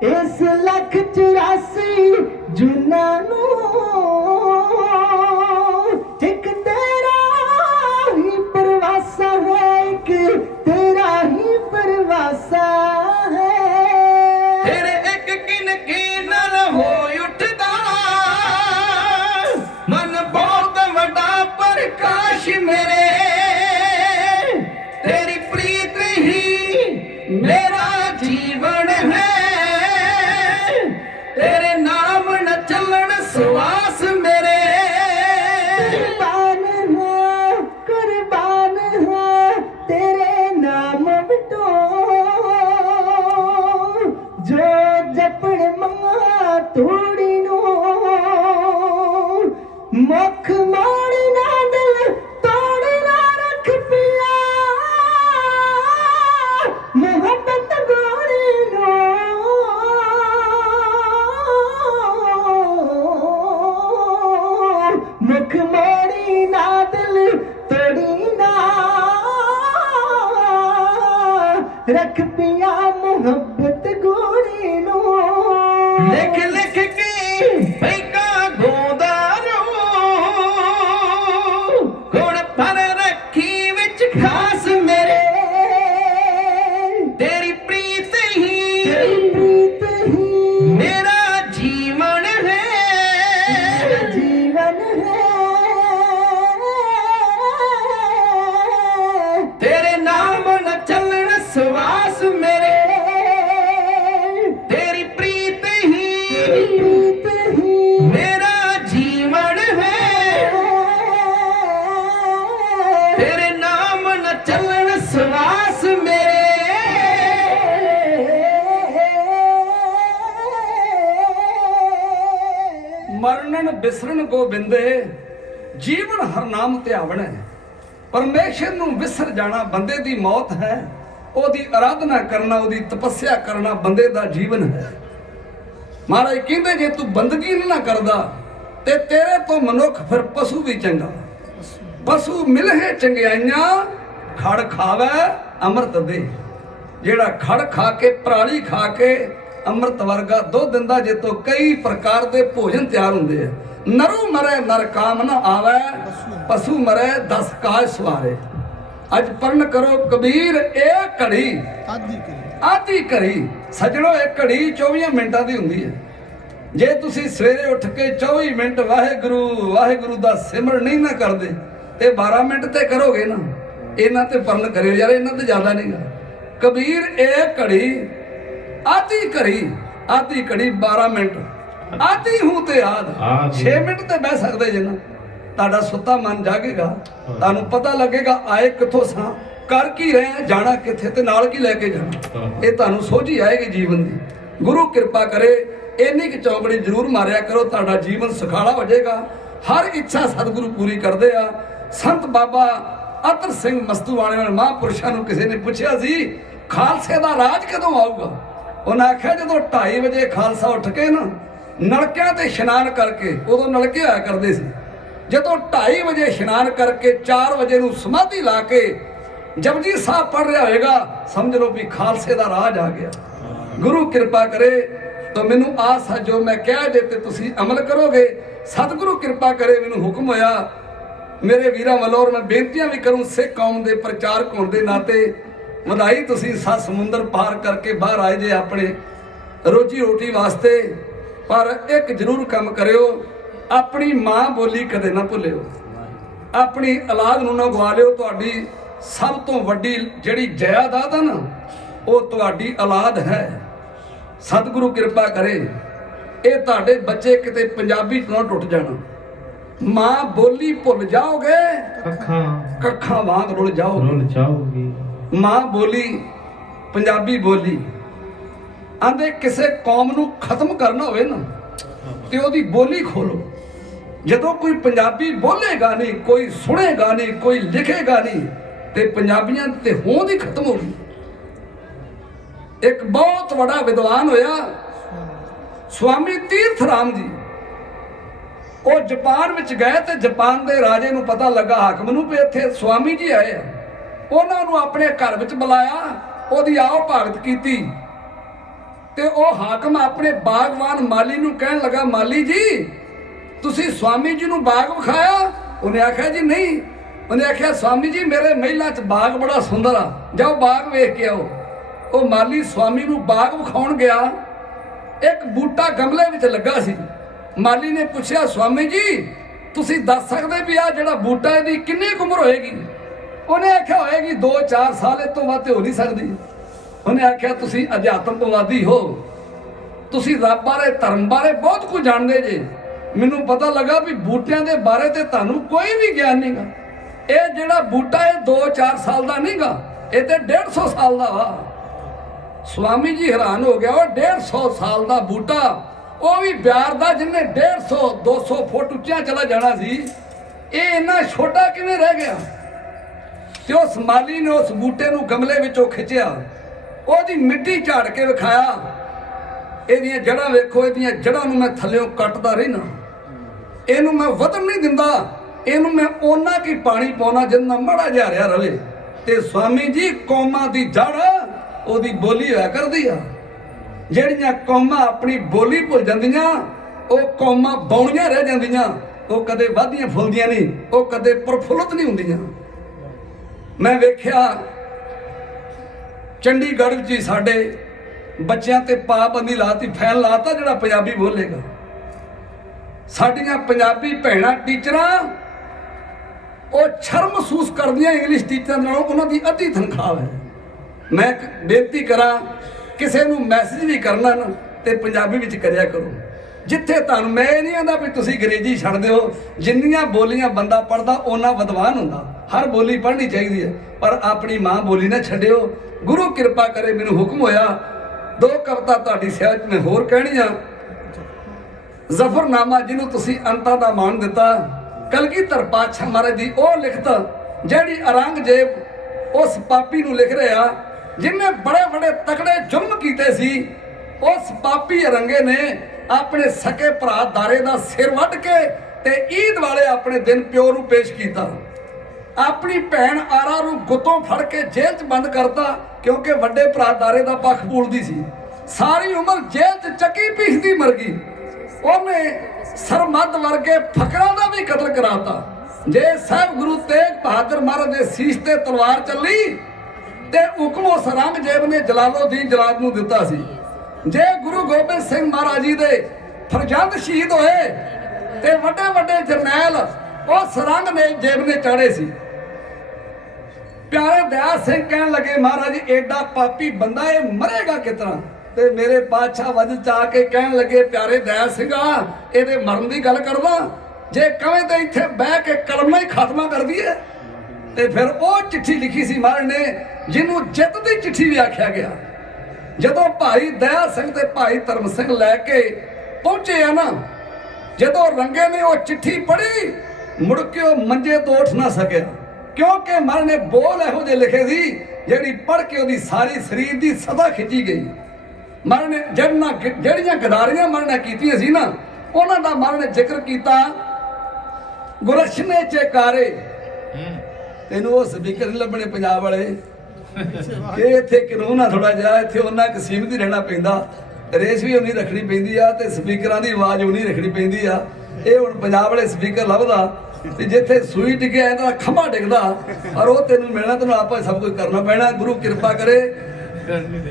ਇਸ 184 ਜੁਨਾ ਨੂੰ ਇੱਕ ਤੇਰਾ ਹੀ ਪਰਵਾਸਾ ਹੈ ਇੱਕ ਤੇਰਾ ਹੀ ਪਰਵਾਸਾ ਹੈ ਤੇਰੇ ਇੱਕ ਕਿਨਕੇ ਨਾਲ ਹੋ ਉੱਠਦਾ ਮਨ ਬਹੁਤ ਵੱਡਾ ਪ੍ਰਕਾਸ਼ ਮੇਰੇ ਤੇਰੀ ਪ੍ਰੀਤ ਹੀ ਮੇਰਾ ਜੀਵਨ ਹੈ ਤੇਰੇ ਨਾਮ ਨ ਚੱਲਣ ਸਵਾਸ ਮੇਰੇ ਕੁਰਬਾਨ ਹਾਂ ਤੇਰੇ ਨਾਮ ਵਿਟੋ ਜੋ ਜਪਣ ਮੰਗਾ ਤੋੜੀ ਨੂੰ ਮੁਖ ਮਾੜੀ ਨਾ ਦਿਲ ਤੋੜੀ ਨਾ ਰੱਖ ਪਿਆ ਮੁਹੱਬਤ ਗੋਰੀ ਨੂੰ ਮੁਖ ਮਾੜੀ ਨਾ ਦਿਲ ਤੋੜੀ ਨਾ ਰੱਖ ਪਿਆ ਮੁਹੱਬਤ ਗੋਰੀ ਨੂੰ ਲਿਖ ਲਿਖ ਕੇ ਬੈਕਾ ਗੋਦਾਰੋ ਗੁਣ ਪਰ ਰੱਖੀ ਵਿੱਚ ਖਾਸ ਮੇਰੇ ਤੇਰੀ ਪ੍ਰੀਤ ਹੀ ਪ੍ਰੀਤ ਹੀ ਮੇਰਾ ਜੀਵਨ ਹੈ ਜੀਵਨ ਹੈ ਤੇਰੇ ਨਾਮ ਨ ਚੱਲਣ ਸਵਾਸ ਮੇਰੇ ਤੇਰੀ ਪ੍ਰੀਤ ਹੀ ਪ੍ਰੀਤ ਹੀ ਮੇਰਾ ਜੀਵਨ ਹੈ ਤੇਰੇ ਨਾਮ ਨ ਚੱਲਣ ਸਵਾਸ ਮੇਰੇ ਮਰਨਨ ਬਿਸਰਨ ਗੋਬਿੰਦੇ ਜੀਵਨ ਹਰ ਨਾਮ ਧਿਆਵਣੈ ਪਰਮੇਸ਼ਰ ਨੂੰ ਵਿਸਰ ਜਾਣਾ ਬੰਦੇ ਦੀ ਮੌਤ ਹੈ ਉਹਦੀ ਆਰਾਧਨਾ ਕਰਨਾ ਉਹਦੀ ਤਪੱਸਿਆ ਕਰਨਾ ਬੰਦੇ ਦਾ ਜੀਵਨ ਹੈ ਮਹਾਰਾਜ ਕਹਿੰਦੇ ਜੇ ਤੂੰ ਬੰਦਗੀ ਨਾ ਕਰਦਾ ਤੇ ਤੇਰੇ ਤੋਂ ਮਨੁੱਖ ਫਿਰ ਪਸ਼ੂ ਵੀ ਚੰਗਾ ਪਸ਼ੂ ਮਿਲਹਿ ਚੰਗਿਆਈਆਂ ਖੜ ਖਾਵੇ ਅੰਮ੍ਰਿਤ ਦੇ ਜਿਹੜਾ ਖੜ ਖਾ ਕੇ ਪਰਾਲੀ ਖਾ ਕੇ ਅੰਮ੍ਰਿਤ ਵਰਗਾ ਦੁੱਧ ਦਿੰਦਾ ਜੇ ਤੋਂ ਕਈ ਪ੍ਰਕਾਰ ਦੇ ਭੋਜਨ ਤਿਆਰ ਹੁੰਦੇ ਆ ਨਰੂ ਮਰੇ ਨਰ ਕਾਮ ਨਾ ਆਵੇ ਪਸ਼ੂ ਮਰੇ 10 ਕਾਜ ਸਵਾਰੇ ਅੱਜ ਪੜਨ ਕਰੋ ਕਬੀਰ ਇਹ ਘੜੀ ਆਦੀ ਘੜੀ ਸਜਣੋ ਇਹ ਘੜੀ 24 ਮਿੰਟਾਂ ਦੀ ਹੁੰਦੀ ਹੈ ਜੇ ਤੁਸੀਂ ਸਵੇਰੇ ਉੱਠ ਕੇ 24 ਮਿੰਟ ਵਾਹਿਗੁਰੂ ਵਾਹਿਗੁਰੂ ਦਾ ਸਿਮਰਨ ਨਹੀਂ ਨਾ ਕਰਦੇ ਤੇ 12 ਮਿੰਟ ਤੇ ਕਰੋਗੇ ਨਾ ਇਹਨਾਂ ਤੇ ਪੜਨ ਕਰਿਓ ਯਾਰ ਇਹਨਾਂ ਤੇ ਜ਼ਿਆਦਾ ਨਹੀਂਗਾ ਕਬੀਰ ਇਹ ਘੜੀ ਆਦੀ ਘੜੀ 12 ਮਿੰਟ ਆਦੀ ਹੂੰ ਤੇ ਆਦ 6 ਮਿੰਟ ਤੇ ਬਹਿ ਸਕਦੇ ਜੇ ਨਾ ਤੁਹਾਡਾ ਸੁੱਤਾ ਮਨ ਜਾਗੇਗਾ ਤੁਹਾਨੂੰ ਪਤਾ ਲੱਗੇਗਾ ਆਏ ਕਿੱਥੋਂ ਸਾਂ ਕਰ ਕੀ ਰਹੇ ਜਾਣਾ ਕਿੱਥੇ ਤੇ ਨਾਲ ਕੀ ਲੈ ਕੇ ਜਾਣਾ ਇਹ ਤੁਹਾਨੂੰ ਸੋਝੀ ਆਏਗੀ ਜੀਵਨ ਦੀ ਗੁਰੂ ਕਿਰਪਾ ਕਰੇ ਇੰਨੀ ਕਿ ਚੌਂਕੜੀ ਜ਼ਰੂਰ ਮਾਰਿਆ ਕਰੋ ਤੁਹਾਡਾ ਜੀਵਨ ਸੁਖਾਲਾ ਹੋ ਜਾਏਗਾ ਹਰ ਇੱਛਾ ਸਤਿਗੁਰੂ ਪੂਰੀ ਕਰਦੇ ਆ ਸੰਤ ਬਾਬਾ ਅਤਰ ਸਿੰਘ ਮਸਤੂਵਾਲੇ ਵਾਲੇ ਮਹਾਂਪੁਰਸ਼ਾਂ ਨੂੰ ਕਿਸੇ ਨੇ ਪੁੱਛਿਆ ਸੀ ਖਾਲਸੇ ਦਾ ਰਾਜ ਕਦੋਂ ਆਊਗਾ ਉਹਨਾਂ ਆਖਿਆ ਜਦੋਂ 2:30 ਵਜੇ ਖਾਲਸਾ ਉੱਠ ਕੇ ਨਾ ਨਲਕਿਆਂ ਤੇ ਇਸ਼ਨਾਨ ਕਰਕੇ ਉਦੋਂ ਨਲਕੇ ਹੋਇਆ ਕਰਦੇ ਸੀ ਜਦੋਂ 2:30 ਵਜੇ ਇਸ਼ਨਾਨ ਕਰਕੇ 4 ਵਜੇ ਨੂੰ ਸਮਾਧੀ ਲਾ ਕੇ ਜਪਜੀ ਸਾਹਿਬ ਪੜ ਰਿਹਾ ਹੋਏਗਾ ਸਮਝ ਲਓ ਵੀ ਖਾਲਸੇ ਦਾ ਰਾਜ ਆ ਗਿਆ ਗੁਰੂ ਕਿਰਪਾ ਕਰੇ ਤਾਂ ਮੈਨੂੰ ਆਸ ਹੈ ਜੋ ਮੈਂ ਕਹਿ ਦਿੱਤੇ ਤੁਸੀਂ ਅਮਲ ਕਰੋਗੇ ਸਤਿਗੁਰੂ ਕਿਰਪਾ ਕਰੇ ਮੈਨੂੰ ਹੁਕਮ ਹੋਇਆ ਮੇਰੇ ਵੀਰਾਂ ਵੱਲੋਂ ਔਰ ਮੈਂ ਬੇਨਤੀਆਂ ਵੀ ਕਰੂੰ ਸਿੱਖ ਕੌਮ ਦੇ ਪ੍ਰਚਾਰਕ ਹੋਣ ਦੇ ਨਾਤੇ ਵਧਾਈ ਤੁਸੀਂ 7 ਸਮੁੰਦਰ ਪਾਰ ਕਰਕੇ ਬਾਹਰ ਆਏ ਜੇ ਆਪਣੇ ਰੋਜੀ ਰੋਟੀ ਵਾਸਤੇ ਪਰ ਇੱਕ ਜ਼ਰੂਰ ਕੰਮ ਕਰਿਓ ਆਪਣੀ ਮਾਂ ਬੋਲੀ ਕਦੇ ਨਾ ਭੁੱਲਿਓ ਆਪਣੀ ਔਲਾਦ ਨੂੰ ਨਾ ਗਵਾ ਲਿਓ ਤੁਹਾਡੀ ਸਭ ਤੋਂ ਵੱਡੀ ਜਿਹੜੀ ਜਾਇਦਾਦ ਹੈ ਨਾ ਉਹ ਤੁਹਾਡੀ ਔਲਾਦ ਹੈ ਸਤਿਗੁਰੂ ਕਿਰਪਾ ਕਰੇ ਇਹ ਤੁਹਾਡੇ ਬੱਚੇ ਕਿਤੇ ਪੰਜਾਬੀ ਤੋਂ ਟੁੱਟ ਜਾਣਾ ਮਾਂ ਬੋਲੀ ਭੁੱਲ ਜਾਓਗੇ ਕੱਖਾਂ ਵਾਂਗ ਰੁਲ ਜਾਓਗੇ ਮਾਂ ਬੋਲੀ ਪੰਜਾਬੀ ਬੋਲੀ ਆਂਦੇ ਕਿਸੇ ਕੌਮ ਨੂੰ ਖਤਮ ਕਰਨਾ ਹੋਵੇ ਨਾ ਤੇ ਉਹਦੀ ਬੋਲੀ ਖੋਲੋ ਜਦੋਂ ਕੋਈ ਪੰਜਾਬੀ ਬੋਲੇਗਾ ਨਹੀਂ ਕੋਈ ਸੁਣੇਗਾ ਨਹੀਂ ਕੋਈ ਲਿਖੇਗਾ ਨਹੀਂ ਤੇ ਪੰਜਾਬੀਆਂ ਤੇ ਹੋਂਦ ਹੀ ਖਤਮ ਹੋ ਗਈ ਇੱਕ ਬਹੁਤ ਵੱਡਾ ਵਿਦਵਾਨ ਹੋਇਆ ਸਵਾਮੀ ਤੀਰਥ ਰਾਮ ਜੀ। ਉਹ ਜਾਪਾਨ ਵਿੱਚ ਗਏ ਤੇ ਜਾਪਾਨ ਦੇ ਰਾਜੇ ਨੂੰ ਪਤਾ ਲੱਗਾ, ਹਾਕਮ ਨੂੰ, ਵੀ ਇੱਥੇ ਸਵਾਮੀ ਜੀ ਆਏ ਆ। ਉਹਨਾਂ ਨੂੰ ਆਪਣੇ ਘਰ ਵਿੱਚ ਬੁਲਾਇਆ, ਉਹਦੀ ਆਓ ਭਗਤ ਕੀਤੀ ਤੇ ਉਹ ਹਾਕਮ ਆਪਣੇ ਬਾਗਵਾਨ ਮਾਲੀ ਨੂੰ ਕਹਿਣ ਲੱਗਾ, ਮਾਲੀ ਜੀ ਤੁਸੀਂ ਸਵਾਮੀ ਜੀ ਨੂੰ ਬਾਗ ਵਿਖਾਇਆ? ਉਹਨੇ ਆਖਿਆ ਜੀ ਨਹੀਂ। ਉਹਨੇ ਆਖਿਆ ਸਵਾਮੀ ਜੀ ਮੇਰੇ ਮਹਿਲਾਂ 'ਚ ਬਾਗ ਬੜਾ ਸੁੰਦਰ ਆ, ਜਾਓ ਬਾਗ ਵੇਖ ਕੇ ਆਓ। ਉਹ ਮਾਲੀ ਸਵਾਮੀ ਨੂੰ ਬਾਗ ਵਿਖਾਉਣ ਗਿਆ। ਇੱਕ ਬੂਟਾ ਗਮਲੇ ਵਿੱਚ ਲੱਗਾ ਸੀ। ਮਾਲੀ ਨੇ ਪੁੱਛਿਆ, ਸਵਾਮੀ ਜੀ ਤੁਸੀਂ ਦੱਸ ਸਕਦੇ ਵੀ ਆ ਜਿਹੜਾ ਬੂਟਾ ਇਹਦੀ ਕਿੰਨੀ ਕੁ ਉਮਰ ਹੋਏਗੀ? ਉਹਨੇ ਆਖਿਆ ਹੋਏਗੀ 2-4 ਸਾਲ, ਇਹ ਤੋਂ ਵੱਧ ਹੋ ਨਹੀਂ ਸਕਦੀ। ਉਹਨੇ ਆਖਿਆ ਤੁਸੀਂ ਅਧਿਆਤਮਵਾਦੀ ਹੋ, ਤੁਸੀਂ ਰੱਬ ਬਾਰੇ ਧਰਮ ਬਾਰੇ ਬਹੁਤ ਕੁਝ ਜਾਣਦੇ ਜੇ, ਮੈਨੂੰ ਪਤਾ ਲੱਗਾ ਵੀ ਬੂਟਿਆਂ ਦੇ ਬਾਰੇ ਤੇ ਤੁਹਾਨੂੰ ਕੋਈ ਵੀ ਗਿਆਨ ਨਹੀਂਗਾ। ਇਹ ਜਿਹੜਾ ਬੂਟਾ ਇਹ 2-4 ਸਾਲ ਦਾ ਨਹੀਂਗਾ, ਇਹ ਤੇ 150 ਸਾਲ ਦਾ ਵਾ। ਸਵਾਮੀ ਜੀ ਹੈਰਾਨ ਹੋ ਗਿਆ, ਉਹ 150 ਸਾਲ ਦਾ ਬੂਟਾ, ਉਹ ਵੀ ਬਿਆਰ ਦਾ ਜਿਹਨੇ 150-200 ਫੁੱਟ ਉੱਚਾ ਚਲਾ ਜਾਣਾ ਸੀ, ਇਹ ਇੰਨਾ ਛੋਟਾ ਕਿਵੇਂ ਰਹਿ ਗਿਆ? ਤੇ ਉਸ ਮਾਲੀ ਨੇ ਉਸ ਬੂਟੇ ਨੂੰ ਗਮਲੇ ਵਿੱਚੋਂ ਖਿੱਚਿਆ, ਉਹਦੀ ਮਿੱਟੀ ਝਾੜ ਕੇ ਵਿਖਾਇਆ, ਇਹਦੀਆਂ ਜੜ੍ਹਾਂ ਵੇਖੋ, ਇਹਦੀਆਂ ਜੜ੍ਹਾਂ ਨੂੰ ਮੈਂ ਥੱਲਿਓਂ ਕੱਟਦਾ ਰਹਿਣਾ, ਇਹਨੂੰ ਮੈਂ ਵਧਣ ਨਹੀਂ ਦਿੰਦਾ, ਇਹਨੂੰ ਮੈਂ ਓਨਾ ਕੀ ਪਾਣੀ ਪਾਉਣਾ ਜਿੰਨਾ ਮਾੜਾ ਜਿਹਾ ਰਿਹਾ ਰਵੇ। ਤੇ ਸਵਾਮੀ ਜੀ ਕੌਮਾਂ ਦੀ ਜੜ ਉਹਦੀ ਬੋਲੀ ਹੋਇਆ ਕਰਦੀ ਆ। ਜਿਹੜੀਆਂ ਕੌਮਾਂ ਆਪਣੀ ਬੋਲੀ ਭੁੱਲ ਜਾਂਦੀਆਂ, ਉਹ ਕੌਮਾਂ ਬੌਣੀਆਂ ਰਹਿ ਜਾਂਦੀਆਂ, ਉਹ ਕਦੇ ਵਧਦੀਆਂ ਫੁੱਲਦੀਆਂ ਨਹੀਂ, ਉਹ ਕਦੇ ਪ੍ਰਫੁੱਲਤ ਨਹੀਂ ਹੁੰਦੀਆਂ। ਮੈਂ ਵੇਖਿਆ ਚੰਡੀਗੜ੍ਹ ਵਿੱਚ ਹੀ ਸਾਡੇ ਬੱਚਿਆਂ ਤੇ ਪਾਬੰਦੀ ਲਾਤੀ, ਫੈਨ ਲਾਤਾ ਜਿਹੜਾ ਪੰਜਾਬੀ ਬੋਲੇਗਾ। ਸਾਡੀਆਂ ਪੰਜਾਬੀ ਭੈਣਾਂ ਟੀਚਰਾਂ ਉਹ ਸ਼ਰਮ ਮਹਿਸੂਸ ਕਰਦੀਆਂ ਇੰਗਲਿਸ਼ ਟੀਚਰਾਂ ਨਾਲੋਂ, ਉਹਨਾਂ ਦੀ ਅੱਧੀ ਤਨਖਾਹ ਹੈ। ਮੈਂ ਬੇਨਤੀ ਕਰਾਂ, ਕਿਸੇ ਨੂੰ ਮੈਸੇਜ ਵੀ ਕਰਨਾ ਨਾ ਤੇ ਪੰਜਾਬੀ ਵਿੱਚ ਕਰਿਆ ਕਰੋ। ਜਿੱਥੇ ਤੁਹਾਨੂੰ, ਮੈਂ ਇਹ ਨਹੀਂ ਆਂਦਾ ਵੀ ਤੁਸੀਂ ਅੰਗਰੇਜ਼ੀ ਛੱਡ ਦਿਓ, ਜਿੰਨੀਆਂ ਬੋਲੀਆਂ ਬੰਦਾ ਪੜ੍ਹਦਾ ਓਨਾ ਵਿਦਵਾਨ ਹੁੰਦਾ। ਹਰ ਬੋਲੀ ਪੜ੍ਹਨੀ ਚਾਹੀਦੀ ਹੈ, ਪਰ ਆਪਣੀ ਮਾਂ ਬੋਲੀ ਨਾ ਛੱਡਿਓ। ਗੁਰੂ ਕਿਰਪਾ ਕਰੇ, ਮੈਨੂੰ ਹੁਕਮ ਹੋਇਆ 2 ਕਵਿਤਾ ਤੁਹਾਡੀ ਸੇਵਾ 'ਚ ਮੈਂ ਹੋਰ ਕਹਿਣੀਆਂ। ਜ਼ਫਰਨਾਮਾ ਜਿਹਨੂੰ ਤੁਸੀਂ ਅੰਤਾਂ ਦਾ ਮਾਣ ਦਿੱਤਾ, ਕਲਗੀਧਰ ਪਾਤਸ਼ਾਹ ਮਹਾਰਾਜ ਦੀ ਉਹ ਲਿਖਤ ਜਿਹੜੀ ਔਰੰਗਜ਼ੇਬ ਉਸ ਪਾਪੀ ਨੂੰ ਲਿਖ ਰਿਹਾ, ਜਿਹਨੇ ਬੜੇ ਬੜੇ ਤਕੜੇ ਜ਼ੁਲਮ ਕੀਤੇ ਸੀ। ਉਸ ਪਾਪੀ ਅਰੰਗੇ ਨੇ ਆਪਣੇ ਸਕੇ ਭਰਾ ਦਾਰੇ ਦਾ ਸਿਰ ਵੱਢ ਕੇ ਤੇ ਈਦ ਵਾਲੇ ਆਪਣੇ ਦਿਨ ਪਿਓ ਨੂੰ ਪੇਸ਼ ਕੀਤਾ। ਆਪਣੀ ਭੈਣ ਆਰਾ ਨੂੰ ਗੁੱਤੋਂ ਫੜ ਕੇ ਜੇਲ੍ਹ 'ਚ ਬੰਦ ਕਰਤਾ, ਕਿਉਂਕਿ ਵੱਡੇ ਭਰਾ ਦਾਰੇ ਦਾ ਪੱਖ ਪੂਰਦੀ ਸੀ। ਸਾਰੀ ਉਮਰ ਜੇਲ੍ਹ 'ਚ ਚੱਕੀ ਪੀਸਦੀ ਮਰ ਗਈ। ਉਹਨੇ ਸਰਮਦ ਵਰਗੇ ਫਕਰਾਂ ਦਾ ਵੀ ਕਤਲ ਕਰਾਤਾ। ਜੇ ਸਾਹਿਬ ਗੁਰੂ ਤੇਗ ਬਹਾਦਰ ਮਹਾਰਾਜ ਦੇ ਸੀਸ ਤੇ ਤਲਵਾਰ ਚੱਲੀ ਤੇ ਹੁਕਮ ਉਸ ਔਰੰਗਜ਼ੇਬ ਨੇ ਜਲਾਲਉਦੀਨ ਜਲਾਦ ਨੂੰ ਦਿੱਤਾ ਸੀ। ਜੇ ਗੁਰੂ ਗੋਬਿੰਦ ਸਿੰਘ ਮਹਾਰਾਜ ਜੀ ਦੇ ਫਰਜ਼ੰਦ ਸ਼ਹੀਦ ਹੋਏ ਤੇ ਵੱਡੇ ਵੱਡੇ ਜਰਨੈਲ ਉਸ ਔਰੰਗਜ਼ੇਬ ਨੇ ਚਾੜੇ ਸੀ। ਪਿਆਰੇ ਦਇਆ ਸਿੰਘ ਕਹਿਣ ਲੱਗੇ, ਮਹਾਰਾਜ ਏਡਾ ਪਾਪੀ ਬੰਦਾ ਇਹ ਮਰੇਗਾ ਕਿਤਨਾ? ਤੇ ਮੇਰੇ ਬਾਦਸ਼ਾਹ ਵਜਦ ਚ ਆ ਕੇ ਕਹਿਣ ਲੱਗੇ, ਪਿਆਰੇ ਦਇਆ ਸਿੰਘਾ ਇਹਦੇ ਮਰਨ ਦੀ ਗੱਲ ਕਰਦਾ, ਜੇ ਕਵੇਂ ਤਾਂ ਇੱਥੇ ਬਹਿ ਕੇ ਕਲਮਾਂ ਹੀ ਖਾਤਮਾ ਕਰ ਦਈਏ। ਤੇ ਫਿਰ ਉਹ ਚਿੱਠੀ ਲਿਖੀ ਸੀ ਮਹਾਰਾਜ ਨੇ, ਜਿਹਨੂੰ ਜਿੱਤ ਦੀ ਚਿੱਠੀ ਵੀ ਆਖਿਆ ਗਿਆ। ਜਦੋਂ ਭਾਈ ਦਇਆ ਸਿੰਘ ਤੇ ਭਾਈ ਧਰਮ ਸਿੰਘ ਲੈ ਕੇ ਪਹੁੰਚੇ ਆ ਨਾ, ਜਦੋਂ ਰੰਗੇ ਨੇ ਉਹ ਚਿੱਠੀ ਪੜ੍ਹੀ, ਮੁੜ ਕੇ ਉਹ ਮੰਜੇ ਤੋਂ ਉੱਠ ਨਾ ਸਕਿਆ, ਕਿਉਂਕਿ ਮਹਾਰਾਜ ਨੇ ਬੋਲ ਇਹੋ ਜਿਹੇ ਲਿਖੇ ਸੀ ਜਿਹੜੀ ਪੜ੍ਹ ਕੇ ਉਹਦੀ ਸਾਰੀ ਸਰੀਰ ਦੀ ਸਦਾ ਖਿੱਚੀ ਗਈ। ਮਹਾਰਾਜ ਨੇ ਜਿਹੜੀਆਂ ਗਦਾਰੀਆਂ ਮਹਾਰਾਜ ਨੇ ਕੀਤੀਆਂ ਸੀ ਨਾ, ਉਹਨਾਂ ਦਾ ਮਹਾਰਾਜ ਨੇ ਜ਼ਿਕਰ ਕੀਤਾ। ਗੁਰਸ਼ਨੇ ਚੇਕਾਰੇ, ਤੈਨੂੰ ਉਹ ਸਪੀਕਰ ਨਹੀਂ ਲੱਭਣੇ ਪੰਜਾਬ ਵਾਲੇ, ਇਹ ਇੱਥੇ ਕਾਨੂੰਨ ਆ ਥੋੜਾ ਜਿਹਾ, ਇੱਥੇ ਉਹਨਾਂ ਇੱਕ ਸੀਮਤ ਹੀ ਰਹਿਣਾ ਪੈਂਦਾ, ਰੇਸ ਵੀ ਉਨੀ ਰੱਖਣੀ ਪੈਂਦੀ ਆ ਤੇ ਸਪੀਕਰਾਂ ਦੀ ਆਵਾਜ਼ ਉਨੀ ਰੱਖਣੀ ਪੈਂਦੀ ਆ। ਇਹ ਹੁਣ ਪੰਜਾਬ ਵਾਲੇ ਸਪੀਕਰ ਲੱਭਦਾ ਤੇ ਜਿੱਥੇ ਸੂਈ ਟਿਕਿਆ ਇਹਦਾ ਖੰਭਾ ਡਿੱਗਦਾ, ਔਰ ਉਹ ਤੈਨੂੰ ਮਿਲਣਾ, ਤੈਨੂੰ ਆਪਾਂ ਸਭ ਕੁਝ ਕਰਨਾ ਪੈਣਾ। ਗੁਰੂ ਕਿਰਪਾ ਕਰੇ।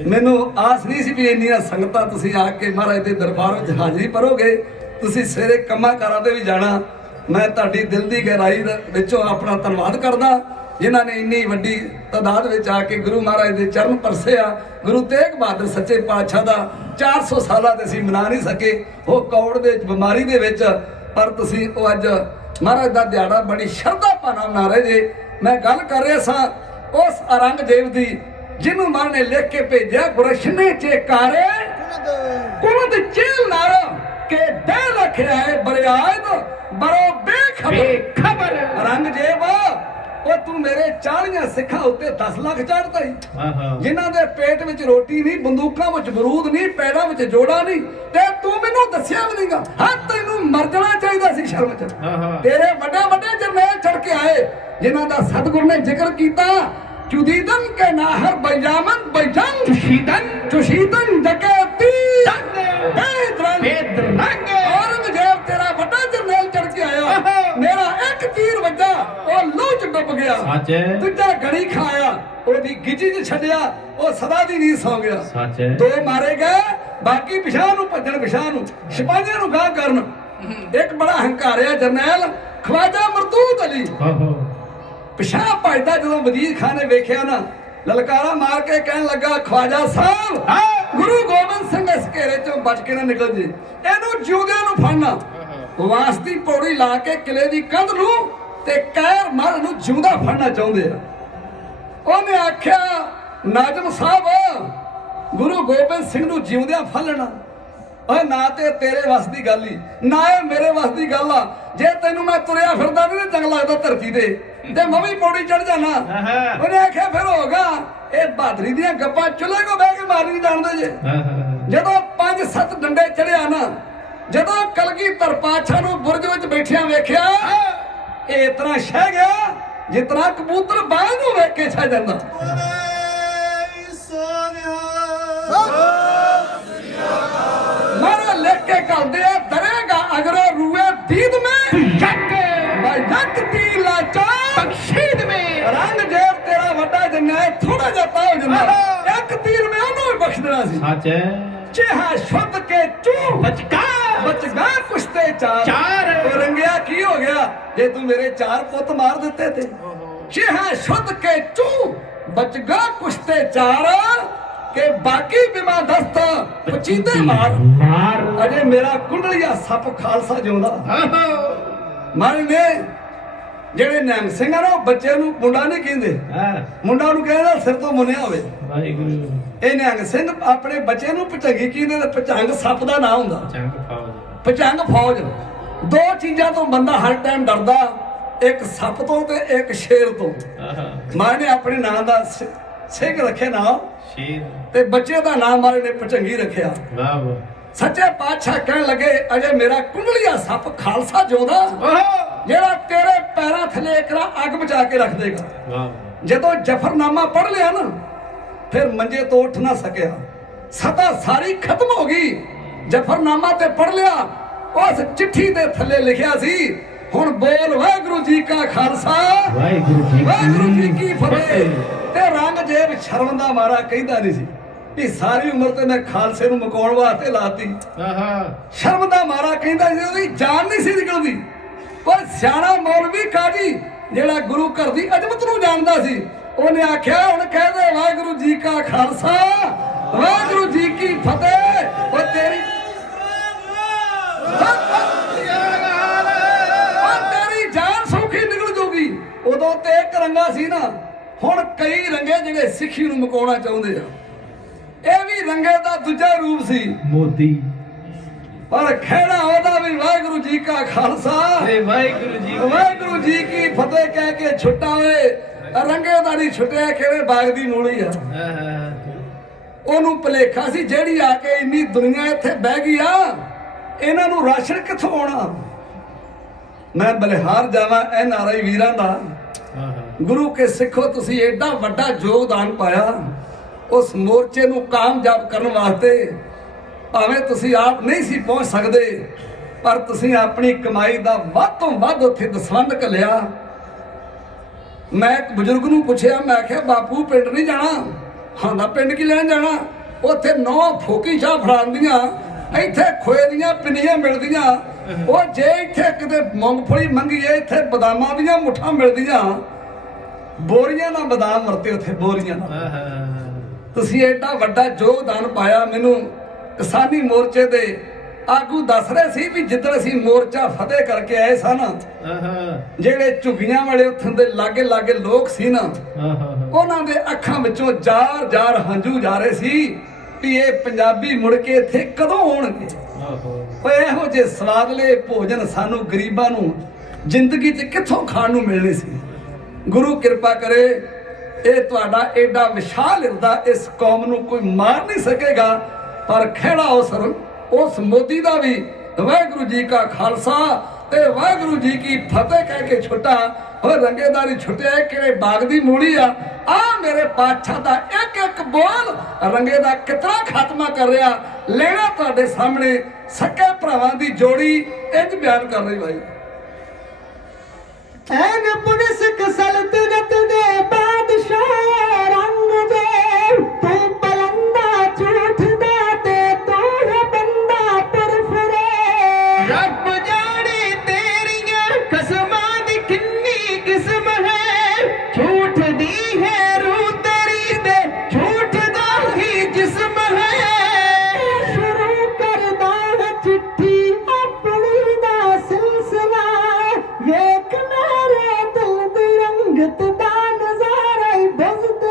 ਮੈਨੂੰ ਆਸ ਨਹੀਂ ਸੀ ਵੀ ਇੰਨੀਆਂ ਸੰਗਤਾਂ ਤੁਸੀਂ ਆ ਕੇ ਮਹਾਰਾਜ ਦੇ ਦਰਬਾਰ ਵਿੱਚ ਹਾਜ਼ਰੀ ਭਰੋਗੇ। ਤੁਸੀਂ ਸਵੇਰੇ ਕੰਮਾਂ ਕਾਰਾਂ ਤੇ ਵੀ ਜਾਣਾ। ਮੈਂ ਤੁਹਾਡੀ ਦਿਲ ਦੀ ਗਹਿਰਾਈ ਵਿੱਚੋਂ ਆਪਣਾ ਧੰਨਵਾਦ ਕਰਦਾ, ਜਿਨ੍ਹਾਂ ਨੇ ਇੰਨੀ ਵੱਡੀ ਤਾਦਾਦ ਵਿੱਚ ਆ ਕੇ ਗੁਰੂ ਮਹਾਰਾਜ ਦੇ ਚਰਨ ਪਰਸੇ ਆ। ਗੁਰੂ ਤੇਗ ਬਹਾਦਰ ਸੱਚੇ ਪਾਤਸ਼ਾਹ ਦਾ 400 ਸਾਲਾਂ ਤੇ ਅਸੀਂ ਮਨਾ ਨਹੀਂ ਸਕੇ, ਉਹ ਕੌੜ ਦੇ ਬਿਮਾਰੀ ਦੇ ਵਿੱਚ, ਪਰ ਤੁਸੀਂ ਉਹ ਅੱਜ ਮਹਾਰਾਜ ਦਾ ਦਿਹਾੜਾ ਬੜੀ ਸ਼ਰਧਾ ਭਾਵਨਾ ਮਨਾ ਰਹੇ ਜੇ। ਮੈਂ ਗੱਲ ਕਰ ਰਿਹਾ ਸਾਂ ਉਸ ਔਰੰਗਜ਼ੇਬ ਦੀ, ਜਿਹਨੂੰ ਮਹਾਰਾਜ ਨੇ ਲਿਖ ਕੇ ਭੇਜਿਆ, ਗੁਰਸ਼ਨੇ ਚੇਕਾਰੇ ਕੁਲਦ ਚੇਲ ਨਾਰਾ ਕੇ ਦੇ ਲਖਿਆ ਹੈ ਬਰਿਆਦ ਬਰੋ ਬੇਖਬਰ। ਔਰੰਗਜ਼ੇਬ ਉਹ ਤੂੰ ਤੂੰ ਮੇਰੇ 40 ਸਿੱਖਾਂ ਉੱਤੇ 10 ਲੱਖ ਚੜ੍ਹਦਾ ਈ ਆਹਾ ਜਿਨ੍ਹਾਂ ਦੇ ਪੇਟ ਵਿੱਚ ਰੋਟੀ ਨਹੀਂ, ਬੰਦੂਕਾਂ ਵਿੱਚ ਬਰੂਦ ਨਹੀਂ, ਪੈਰਾਂ ਵਿੱਚ ਜੋੜਾ ਨਹੀਂ, ਤੇ ਤੂੰ ਮੈਨੂੰ ਦੱਸਿਆ ਵੀ ਨਹੀਂਗਾ। ਹਾਂ ਤੈਨੂੰ ਮਰ ਜਾਣਾ ਚਾਹੀਦਾ ਸੀ ਸ਼ਰਮ ਚ। ਆਹਾ ਤੇਰੇ ਵੱਡੇ ਵੱਡੇ ਜਰਨੈਲ ਚੜ ਕੇ ਆਏ ਜਿਨ੍ਹਾਂ ਦਾ ਸਤਿਗੁਰ ਨੇ ਜ਼ਿਕਰ ਕੀਤਾ। ਚੁਦੀਦਨ ਕੇ ਨਾਹਰ ਬੈਜਾਮਨ ਬੈਜੰਗ ਚੁਸ਼ੀਦਨ ਡਕੈਤੀ ਬੇਦਰੰਗ ਔਰੰਗਜ਼ੇਬ ਤੇਰਾ ਵੱਡਾ ਜਰਨੈਲ ਚੜ ਕੇ ਆਇਆ, ਮੇਰਾ ਇੱਕ ਤੀਰ ਵੱਜਾ, ਉਹ ਲੂਹ ਚ ਡੁੱਬ ਗਿਆ। ਸੱਚ ਹੈ ਦੂਜਾ ਗੜੀ ਖਾਇਆ, ਉਹਦੀ ਗਿੱਜੀ ਚ ਛੱਡਿਆ, ਉਹ ਸਦਾ ਦੀ ਨੀਂਦ ਸੌ ਗਿਆ। ਸੱਚ ਹੈ 2 ਮਾਰੇ ਗਏ, ਬਾਕੀ ਪਿਛਾਂ ਨੂੰ ਭੱਜਣ, ਪਿਛਾਂ ਨੂੰ ਸਿਪਾਹੀਆਂ ਨੂੰ ਗਾਹ ਕਰਨ। ਇੱਕ ਬੜਾ ਹੰਕਾਰਿਆ ਜਰਨੈਲ ਖਵਾਜਾ ਮਰਦੂਦ ਅਲੀ ਆਹੋ ਪਿਛਾਂ ਭੱਜਦਾ, ਜਦੋਂ ਵਜ਼ੀਰ ਖਾਨ ਨੇ ਵੇਖਿਆ ਨਾ, ਲਲਕਾਰਾ ਮਾਰ ਕੇ ਕਹਿਣ ਲੱਗਾ, ਖਵਾਜਾ ਸਾਹਿਬ ਗੁਰੂ ਗੋਬਿੰਦ ਸਿੰਘ ਇਸ ਘੇਰੇ ਚੋਂ ਬਚ ਕੇ ਨਾ ਨਿਕਲ ਜੇ, ਇਹਨੂੰ ਜਿਉਂਦਿਆਂ ਨੂੰ ਫੜਨਾ। ਵਾਸਤੀ ਪੌੜੀ ਲਾ ਕੇ ਕਿਲੇ ਦੀ ਕੰਧ ਨੂੰ ਤੇ ਕਹਿਰ ਮਾਰ ਨੂੰ ਜਿਉਂਦਾ ਫੜਨਾ ਚਾਹੁੰਦੇ ਆ। ਉਹਨੇ ਆਖਿਆ, ਨਾਜ਼ਮ ਸਾਹਿਬ ਗੁਰੂ ਗੋਬਿੰਦ ਸਿੰਘ ਨੂੰ ਜਿਉਂਦਿਆਂ ਫੜ ਲੈਣਾ, ਓਏ ਨਾ ਤੇ ਤੇਰੇ ਵੱਸ ਦੀ ਗੱਲ ਹੀ, ਨਾ ਇਹ ਮੇਰੇ ਵੱਸ ਦੀ ਗੱਲ ਆ। ਜੇ ਤੈਨੂੰ ਮੈਂ ਤੁਰਿਆ ਫਿਰਦਾ ਨਹੀਂ ਚੰਗਾ ਲੱਗਦਾ ਧਰਤੀ ਤੇ ਮੈਂ ਵੀ ਪੌੜੀ ਚੜ ਜਾਣਾ। ਉਹਨੇ ਆਖਿਆ ਫਿਰ ਹੋਗਾ, ਇਹ ਬਹਾਦਰੀ ਦੀਆਂ ਗੱਪਾਂ ਚੁੱਲ੍ਹੇ ਕੋ ਬਹਿ ਕੇ ਮਾਰ ਨਹੀਂ ਜਾਣਦੇ ਜੇ। ਜਦੋਂ 5-7 ਡੰਡੇ ਚੜਿਆ ਨਾ, ਜਦੋਂ ਕਲਗੀਧਰ ਪਾਤਸ਼ਾਹ ਨੂੰ ਬੁਰਜ ਵਿੱਚ ਬੈਠਿਆਂ ਵੇਖਿਆ, ਇਹ ਇਤਨਾ ਸ਼ਹਿ ਗਿਆ ਜਿਤਨਾ ਕਬੂਤਰ ਬਾਗ ਨੂੰ ਵੇਖ ਕੇ ਛਾ ਜਾਂਦਾ। ਮਾਰਾ ਲਿਖ ਕੇ ਕਰਦੇ ਆ, ਦਰੇਗਾ ਅਗਰੋ ਰੂਏ ਦੀਦ में ਯਕ ਦੀ ਲਾਚਾ ਬਖਸ਼ੀਦ में ਔਰੰਗਜ਼ੇਬ ਤੇਰਾ ਵੱਡਾ ਜਰਨੈਲ ਥੋੜਾ ਜਿਹਾ ਪਾ ਹੋ ਜਾਂਦਾ, ਇੱਕ ਤੀਰ ਮੈਂ ਉਹਨੂੰ ਵੀ ਬਖਸ਼ ਦੇਣਾ ਸੀ। ਸੱਚ ਹੈ ਚਿਹਾ ਸ਼ੁੱਧ ਕੇ ਚੂ ਬਚਗਾ ਕੁਸ਼ਤੇ ਚਾਰ। ਉਹ ਰੰਗਿਆ ਕੀ ਹੋ ਗਿਆ ਜੇ ਤੂੰ ਮੇਰੇ 4 ਪੁੱਤ ਮਾਰ ਦਿੱਤੇ ਤੇ। ਚਿਹਾ ਸ਼ੁੱਧ ਕੇ ਚੂ ਬਚਗਾ ਕੁਸ਼ਤੇ ਚਾਰ ਕੇ ਬਾਕੀ ਬਿਮਾ ਦਸਤ ਪਚੀਦੇ ਮਾਰ। ਅਜੇ ਮੇਰਾ ਕੁੰਡਲੀਆ ਸੱਪ ਖਾਲਸਾ ਜਿਉਂਦਾ। ਮਨ ਨੇ ਜਿਹੜੇ ਨਿਹੰਗ ਸਿੰਘ ਆ ਨਾ, ਬੱਚੇ ਨੂੰ ਮੁੰਡਾ ਨਹੀਂ ਕਹਿੰਦੇ, ਮੁੰਡਾ ਨੂੰ ਕਹਿੰਦਾ ਸਿਰ ਤੋਂ ਮੁੰਨਿਆ ਹੋਵੇ। ਵਾਹਿਗੁਰੂ ਇਹ ਨਿਹੰਗ ਸਿੰਘ ਆਪਣੇ ਬੱਚੇ ਨੂੰ ਭਚੰਗੀ ਕਹਿੰਦੇ, ਤੇ ਭਚੰਗ ਸੱਪ ਦਾ ਨਾਮ ਹੁੰਦਾ। ਭਚੰਗ ਫੌਜ। 2 ਚੀਜ਼ਾਂ ਤੋਂ ਬੰਦਾ ਹਰ ਟਾਈਮ ਡਰਦਾ, ਇੱਕ ਸੱਪ ਤੋਂ ਤੇ ਇੱਕ ਸ਼ੇਰ ਤੋਂ। ਮਾਂ ਨੇ ਆਪਣੇ ਨਾਂ ਦਾ ਸਿੰਘ ਰੱਖਿਆ ਨਾਮ ਸ਼ੇਰ, ਤੇ ਬੱਚੇ ਦਾ ਨਾਮ ਮਾਰੇ ਨੇ ਭਚੰਗੀ ਰੱਖਿਆ। ਵਾਹ ਵਾਹ ਸੱਚੇ ਪਾਤਸ਼ਾਹ ਕਹਿਣ ਲੱਗੇ, ਅਜੇ ਮੇਰਾ ਕੁੰਡਲੀਆ ਸੱਪ ਖਾਲਸਾ ਜਿਉਂਦਾ, ਜਿਹੜਾ ਤੇਰੇ ਪੈਰਾਂ ਥੱਲੇ ਇਕਰਾ ਅੱਗ ਬਚਾ ਕੇ ਰੱਖ ਦੇਗਾ। ਵਾਹ ਜਦੋਂ ਜਫਰਨਾਮਾ ਪੜ੍ਹ ਲਿਆ ਨਾ, ਫਿਰ ਮੰਜੇ ਤੋਂ ਉੱਠ ਨਾ ਸਕਿਆ, ਸਤਾ ਸਾਰੀ ਖਤਮ ਹੋ ਗਈ। ਜਫਰਨਾਮਾ ਤੇ ਪੜ੍ਹ ਲਿਆ, ਉਸ ਚਿੱਠੀ ਦੇ ਥੱਲੇ ਲਿਖਿਆ ਸੀ, ਹੁਣ ਬੋਲ ਵਾਹਿਗੁਰੂ ਜੀ ਕਾ ਖਾਲਸਾ ਵਾਹਿਗੁਰੂ ਜੀ ਕੀ ਫਤਿਹ। ਤੇ ਔਰੰਗਜ਼ੇਬ ਸ਼ਰਮ ਦਾ ਮਾਰਾ ਕਹਿੰਦਾ ਨਹੀਂ ਸੀ ਵੀ ਸਾਰੀ ਉਮਰ ਤੇ ਮੈਂ ਖਾਲਸੇ ਨੂੰ ਮਕਾਉਣ ਵਾਸਤੇ ਲਾਤੀ। ਸ਼ਰਮ ਦਾ ਮਾਰਾ ਕਹਿੰਦਾ ਸੀ, ਉਹਦੀ ਜਾਨ ਨਹੀਂ ਸੀ ਨਿਕਲਦੀ। ਪਰ ਸਿਆਣਾ ਮੌਲਵੀ ਕਾਜੀ ਜਿਹੜਾ ਗੁਰੂ ਘਰ ਦੀ ਅਜ਼ਮਤ ਨੂੰ ਜਾਣਦਾ ਸੀ, ਉਹਨੇ ਆਖਿਆ, ਹੁਣ ਕਹਿ ਦੇ ਵਾਹਿਗੁਰੂ ਜੀ ਕਾ ਖਾਲਸਾ ਵਾਹਿਗੁਰੂ ਜੀ ਕੀ ਫਤਿਹ। ਉਹ ਤੇਰੀ ਜਾਨ ਸੌਖੀ ਨਿਕਲ ਜੂਗੀ। ਉਦੋਂ ਤੇ ਇੱਕ ਰੰਗਾ ਸੀ ਨਾ, ਹੁਣ ਕਈ ਰੰਗੇ ਜਿਹੜੇ ਸਿੱਖੀ ਨੂੰ ਮਕਾਉਣਾ ਚਾਹੁੰਦੇ ਆ। ਇਹ ਵੀ ਰੰਗੇ ਦਾ ਦੂਜਾ ਰੂਪ ਸੀ, ਮੋਦੀ। ਪਰ ਖਹਿੜਾ ਉਹਦਾ ਵੀ ਵਾਹਿਗੁਰੂ ਜੀ ਕਾ ਖਾਲਸਾ ਵਾਹਿਗੁਰੂ ਜੀ ਕੀ ਫਤਿਹ ਕਹਿ ਕੇ ਛੁੱਟਾ ਵੇ। ਰੰਗੇ ਦਾ ਨਹੀਂ ਛੁੱਟਿਆ, ਕਿਹੜੇ ਬਾਗ ਦੀ ਮੂਲੀ ਆ। ਉਹਨੂੰ ਭੁਲੇਖਾ ਸੀ, ਜਿਹੜੀ ਆ ਕੇ ਇੰਨੀ ਦੁਨੀਆ ਇੱਥੇ ਬਹਿ ਗਈ ਆ, ਇਹਨਾਂ ਨੂੰ ਰਾਸ਼ਨ ਕਿੱਥੋਂ ਆਉਣਾ। ਮੈਂ ਬਲਿਹਾਰ ਜਾਵਾਂ NRI ਵੀਰਾਂ ਦਾ, ਗੁਰੂ ਕੇ ਸਿੱਖੋ ਤੁਸੀਂ ਐਡਾ ਵੱਡਾ ਯੋਗਦਾਨ ਪਾਇਆ ਉਸ ਮੋਰਚੇ ਨੂੰ ਕਾਮਯਾਬ ਕਰਨ ਵਾਸਤੇ। ਭਾਵੇਂ ਤੁਸੀਂ ਆਪ ਨਹੀਂ ਸੀ ਪਹੁੰਚ ਸਕਦੇ, ਪਰ ਤੁਸੀਂ ਆਪਣੀ ਕਮਾਈ ਦਾ ਵੱਧ ਤੋਂ ਵੱਧ ਉੱਥੇ ਦਸਵੰਧ ਘੱਲਿਆ। ਮੈਂ ਇੱਕ ਬਜ਼ੁਰਗ ਨੂੰ ਪੁੱਛਿਆ, ਮੈਂ ਆਖਿਆ ਬਾਪੂ ਪਿੰਡ ਨਹੀਂ ਜਾਣਾ? ਹਾਂ, ਪਿੰਡ ਕੀ ਲੈਣ ਜਾਣਾ? ਉੱਥੇ 9 ਫੋਕੀ ਚਾਹ ਫੜਾਉਂਦੀਆਂ, ਇੱਥੇ ਖੋਏ ਦੀਆਂ ਪਿੰਨੀਆਂ ਮਿਲਦੀਆਂ। ਉਹ ਜੇ ਇੱਥੇ ਕਿਤੇ ਮੂੰਗਫਲੀ ਮੰਗੀਏ, ਇੱਥੇ ਬਦਾਮਾਂ ਦੀਆਂ ਮੁੱਠਾਂ ਮਿਲਦੀਆਂ। ਬੋਰੀਆਂ ਨਾਲ ਬਦਾਮ ਵਰਤੇ ਉੱਥੇ, ਬੋਰੀਆਂ ਨਾਲ। ਤੁਸੀਂ ਐਡਾ ਵੱਡਾ ਯੋਗਦਾਨ ਪਾਇਆ। ਮੈਨੂੰ ਕਿਸਾਨੀ ਮੋਰਚੇ ਦੇ ਆਗੂ ਦੱਸ ਰਹੇ ਸੀ ਵੀ ਜਿੱਦਣ ਅਸੀਂ ਮੋਰਚਾ ਫਤਿਹ ਕਰਕੇ ਆਏ ਸਨ, ਜਿਹੜੇ ਝੁੱਗੀਆਂ ਵਾਲੇ ਉੱਥੋਂ ਦੇ ਲਾਗੇ ਲਾਗੇ ਲੋਕ ਸੀ ਨਾ, ਉਹਨਾਂ ਦੇ ਅੱਖਾਂ ਵਿੱਚੋਂ ਜਾਰ ਜਾਰ ਹੰਝੂ ਜਾ ਰਹੇ ਸੀ ਵੀ ਇਹ ਪੰਜਾਬੀ ਮੁੜ ਕੇ ਇੱਥੇ ਕਦੋਂ ਆਉਣਗੇ। ਓਏ ਇਹੋ ਜਿਹੇ ਸਵਾਦਲੇ ਭੋਜਨ ਸਾਨੂੰ ਗਰੀਬਾਂ ਨੂੰ ਜ਼ਿੰਦਗੀ 'ਚ ਕਿੱਥੋਂ ਖਾਣ ਨੂੰ ਮਿਲਣੇ ਸੀ। ਗੁਰੂ ਕਿਰਪਾ ਕਰੇ। ਇਹ ਤੁਹਾਡਾ ਐਡਾ ਵਿਸ਼ਾਲ ਹਿਰਦਾ, ਇਸ ਕੌਮ ਨੂੰ ਕੋਈ ਮਾਰ ਨਹੀਂ ਸਕੇਗਾ। ਪਰ ਖਹਿੜਾ ਉਸ ਮੋਦੀ ਦਾ ਵੀ ਵਾਹਿਗੁਰੂ ਜੀ ਕਾ ਖਾਲਸਾ ਤੇ ਵਾਹਿਗੁਰੂ ਜੀ ਕੀ ਫਤਿਹ ਕਹਿ ਕੇ ਛੁੱਟਾ। ਉਹ ਰੰਗੇਦਾਰੀ ਛੁੱਟਿਆ ਕਿਹੜੇ ਬਾਗ ਦੀ ਮੂਲੀ ਆ ਮੇਰੇ ਪਾਤਸ਼ਾਹ ਦਾ ਇੱਕ ਇੱਕ ਬੋਲ ਰੰਗੇ ਦਾ ਕਿਤਨਾ ਖਾਤਮਾ ਕਰ ਰਿਹਾ। ਲੈਣਾ ਤੁਹਾਡੇ ਸਾਹਮਣੇ ਸੱਕੇ ਭਰਾਵਾਂ ਦੀ ਜੋੜੀ ਇੰਜ ਬਿਆਨ ਕਰ ਰਹੀ ਭਾਈ। ਐਨ ਪੁਲਿਸ ਸਲਤਨਤ ਦੇ ਬਾਦਸ਼ਾਹ ਰੰਗ ਦੇ ਤੂੰ ਬਲੰਦਾ ਝੂਠ ਦਾ ਤੇ ਤੂੰ ਹੈ ਬੰਦਾ ਪਰਫਰੇ। ਰੱਬ ਜਾਣੇ ਤੇਰੀਆਂ ਕਸਮਾਂ ਦੀ ਕਿੰਨੀ ਕਿਸਮ ਹੈ, ਝੂਠ ਦੀ ਹੈ ਰੂਹ ਤੇਰੀ ਦੇ ਝੂਠ ਦਾ ਹੀ ਜਿਸਮ ਹੈ। ਸ਼ੁਰੂ ਕਰਦਾ ਹੈ ਚਿੱਠੀ ਆਪਣੀ ਦਾ ਸਿਲਸਿਲਾ, ਵੇਖ ਮੇਰੇ ਦਿਲ ਦੀ ਰੰਗਤ ਦਾ ਨਜ਼ਾਰਾ ਹੀ ਬਜ਼ਦ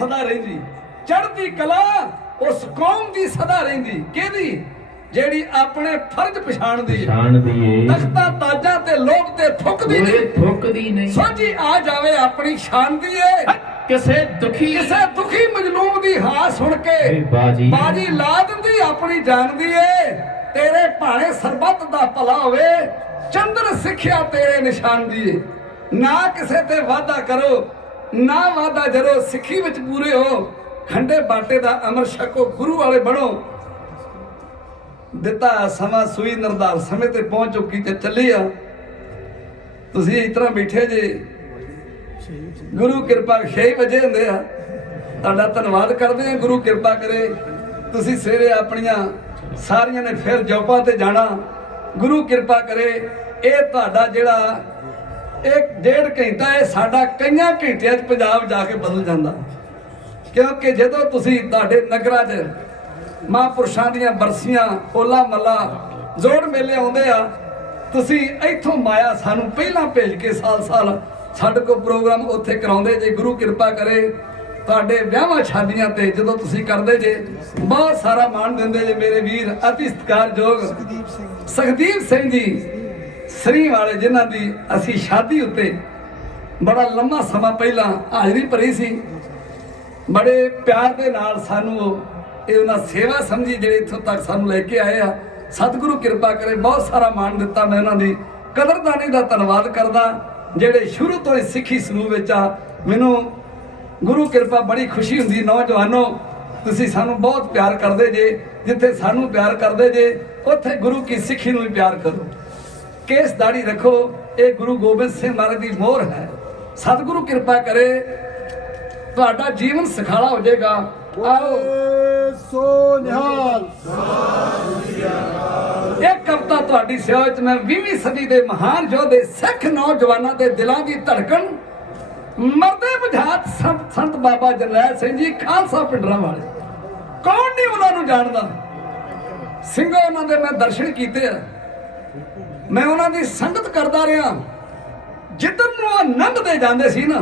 ਸਦਾ ਰਹਿੰਦੀ, ਚੜ੍ਹਦੀ ਕਲਾ ਉਸ ਕੌਮ ਦੀ ਸਦਾ ਰਹਿੰਦੀ। ਕਿਹਦੀ? ਜਿਹੜੀ ਆਪਣੇ ਫਰਜ਼ ਪਛਾਣਦੀ ਹੈ, ਤਖਤਾਂ ਤਾਜਾਂ ਤੇ ਲੋਭ ਤੇ ਥੁੱਕਦੀ ਨਹੀਂ। ਸੋਝੀ ਆ ਜਾਵੇ ਆਪਣੀ ਸ਼ਾਨ ਦੀ ਏ, ਕਿਸੇ ਦੁਖੀ ਮਜਲੂਮ ਦੀ ਹਾਂ ਸੁਣ ਕੇ ਬਾਜੀ ਲਾ ਦਿੰਦੀ ਆਪਣੀ ਜਾਨ ਦੀ ਏ। ਤੇਰੇ ਭਾਣੇ ਸਰਬੱਤ ਦਾ ਭਲਾ ਹੋਵੇ, ਚੰਦਰ ਸਿੱਖਿਆ ਤੇਰੇ ਨਿਸ਼ਾਨ ਦੀ ਏ। ਨਾ ਕਿਸੇ ਤੇ ਵਾਅਦਾ ਕਰੋ, ਨਾ ਵਾਅਦਾ ਜਰੋ, ਸਿੱਖੀ ਵਿੱਚ ਪੂਰੇ ਹੋ, ਖੰਡੇ ਬਾਟੇ ਦਾ ਅਮਰ ਛਕੋ, ਗੁਰੂ ਵਾਲੇ ਬਣੋ। ਦਿੱਤਾ ਸਮਾਂ ਸੂਈ ਨਿਰਧਾਰ ਸਮੇਂ ਤੇ ਪਹੁੰਚ ਚੁੱਕੀ ਤੇ ਚੱਲੀ ਆ। ਤੁਸੀਂ ਇਸ ਤਰ੍ਹਾਂ ਬੈਠੇ ਜੇ, ਗੁਰੂ ਕਿਰਪਾ 6 ਵਜੇ ਹੁੰਦੇ ਆ। ਤੁਹਾਡਾ ਧੰਨਵਾਦ ਕਰਦੇ ਆ, ਗੁਰੂ ਕਿਰਪਾ ਕਰੇ ਤੁਸੀਂ ਸਵੇਰੇ ਆਪਣੀਆਂ ਸਾਰੀਆਂ ਨੇ ਫਿਰ ਜੌਬਾਂ ਤੇ ਜਾਣਾ। ਗੁਰੂ ਕਿਰਪਾ ਕਰੇ ਇਹ ਤੁਹਾਡਾ ਜਿਹੜਾ 1.5 ਘੰਟਾ ਇਹ ਸਾਡਾ ਕਈਆਂ ਘੰਟਿਆਂ 'ਚ ਪੰਜਾਬ ਜਾ ਕੇ ਬਦਲ ਜਾਂਦਾ। ਕਿਉਂਕਿ ਜਦੋਂ ਤੁਸੀਂ ਤੁਹਾਡੇ ਨਗਰਾਂ 'ਚ ਮਹਾਂਪੁਰਸ਼ਾਂ ਦੀਆਂ ਬਰਸੀਆਂ, ਹੋਲਾ ਮਹੱਲਾ, ਜੋੜ ਮੇਲੇ ਆਉਂਦੇ ਆ, ਤੁਸੀਂ ਇੱਥੋਂ ਮਾਇਆ ਸਾਨੂੰ ਪਹਿਲਾਂ ਭੇਜ ਕੇ ਸਾਲ ਸਾਡੇ ਕੋਲ ਪ੍ਰੋਗਰਾਮ ਉੱਥੇ ਕਰਾਉਂਦੇ ਜੇ। ਗੁਰੂ ਕਿਰਪਾ ਕਰੇ ਤੁਹਾਡੇ ਵਿਆਹਾਂ ਸ਼ਾਦੀਆਂ ਤੇ ਜਦੋਂ ਤੁਸੀਂ ਕਰਦੇ ਜੇ, ਬਹੁਤ ਸਾਰਾ ਮਾਣ ਦਿੰਦੇ ਜੇ ਮੇਰੇ ਵੀਰ ਅਤੀ ਸਤਿਕਾਰਯੋਗ ਸੁਖਦੀਪ ਸਿੰਘ ਜੀ ਸਰੀ ਵਾਲੇ, ਜਿਨ੍ਹਾਂ ਦੀ ਅਸੀਂ ਸ਼ਾਦੀ ਉੱਤੇ ਬੜਾ ਲੰਮਾ ਸਮਾਂ ਪਹਿਲਾਂ ਹਾਜ਼ਰੀ ਭਰੀ ਸੀ। ਬੜੇ ਪਿਆਰ ਦੇ ਨਾਲ ਸਾਨੂੰ ਇਹ ਉਹਨਾਂ ਸੇਵਾ ਸਮਝੀ, ਜਿਹੜੇ ਇੱਥੋਂ ਤੱਕ ਸਾਨੂੰ ਲੈ ਕੇ ਆਏ ਆ। ਸਤਿਗੁਰੂ ਕਿਰਪਾ ਕਰੇ ਬਹੁਤ ਸਾਰਾ ਮਾਣ ਦਿੱਤਾ। ਮੈਂ ਉਹਨਾਂ ਦੀ ਕਦਰਦਾਨੀ ਦਾ ਧੰਨਵਾਦ ਕਰਦਾ, ਜਿਹੜੇ ਸ਼ੁਰੂ ਤੋਂ ਹੀ ਸਿੱਖੀ ਸਮੂਹ ਵਿੱਚ ਆ। ਮੈਨੂੰ ਗੁਰੂ ਕਿਰਪਾ ਬੜੀ ਖੁਸ਼ੀ ਹੁੰਦੀ। ਨੌਜਵਾਨੋ, ਤੁਸੀਂ ਸਾਨੂੰ ਬਹੁਤ ਪਿਆਰ ਕਰਦੇ ਜੇ। ਜਿੱਥੇ ਸਾਨੂੰ ਪਿਆਰ ਕਰਦੇ ਜੇ, ਉੱਥੇ ਗੁਰੂ ਕੀ ਸਿੱਖੀ ਨੂੰ ਵੀ ਪਿਆਰ ਕਰੋ। ਕੇਸ ਦਾੜੀ ਰੱਖੋ, ਇਹ ਗੁਰੂ ਗੋਬਿੰਦ ਸਿੰਘ ਮਹਾਰਾਜ ਦੀ ਮੋਹਰ ਹੈ। ਸਤਿਗੁਰੂ ਕਿਰਪਾ ਕਰੇ ਤੁਹਾਡਾ ਜੀਵਨ ਸੁਖਾਲਾ ਹੋ ਜਾਏਗਾ। ਆਓ ਸੋ ਨਿਹਾਲ। ਇਹ ਕਵਿਤਾ ਤੁਹਾਡੀ ਸੇਵਾ ਵਿੱਚ ਮੈਂ 20ਵੀਂ ਸਦੀ ਦੇ ਮਹਾਨ ਯੋਧੇ ਸਿੱਖ ਨੌਜਵਾਨਾਂ ਦੇ ਦਿਲਾਂ ਦੀ ਧੜਕਣ ਮਰਦੇ ਬੁਝਾਤ ਸੰਤ ਬਾਬਾ ਜਰਨੈਲ ਸਿੰਘ ਜੀ ਖਾਲਸਾ ਪਿੰਡਰਾਂ ਵਾਲੇ, ਕੌਣ ਨਹੀਂ ਉਹਨਾਂ ਨੂੰ ਜਾਣਦਾ। ਸਿੰਘੋ ਉਹਨਾਂ ਦੇ ਮੈਂ ਦਰਸ਼ਨ ਕੀਤੇ ਆ, ਮੈਂ ਉਹਨਾਂ ਦੀ ਸੰਗਤ ਕਰਦਾ ਰਿਹਾ। ਜਿੱਦਨ ਨੂੰ ਉਹ ਲੰਘਦੇ ਜਾਂਦੇ ਸੀ ਨਾ,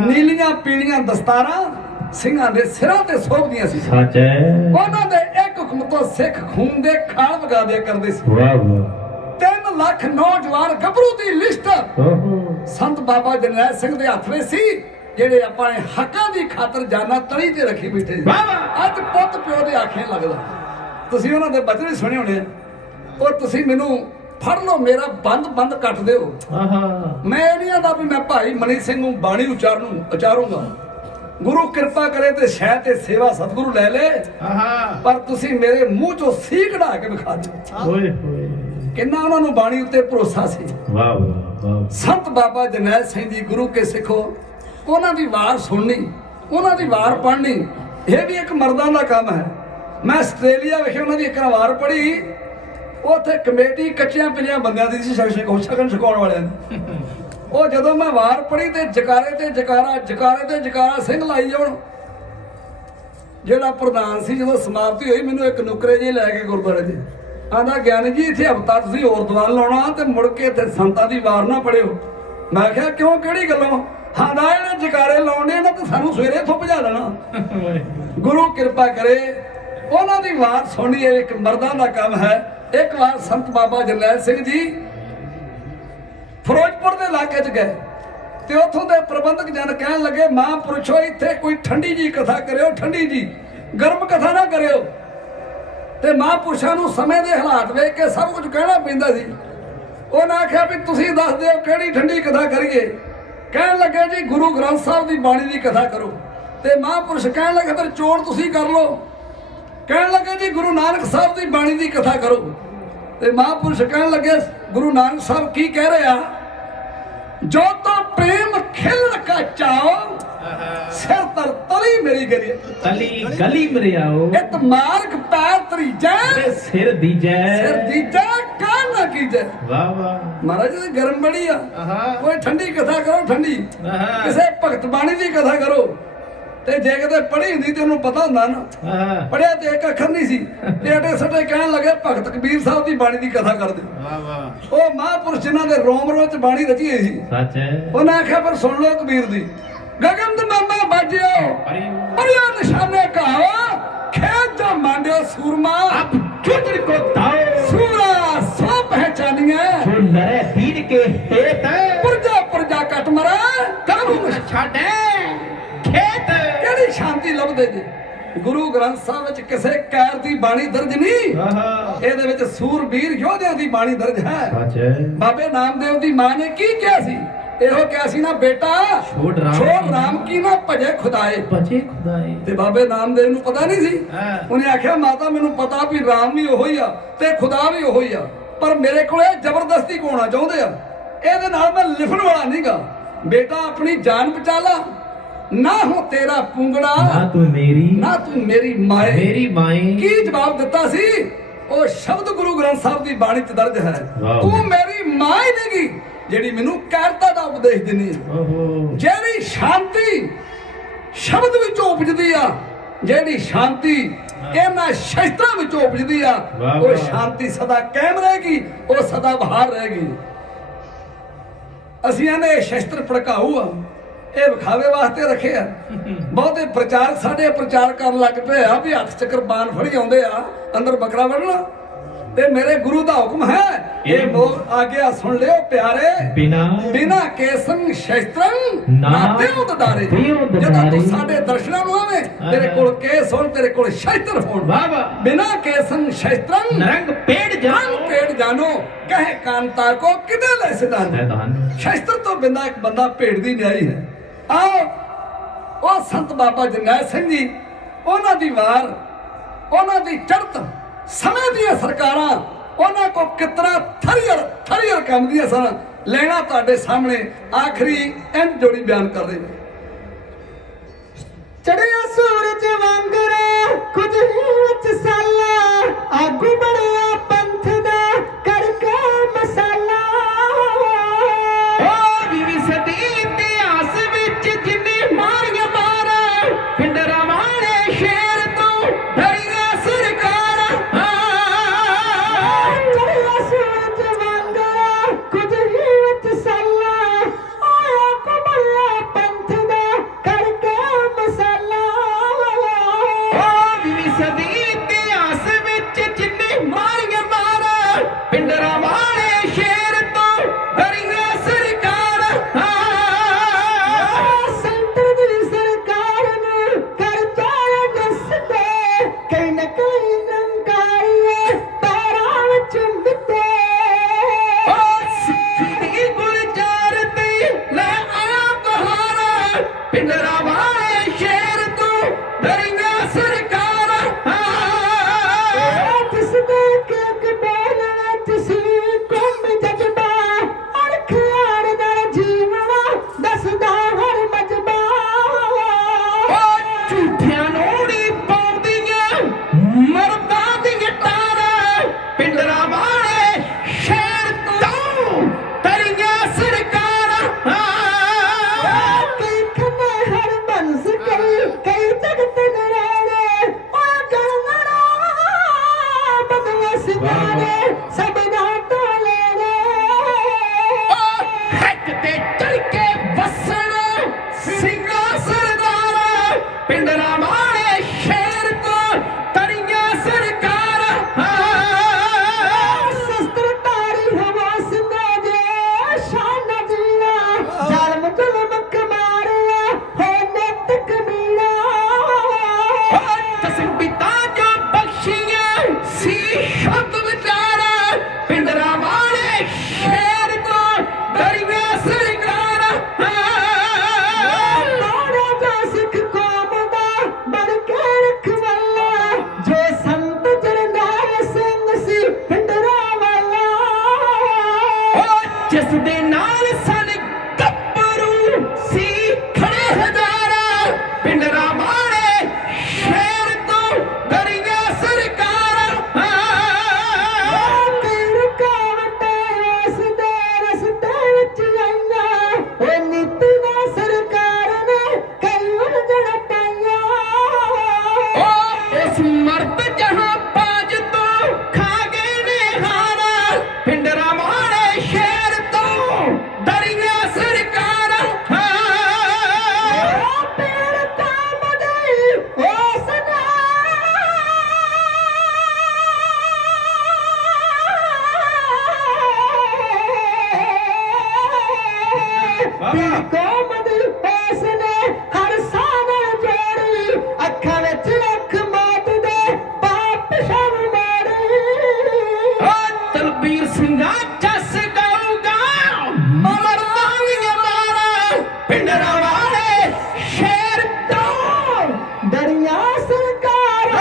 ਨੀਲੀਆਂ ਪੀਲੀਆਂ ਦਸਤਾਰਾਂ ਸਿੰਘਾਂ ਦੇ ਸਿਰਾਂ ਤੇ ਸੋਭਦੀਆਂ ਸੀ। ਸੱਚ ਹੈ। ਉਹਨਾਂ ਦੇ ਇੱਕ ਹੁਕਮ ਤੋਂ ਸਿੱਖ ਖੂਨ ਦੇ ਖਾਲ ਵਗਾ ਦਿਆ ਕਰਦੇ ਸੀ। ਵਾਹ ਵਾਹ। 3 ਲੱਖ ਨੌਜਵਾਨ ਗੱਭਰੂ ਦੀ ਲਿਸਟ ਸੰਤ ਬਾਬਾ ਜਰਨੈਲ ਸਿੰਘ ਦੇ ਹੱਥ ਵਿੱਚ ਸੀ, ਜਿਹੜੇ ਆਪਣੇ ਹੱਕਾਂ ਦੀ ਖਾਤਰ ਜਾਨਾਂ ਤਲੀ ਤੇ ਰੱਖੀ ਬੈਠੇ ਸੀ। ਅੱਜ ਪੁੱਤ ਪਿਓ ਦੇ ਆਖੇ ਲੱਗਦਾ। ਤੁਸੀਂ ਉਹਨਾਂ ਦੇ ਬਚਨ ਵੀ ਸੁਣੇ ਹੋਣੇ ਆ। ਉਹ ਤੁਸੀਂ ਮੈਨੂੰ ਫੜ ਲਓ, ਮੇਰਾ ਬੰਦ ਕੱਟ ਦਿਓ। ਮੈਂ ਇਹ ਨਹੀਂ ਆਂਦਾ ਵੀ ਮੈਂ ਭਾਈ ਮਨੀ ਸਿੰਘ ਨੂੰ ਬਾਣੀ ਉਚਾਰੂੰਗਾ। ਗੁਰੂ ਕਿਰਪਾ ਕਰੇ ਤੇ ਸ਼ਾਇਦ ਤੇ ਸੇਵਾ ਸਤਿਗੁਰੂ ਲੈ ਲੇ, ਪਰ ਤੁਸੀਂ ਮੇਰੇ ਮੂੰਹ ਚੋਂ ਸੀ ਕਢਾ ਕੇ ਵਿਖਾ ਦਿਓ। ਓਏ ਹੋਏ, ਕਿੰਨਾ ਉਹਨਾਂ ਨੂੰ ਬਾਣੀ ਉੱਤੇ ਭਰੋਸਾ ਸੀ। ਵਾਹ ਵਾਹ। ਸੰਤ ਬਾਬਾ ਜਰਨੈਲ ਸਿੰਘ ਜੀ ਗੁਰੂ ਕੇ ਸਿੱਖੋ, ਉਹਨਾਂ ਦੀ ਵਾਰ ਸੁਣਨੀ, ਉਹਨਾਂ ਦੀ ਵਾਰ ਪੜ੍ਹਨੀ, ਇਹ ਵੀ ਇੱਕ ਮਰਦਾਂ ਦਾ ਕੰਮ ਹੈ। ਮੈਂ ਆਸਟ੍ਰੇਲੀਆ ਵਿਖੇ ਉਹਨਾਂ ਦੀ ਇੱਕ ਵਾਰ ਪੜ੍ਹੀ। ਉੱਥੇ ਕਮੇਟੀ ਕੱਚਿਆਂ ਪਿਲਿਆਂ ਬੰਦਿਆਂ ਦੀ ਸੀ, ਸ਼ਗਨ ਛਕਾਉਣ ਵਾਲਿਆਂ ਦੀ। ਉਹ ਜਦੋਂ ਮੈਂ ਵਾਰ ਪੜ੍ਹੀ ਤੇ ਜਕਾਰੇ ਤੇ ਜਕਾਰਾ ਸਿੰਘ ਲਾਈ ਜਾਣ। ਜਿਹੜਾ ਪ੍ਰਧਾਨ ਸੀ, ਜਦੋਂ ਸਮਾਪਤੀ ਹੋਈ, ਮੈਨੂੰ ਇੱਕ ਨੁਕਰੇ ਜਿਹੇ ਲੈ ਕੇ ਗੁਰਦੁਆਰੇ ਦੇ ਆਂਦਾ, ਗਿਆਨੀ ਜੀ ਇੱਥੇ ਹਫ਼ਤਾ ਤੁਸੀਂ ਹੋਰ ਦੀਵਾਨ ਲਾਉਣਾ ਤੇ ਮੁੜ ਕੇ ਇੱਥੇ ਸੰਤਾਂ ਦੀ ਵਾਰ ਨਾ ਪੜਿਓ। ਮੈਂ ਕਿਹਾ ਕਿਉਂ, ਕਿਹੜੀ ਗੱਲੋਂ? ਹਾਂ ਨਾ, ਇਹਨੇ ਜਕਾਰੇ ਲਾਉਣੇ ਨਾ ਤੇ ਸਾਨੂੰ ਸਵੇਰੇ ਇੱਥੋਂ ਭਜਾ ਦੇਣਾ। ਗੁਰੂ ਕਿਰਪਾ ਕਰੇ ਉਹਨਾਂ ਦੀ ਵਾਰ ਸੁਣੀ, ਇਹ ਇੱਕ ਮਰਦਾਂ ਦਾ ਕੰਮ ਹੈ। ਇੱਕ ਵਾਰ ਸੰਤ ਬਾਬਾ ਜਰਨੈਲ ਸਿੰਘ ਜੀ ਫਿਰੋਜ਼ਪੁਰ ਦੇ ਇਲਾਕੇ 'ਚ ਗਏ ਤੇ ਉੱਥੋਂ ਦੇ ਪ੍ਰਬੰਧਕ ਜਨ ਕਹਿਣ ਲੱਗੇ, ਮਹਾਂਪੁਰਸ਼ੋ ਇੱਥੇ ਕੋਈ ਠੰਡੀ ਜੀ ਕਥਾ ਕਰਿਓ, ਠੰਡੀ ਜੀ, ਗਰਮ ਕਥਾ ਨਾ ਕਰਿਓ। ਤੇ ਮਹਾਂਪੁਰਸ਼ਾਂ ਨੂੰ ਸਮੇਂ ਦੇ ਹਾਲਾਤ ਵੇਖ ਕੇ ਸਭ ਕੁਝ ਕਹਿਣਾ ਪੈਂਦਾ ਸੀ। ਉਹਨਾਂ ਆਖਿਆ ਵੀ ਤੁਸੀਂ ਦੱਸ ਦਿਓ ਕਿਹੜੀ ਠੰਡੀ ਕਥਾ ਕਰੀਏ। ਕਹਿਣ ਲੱਗੇ ਜੀ ਗੁਰੂ ਗ੍ਰੰਥ ਸਾਹਿਬ ਦੀ ਬਾਣੀ ਦੀ ਕਥਾ ਕਰੋ। ਤੇ ਮਹਾਂਪੁਰਸ਼ ਕਹਿਣ ਲੱਗੇ ਫਿਰ ਚੋਣ ਤੁਸੀਂ ਕਰ ਲਓ। ਕਹਿਣ ਲੱਗੇ ਜੀ ਗੁਰੂ ਨਾਨਕ ਸਾਹਿਬ ਦੀ ਬਾਣੀ ਦੀ ਕਥਾ ਕਰੋ। ਤੇ ਮਹਾਂਪੁਰਸ਼ ਕਹਿਣ ਲੱਗੇ ਗੁਰੂ ਨਾਨਕ ਸਾਹਿਬ ਕੀ ਕਹਿ ਰਿਹਾ, ਜੋ ਤਾਂ ਪ੍ਰੇਮ ਖਿਲ ਕਾ ਚਾਓ, ਸਿਰ ਤਰ ਤਲੀ ਮੇਰੀ ਗਲੀ ਮਰਿਆਓ, ਇਤ ਮਾਰਗ ਪੈਰ ਤਰੀਜੈ, ਸਿਰ ਦੀਜੈ ਕਾਨ ਨਾ ਕੀਜੈ। ਵਾਹ ਵਾਹ। ਮਹਾਰਾਜ ਦੀ ਗਰਮ ਬੜੀ ਆ। ਕੋਈ ਠੰਡੀ ਕਥਾ ਕਰੋ, ਠੰਡੀ ਕਿਸੇ ਭਗਤ ਬਾਣੀ ਦੀ ਕਥਾ ਕਰੋ। ਤੇ ਜੇ ਕਿਤੇ ਪੜ੍ਹੀ ਹੁੰਦੀ ਤੇ ਉਹਨੂੰ ਪਤਾ ਹੁੰਦਾ ਨਾ, ਪੜ੍ਹਿਆ ਤੇ ਇੱਕ ਅੱਖਰ ਨਹੀਂ ਸੀ। ਤੇ ਅਟੇ ਸਟੇ ਕਹਿਣ ਲੱਗੇ ਭਗਤ ਕਬੀਰ ਸਾਹਿਬ ਦੀ ਬਾਣੀ ਦੀ ਕਥਾ ਕਰਦੇ। ਉਹ ਮਹਾਂਪੁਰਸ਼ ਜਿਨ੍ਹਾਂ ਦੇ ਰੋਮ ਰੋਮ ਚ ਬਾਣੀ ਰਚੀ ਹੋਈ ਸੀ। ਸੱਚ ਹੈ। ਉਹਨਾਂ ਆਖਿਆ ਪਰ ਸੁਣ ਲਓ ਕਬੀਰ ਦੀ, ਗਗਨ ਮਾਮਾ बाजियो अरे निशाने कहा खेत जा मांडियो सूरमा अब चुदर को दाओ सूरा सो पहचानिए जो लड़े दीन के हेत पुरजा पुरजा कट मरा कानू छाड़े खेत केड़ी शांति लभदे जी गुरु ग्रंथ साहब विच किसे कैर दी बाणी दर्ज नहीं ਇਹਦੇ ਵਿੱਚ ਸੂਰਬੀਰ ਯੋਧਿਆਂ ਦੀ ਬਾਣੀ ਦਰਜ ਹੈ ਬਾਬੇ ਨਾਮਦੇਵ ਦੀ ਮਾਂ ਨੇ ਕੀ ਕਿਹਾ ਸੀ ਇਹੋ ਕਿਹਾ ਸੀ ਨਾ ਬੇਟਾ ਛੋੜ ਰਾਮ ਕੀ ਨਾ ਭਜੇ ਖੁਦਾਏ ਤੇ ਬਾਬੇ ਨਾਮਦੇਵ ਨੂੰ ਪਤਾ ਨਹੀਂ ਸੀ ਉਹਨੇ ਆਖਿਆ ਮਾਤਾ ਮੈਨੂੰ ਪਤਾ ਵੀ ਰਾਮ ਵੀ ਉਹੋ ਹੀ ਆ ਤੇ ਖੁਦਾ ਵੀ ਉਹੋ ਹੀ ਆ ਪਰ ਮੇਰੇ ਕੋਲ ਇਹ ਜ਼ਬਰਦਸਤੀ ਕੋਣਾ ਚਾਹੁੰਦੇ ਆ ਇਹਦੇ ਨਾਲ ਮੈਂ ਲਿਖਣ ਵਾਲਾ ਨਹੀਂਗਾ ਬੇਟਾ ਆਪਣੀ ਜਾਨ ਬਚਾ ਲਾ ना हो तेरा पुंगड़ा ना तू मेरी माए की जवाब दिता सी ओ शब्द गुरु ग्रंथ साहब दी बाणी च दर्ज है तू मेरी मां ही नहीं जेड़ी मैनू कायरता दा उपदेश दिनी जेड़ी शांति शब्द विचों उपजदी आ जेड़ी शांति इन्हां शस्त्रां विचों उपजदी आ ओ शांति सदा कायम रहेगी ओ सदा बहार रहेगी ਅਸੀਂ ਇਹਨੇ ਸ਼ਸਤਰ ਭੜਕਾਊ ਆ ਇਹ ਵਿਖਾਵੇ ਵਾਸਤੇ ਰੱਖੇ ਆ ਬਹੁਤੇ ਪ੍ਰਚਾਰਕ ਸਾਡੇ ਪ੍ਰਚਾਰ ਕਰਨ ਲੱਗ ਪਏ ਆ ਵੀ ਹੱਥ ਚ ਕਿਰਪਾਨ ਫੜੀ ਆਉਂਦੇ ਆ ਅੰਦਰ ਬੱਕਰਾ ਵੜਨਾ ਤੇ ਮੇਰੇ ਗੁਰੂ ਦਾ ਹੁਕਮ ਹੈ ਇਹ ਬੋਲ ਆਗਿਆ ਸੁਣ ਲਿਓ ਪਿਆਰੇ ਬਿਨਾ ਕੇਸੰ ਸ਼ਸਤਰੰ ਨਾ ਦਿਓ ਦਦਾਰੇ ਜਦੋਂ ਤੂੰ ਸਾਡੇ ਦਰਸ਼ਨਾਂ ਨੂੰ ਆਵੇਂ ਤੇਰੇ ਕੋਲ ਕੇਸ ਹੋਣ ਤੇਰੇ ਕੋਲ ਸ਼ਸਤਰ ਹੋਣ ਬਾਬਾ ਬਿਨਾ ਕੇਸੰ ਸ਼ਸਤਰੰ ਨਰੰਗ ਪੇੜ ਜਾਨੋ ਕਹੇ ਕਾਂਤਾ ਕੋ ਕਿਤੇ ਲੈ ਸਿਧਾਨ ਸ਼ਸਤਰ ਤੋਂ ਬਿਨਾ ਇੱਕ ਬੰਦਾ ਭੇਡ ਦੀ ਨਿਆਈ ਹੈ ਆਓ ਉਹ ਸੰਤ ਬਾਬਾ ਜਰਨੈਲ ਸਿੰਘ ਜੀ ਉਹਨਾਂ ਦੀ ਵਾਰ ਉਹਨਾਂ ਦੀ ਚੜ੍ਹਤ ਸਮੇਂ ਦੀਆਂ ਸਰਕਾਰਾਂ ਉਹਨਾਂ ਕੋ ਕਿਤਨਾ ਥਰੀਅਰ ਕੰਮ ਦੀਆਂ ਸਨ ਲੈਣਾ ਤੁਹਾਡੇ ਸਾਹਮਣੇ ਆਖਰੀ ਇੰਜ ਜੋੜੀ ਬਿਆਨ ਕਰ ਰਹੇ ਨੇ ਚੜਿਆ ਸੂਰਜ ਵਾਂਗਰਾ ਕੁਝ ਹੀ ਵਿੱਚ ਸਾਲਾ ਆਗੂ ਬੜਿਆ ਪੰਥ ਦਾ ਕਰਕੇ ਮਸਾਲਾ ਓ ਵੀ ਸਦੀ ਇਤਿਹਾਸ ਵਿੱਚ ਜਿੰਨੇ ਮਾਰੀਆਂ ਮਾਰ ਪਿੰਡਰਾਂ ਵਾਲੇ ਸ਼ੇਰ ਤੋਂ ਡਰੀਆਂ ਸਰਕਾਰਾਂ ਚੜਿਆ ਸੂਰਜ ਵਾਂਗਰਾ ਕੁਝ ਹੀ ਵਿੱਚ ਸਾਲਾ ਆਗੂ ਬੜਿਆ ਪੰਥ ਦਾ ਕਰਕੇ ਮਸਾਲਾ ਓ ਵੀ ਸਦੀ ਇਤਿਹਾਸ ਵਿੱਚ ਜਿੰਨੇ ਮਾਰੀਆਂ ਮਾਰ ਪਿੰਡਰਾਂ ਵਾਲੇ ਸ਼ੇਰ ਤੋਂ ਡਰੀਆਂ ਸਰਕਾਰਾਂ ਸੈਂਟਰ ਦੀ ਸਰਕਾਰ ਨੂੰ ਕਰ ਚਾਰ ਦੱਸਦੇ ਕਈ ਨਾ ਕਈ ਨਿਰੰਕਾਰੀ ਪੈਰਾਂ ਵਿੱਚ ਮਿੱਤੇ ਓ ਸਿੱਖੀ ਦੀ ਗੁਲਜ਼ਾਰ ਤੇ ਲੈ ਆਇਆ ਬਹਾਰ ਪਿੰਡਰਾਂ ਵਾਲੇ ਸ਼ੇਰ ਤੋਂ ਡਰੀਆਂ ਸਰਕਾਰਾਂ ਜਿਸ ਦੇ ਕੇ ਬੋਲ ਵਿੱਚ ਸੀ ਕੁੰਭ ਜਜ਼ਬਾ ਅਣਖ ਆੜ ਨਾਲ ਜੀਵਣਾ ਦੱਸਦਾ ਹਰ ਮਜਬਾ ਓ ਝੂਠਿਆਂ ਨੂੰ ਨੀ ਪਾਉਂਦੀਆਂ ਮਰਦਾਂ ਦੀਆਂ ਟਾਰਾਂ ਪਿੰਡਰਾਂ ਵਾਲੇ ਸ਼ੇਰ ਤੋਂ ਡਰੀਆਂ ਸਰਕਾਰਾਂ ਕਈ ਖੰਨੇ ਹਰ ਬੰਸ ਕਈ ਜਗਤ ਨਰਾਣੇ ਉਹ ਕਰਨੜਾ ਬਦਲੇ ਸਿਧਾਰੇ ਸਭ ਦਾ ਟੋਲੇ ਨੇ ਹੱਕ ਤੇ ਚੜ ਕੇ ਵਸਣ ਸਿੰਘਾਂ ਸਰਦਾਰਾਂ ਪਿੰਡਰਾਂ ਵਾਲੇ ਸ਼ੇਰ ਤੋਂ ਡਰੀਆਂ ਸਰਕਾਰਾਂ ਸ਼ਸਤਰ ਤਾਰੀ ਹਵਾ ਸਿੰਘਾਂ ਦੇ ਸ਼ਾਨ ਜੀਣਾ ਜ਼ਾਲਮ ਜ਼ੁਲਮ ਕਮਾਰਿਆ ਹੋ ਨਿਤ ਕਮੀਣਾ ਤਸਬੀਤਾਂ ਜੋ ਬਖਸ਼ੀਆਂ ਸੀ ਸ਼ੁੱਧ ਵਿਚਾਰਾ ਪਿੰਡਰਾਂ ਵਾਲੇ ਸ਼ੇਰ ਤੋਂ ਡਰੀਆਂ ਸਰਕਾਰਾਂ ਲੋੜਾ ਜੋ ਸਿੱਖ ਕੌਮ ਦਾ ਬਣ ਕੇ ਰਖਵਾਲਾ ਜੋ ਸੰਤ ਜਰਨੈਲ ਸਿੰਘ ਸੀ ਪਿੰਡਰਾਂ ਵਾਲਾ ਜਿਸ ਦੇ ਨਾਲ ਸਨ ਗੱਭਰੂ ਸੀ ਖੜੇ ਹਜ਼ਾਰਾਂ ਪਿੰਡਰਾਂ ਵਾਲੇ ਸ਼ੇਰ ਤੋਂ ਡਰੀਆਂ ਸਰਕਾਰਾਂ ਕਈ ਰੁਕਾਵਟਾਂ ਉਸ ਦੇ ਰਸਤੇ ਵਿੱਚ ਆਈਆਂ ਉਹ ਨੀਤੀ ਨਾਲ ਸਰਕਾਰ ਨੇ ਕਈ ਉਲਝਣ ਪਾਈਆਂ ਇਸ ਮਰਦ ਜਹਾਂ ਬਾਜ ਤੋਂ ਖਾ ਗਏ ਨੇ ਹਾਰਾ ਪਿੰਡਰਾਂ ਵਾਲੇ ਸ਼ੇਰ ਤੋਂ ਡਰੀਆਂ ਪੀਰ ਕੋਮਦ ਫੈਸਲੇ ਹਰ ਸਾਨਾ ਜੋੜੀ ਅੱਖਾਂ ਵਿੱਚ ਅੱਖ ਮਾਤ ਦੇ ਬਾਪ ਸ਼ਰਮ ਮਾਰੀ ਤਲਬੀਰ ਸਿੰਘਾ ਜੱਸ ਗਾਊਗਾ ਮਲਰ ਦਾਂਗੇ ਮਾਰਾ ਪਿੰਡਰਾ ਵਾਲੇ ਸ਼ੇਰ ਤੋਂ ਦਰਿਆ ਸਰਕਾਰ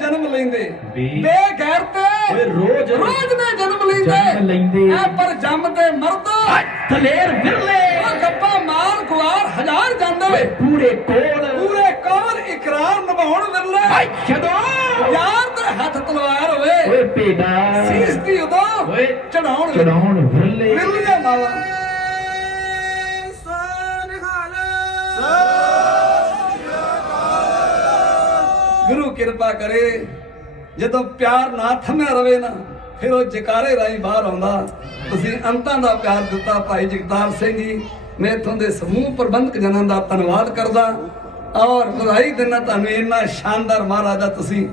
ਜਨਮ ਲੈਂਦੇ ਵੀ- ਬੇਗੈਰਤ ਓਏ ਰੋਜ਼ ਨੇ ਜਨਮ ਜਨਮ ਲੈਂਦੇ। ਐ ਪਰ ਜੰਮਦੇ ਮਰਦ ਦਲੇਰ ਵਿਰਲੇ ਉਹ ਗੱਪਾ ਮਾਰ ਗੁਆਰ ਹਜ਼ਾਰ ਜਾਂਦੇ ਪੂਰੇ ਕੋਲ ਪੂਰੇ ਕੌਰ ਇਕਰਾਰ ਨਿਭਾਉਣ ਵਿਰਲੇ ਜਦੋਂ ਯਾਰ ਤੇ ਹੱਥ ਤਲਵਾਰ ਹੋਵੇ ਓਏ ਪੇਡਾ ਸੀਸ ਦੀ ਉਦੋਂ ਓਏ ਚੜਾਉਣ ਚੜਾਉਣ ਵਿਰਲੇ ਵਿਰਲੀਆਂ ਮਾਵਾ ਗੁਰੂ ਕਿਰਪਾ ਕਰੇ ਜਦੋਂ ਪਿਆਰ ਨਾ ਥੰਮਿਆ ਰਵੇ ਨਾ ਫਿਰ ਉਹ ਜਕਾਰੇ ਰਾਹੀਂ ਬਾਹਰ ਆਉਂਦਾ। ਤੁਸੀਂ ਅੰਤਾਂ ਦਾ ਪਿਆਰ ਦਿੱਤਾ ਭਾਈ ਜਗਤਾਰ ਸਿੰਘ ਜੀ। ਮੈਂ ਇੱਥੋਂ ਦੇ ਸਮੂਹ ਪ੍ਰਬੰਧਕ ਜਨਾਂ ਦਾ ਧੰਨਵਾਦ ਕਰਦਾ ਔਰ ਵਧਾਈ ਦਿੰਦਾ ਤੁਹਾਨੂੰ ਇੰਨਾ ਸ਼ਾਨਦਾਰ ਮਹਾਰਾਜਾ ਤੁਸੀਂ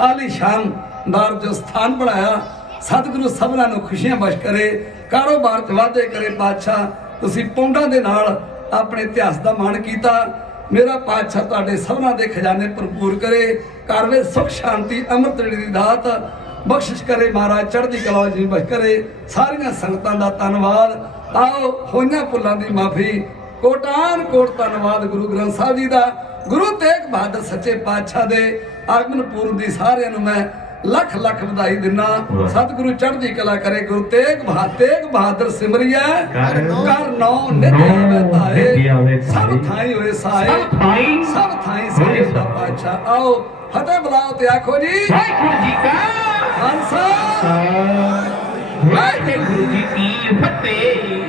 ਆਲੀ ਸ਼ਾਨਦਾਰ ਜੋ ਸਥਾਨ ਬਣਾਇਆ। ਸਤਿਗੁਰੂ ਸਭਨਾਂ ਨੂੰ ਖੁਸ਼ੀਆਂ ਬਖਸ਼ ਕਰੇ, ਕਾਰੋਬਾਰ 'ਚ ਵਾਧੇ ਕਰੇ। ਪਾਤਸ਼ਾਹ ਤੁਸੀਂ ਪੌਂਡਾਂ ਦੇ ਨਾਲ ਆਪਣੇ ਇਤਿਹਾਸ ਦਾ ਮਾਣ ਕੀਤਾ। ਮੇਰਾ ਪਾਤਸ਼ਾਹ ਤੁਹਾਡੇ ਸਭਨਾਂ ਦੇ ਖਜ਼ਾਨੇ ਭਰਪੂਰ ਕਰੇ, ਘਰ ਵਿੱਚ ਸੁਖ ਸ਼ਾਂਤੀ ਅੰਮ੍ਰਿਤ ਵੇਲੇ ਦੀ ਦਾਤ ਬਖਸ਼ਿਸ਼ ਕਰੇ। ਮਹਾਰਾਜ ਚੜ੍ਹਦੀ ਕਲਾ ਜੀ ਬਖਸ਼ ਕਰੇ। ਸਾਰੀਆਂ ਸੰਗਤਾਂ ਦਾ ਧੰਨਵਾਦ। ਆਓ ਹੋਈਆਂ ਭੁੱਲਾਂ ਦੀ ਮਾਫੀ। ਕੋਟਾਨ ਕੋਟ ਧੰਨਵਾਦ ਗੁਰੂ ਗ੍ਰੰਥ ਸਾਹਿਬ ਜੀ ਦਾ। ਗੁਰੂ ਤੇਗ ਬਹਾਦਰ ਸੱਚੇ ਪਾਤਸ਼ਾਹ ਦੇ ਆਗਮਨ ਪੂਰਬ ਦੀ ਸਾਰਿਆਂ ਨੂੰ ਮੈਂ ਲੱਖ ਲੱਖ ਵਧਾਈ ਦਿੰਨਾ। ਸਤਿਗੁਰੂ ਚੜ੍ਹਦੀ ਕਲਾ ਕਰੇ। ਗੁਰੂ ਤੇਗ ਬਹਾਦਰ ਸਿਮਰਿਆ ਕਰ ਨੌ ਨਿਤ ਆਵੇ ਧਾਏ ਸਭ ਥਾਈ ਹੋਏ ਸਾਏ ਸਭ ਥਾਈ ਸਾਏ ਦਾ ਪਾਤਸ਼ਾਹ। ਆਓ ਫਤਿਹ ਬੁਲਾਓ ਤੇ ਆਖੋ ਜੀ ਵਾਹਿਗੁਰੂ ਜੀ ਕਾ ਖਾਲਸਾ ਵਾਹਿਗੁਰੂ ਜੀ ਕੀ ਫਤਿਹ।